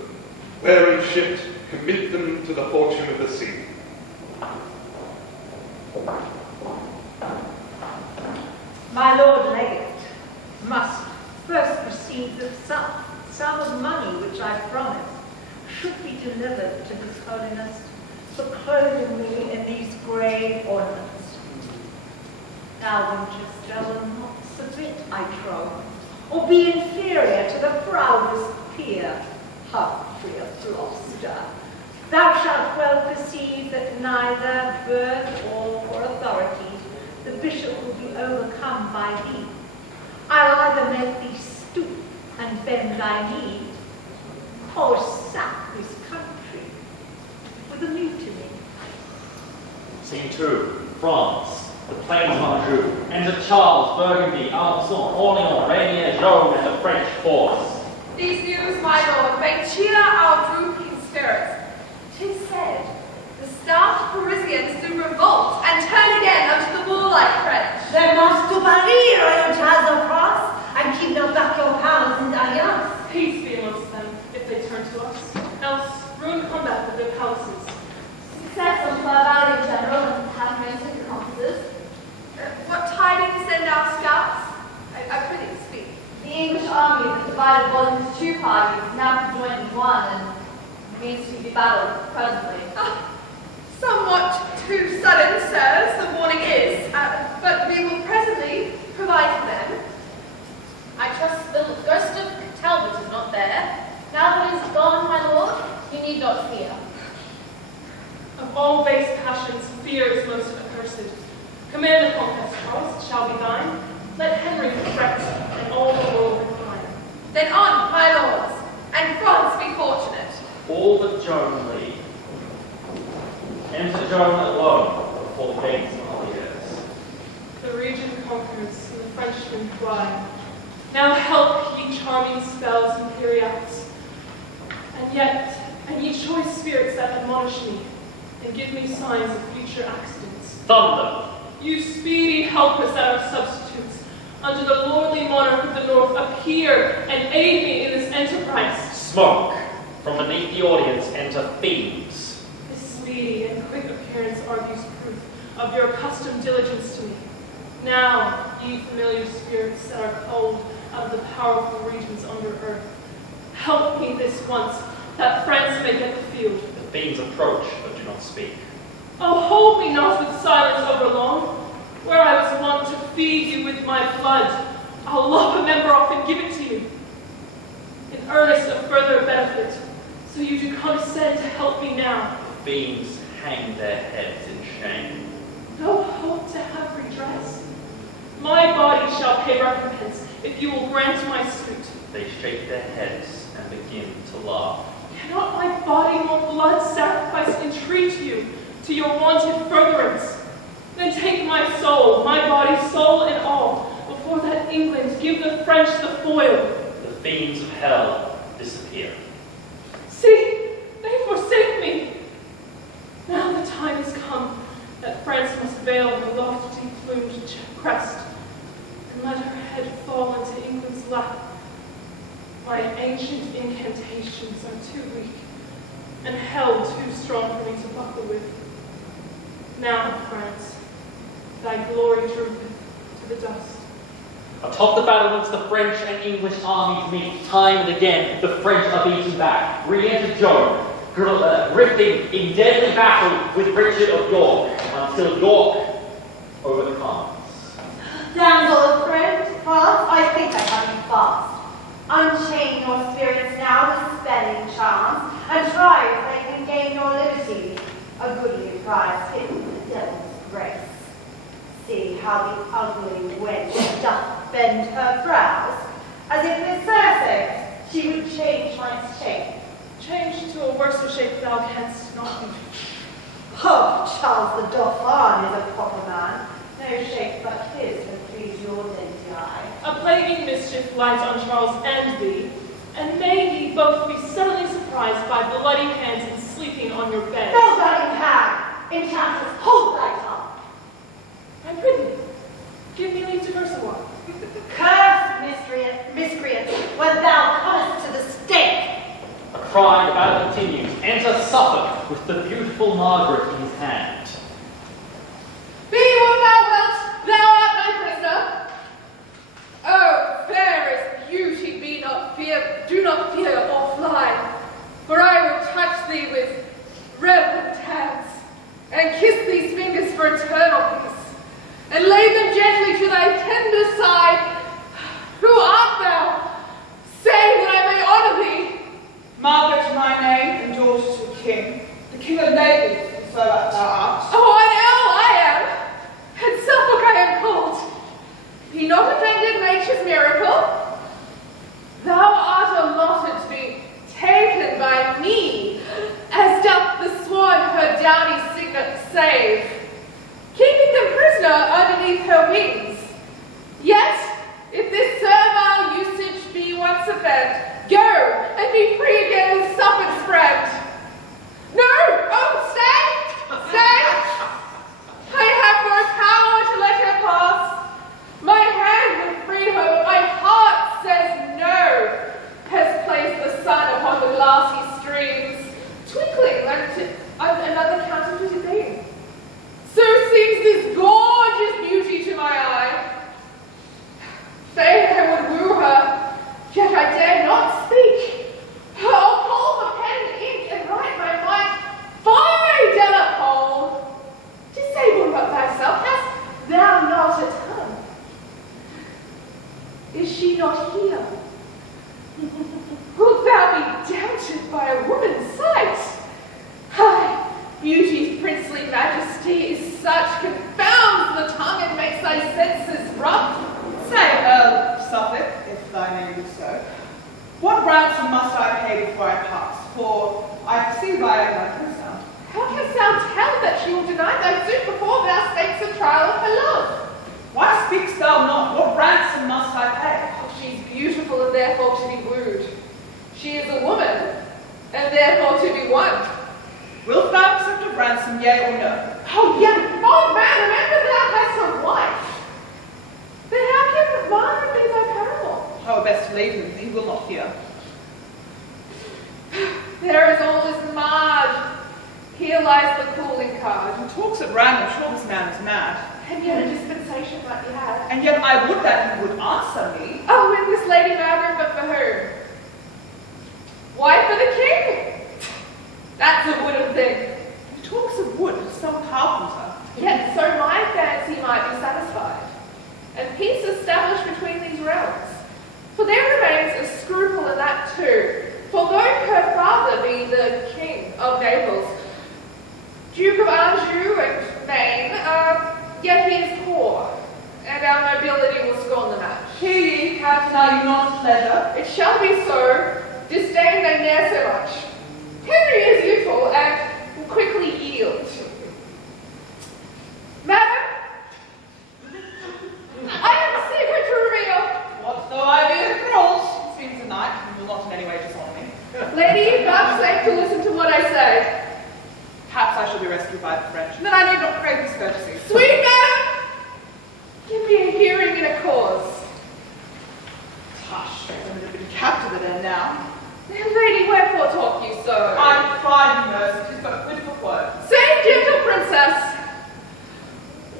where in shipped commit them to the fortune of the sea. My Lord Legate must first receive the sum of money which I promised should be delivered to His Holiness for clothing me in these grey ornaments. Now Winchester will not submit, I trow, or be inferior to the proudest peer, Humphrey of Gloucester. Thou shalt well perceive that neither birth or for authority the bishop will be overcome by thee. I'll either make thee stoop and bend thy knee, or sack this country with a mutiny. Scene 2. France. The plains of Anjou. Enter Charles, Burgundy, Alençon, Orleans, Rainier, Joan, and the French force. These news, my lord, may cheer our drooping spirits. 'Tis said, the stout Parisians do revolt and turn again unto the warlike French. They must to Paris, royal child of France, and keep not back your powers in alliance. Peace be amongst them, if they turn to us. Else, ruin combat with their palaces. Success unto our valiant general and patroness of the compasses. What tidings send our scouts? I prithee speak. The English army that divided was into two parties is now conjoined in one and means to be battled presently. Somewhat too sudden, sirs, the warning is, but we will presently provide for them. I trust the ghost of Talbot is not there. Now that he is gone, my lord, you need not fear. Of all base passions, fear is most accursed. Command the conquest, Charles, it shall be thine. Let Henry fret, and all the world recline. Then on, my lords, and France be fortunate. All but Joan lead. Enter Joan alone before the gates of Orleans. The region conquers, and the Frenchmen fly. Now help, ye charming spells and periacs. And ye choice spirits that admonish me, and give me signs of future accidents. Thunder! You speedy helpers that are substitutes, under the lordly monarch of the north, appear and aid me in this enterprise. Smoke! From beneath the audience enter thieves. This speedy and quick appearance argues proof of your accustomed diligence to me. Now, ye familiar spirits that are called out of the powerful regions under earth, help me this once, that France may get the field. The fiends approach, but do not speak. Oh, hold me not with silence over long. Where I was wont to feed you with my blood, I'll lop a member off and give it to you, in earnest of further benefit. So you do condescend to help me now. The fiends hang their heads in shame. No hope to have redress. My body shall pay recompense if you will grant my suit. They shake their heads and begin to laugh. Cannot my body more blood sacrifice entreat you to your wanted furtherance? Then take my soul, my body, soul and all, before that England give the French the foil. The fiends of hell disappear. See, they forsake me. Now the time has come that France must veil her lofty plumed crest and let her head fall into England's lap. My ancient incantations are too weak, and hell too strong for me to buckle with. Now, France, thy glory droopeth to the dust. Atop the battlements, the French and English armies meet. Time and again, the French are beaten back. Re-enter Joan, grifting in deadly battle with Richard of York, until York overcomes. Damsel of France, I think I have you fast. Unchain your spirits now with spelling charms, and try if they can gain your liberty. A goodly prize hidden in the devil's grace. See how the ugly wench doth bend her brows, as if with Circe she would change my shape. Change to a worser shape thou canst not be. Oh, Charles the Dauphin is a proper man. No shape but his would please your dainty eye. A plaguing mischief lies on Charles and thee, and may ye both be suddenly surprised by bloody hands and sleeping on your bed. Thou running hag, enchantress, hold thy tongue. I prithee, Give me leave to go somewhat. Curse, miscreant, when thou comest to the stake. A cry, the battle continues. Enter Suffolk with the beautiful Margaret in his hand. Be what thou wilt, thou art my prisoner. Oh, fairest beauty, do not fear or fly, for I will touch thee with reverent hands, and kiss these fingers for eternal peace, and lay them gently to thy tender side. Who art thou? Say that I may honor thee. Margaret my name, and daughter to the king of Naples, and so that thou art. Oh, an earl I am, and Suffolk I am called. Be not offended nature's miracle. Thou art allotted to be taken by me, as doth the swan her downy signet save, keeping the prisoner underneath her wings. Yet, if this servile usage be once offend, go and be free again with Suffolk's friend. No! Oh, stay! Stay! I have no power to let her pass. My hand would free her, but my heart says no. Has placed the sun upon the glassy streams, twinkling like another counterfeited beam. So seems this gorgeous beauty to my eye. Fain I would woo her, yet I dare not speak. I'll call for pen and ink and write my mind. Fie, Delapole! Disabled but thyself, hast thou not a tongue? Is she not here? Wilt thou be doubted by a woman's sight? Ay, beauty's princely majesty is such, confounds the tongue and makes thy senses rough. Say, Earl of Suffolk, if thy name be so, what ransom must I pay before I pass? For I perceive I am my prisoner. How canst thou tell that she will deny thy suit before thou stakes a trial of her love? Why speakst thou not? What ransom must I pay? Oh, she's beautiful and therefore to be wooed. She is a woman, and therefore to be won. Wilt thou accept a ransom, yea or no? Oh, yeah, old man, remember thou hast a wife. Then how can Margaret be thy paramour? Oh, best leave him, he will not hear. There is all this Marge. Here lies the calling card. He talks at random, sure this man is mad. And yet a dispensation might be had. And yet I would that he would answer me. Oh, with this Lady Margaret, but for whom? Why for the king? That's a wooden thing. He talks of wood, some carpenter. Yet so my fancy might be satisfied, and peace established between these realms. For there remains a scruple in that too. For though her father be the king of Naples, Duke of Anjou and Maine, yet he is poor, and our nobility will scorn the match. Hear ye, Captain, are you not pleasure? It shall be so, disdain they ne'er so much. Henry is youthful, and will quickly yield. Madam, I have a secret to reveal. What though I be a thrall? It seems a knight, and will not in any way disown me. Lady, vouchsafe to listen to what I say. Perhaps I shall be rescued by the French. Then I need not crave his courtesy. Sweet madam, give me a hearing in a cause. Hush, I'm a bit captive then now. Lady, wherefore talk you so? I cry you mercy, 'tis but a quid word. Say, gentle princess,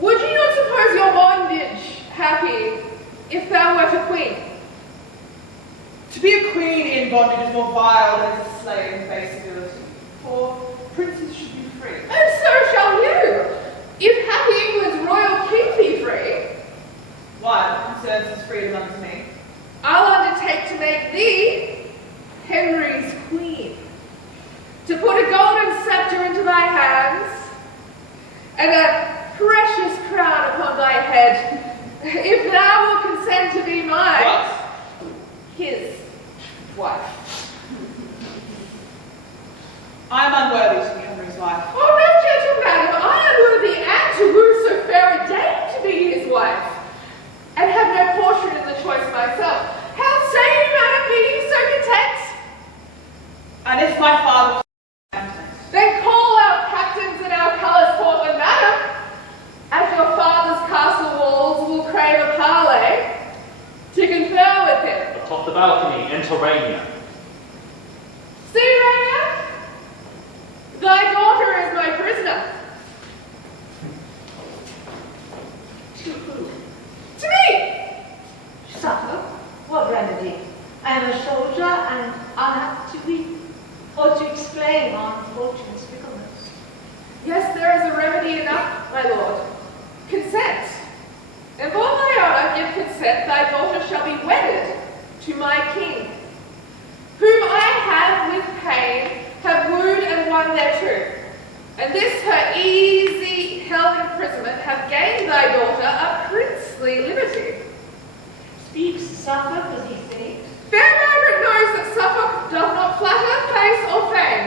would you not suppose your bondage happy if thou wert a queen? To be a queen in bondage is more vile than to slay in base ability. For princes should be free. And so shall you, if happy England's royal king be free. Why, what concerns his freedom unto me? I'll undertake to make thee Henry's queen, to put a golden scepter into thy hands, and a precious crown upon thy head, if thou wilt consent to be mine. What? His wife. I am unworthy to be Henry's wife. Oh, no, gentle madam, I am worthy and to woo so fair a dame to be his wife, and have no portion in the choice myself. balcony, enter Rainier. See, Rainier? Thy daughter is my prisoner. To who? To me! Suffer? What remedy? I am a soldier and unhappy to weep, or to explain our unfortunate's fickleness. Yes, there is a remedy enough, my lord. Consent. And for my honour, give consent, thy daughter shall be wedded to my king, whom I have with pain have wooed and won thereto. And this her easy held imprisonment have gained thy daughter a princely liberty. Speaks Suffolk as he thinks. Fair Margaret knows that Suffolk doth not flatter face or fame.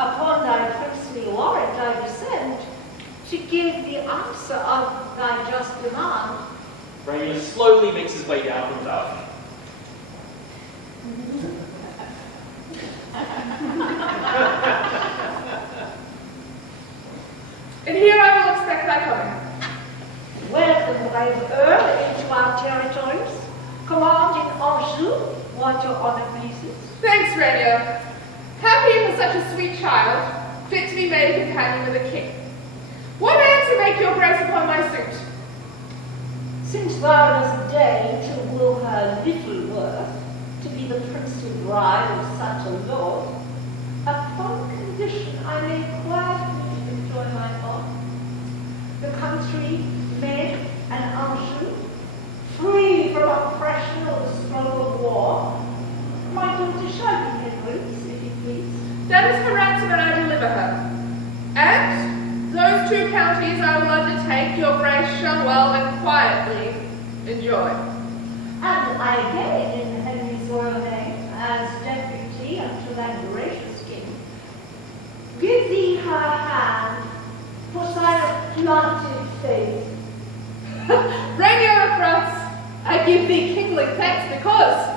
Upon thy princely warrant I descend, to give the answer of thy just demand. Rainier slowly makes his way down from the balcony. And here I will expect thy coming. Welcome, brave Earl, into our territories. Command in Anjou, what your honour pleases. Thanks, Rainier. Happy for such a sweet child, fit to be made a companion with a king. What answer make your grace upon my suit? Since thou dost deign to will her little worth, to be the princely bride of such a lord, upon condition I may quietly enjoy my heart, the country, men, and Anjou, free from oppression or the struggle of war. My daughter shall be Henry's, if you please. That is her ransom, and I deliver her. And those 2 counties I will undertake, your grace shall well and quietly enjoy. And I gain in Henry's royal name, as deputy unto that gracious king, give thee her hand for sign of planted faith. Rainier of France, I give thee kingly thanks because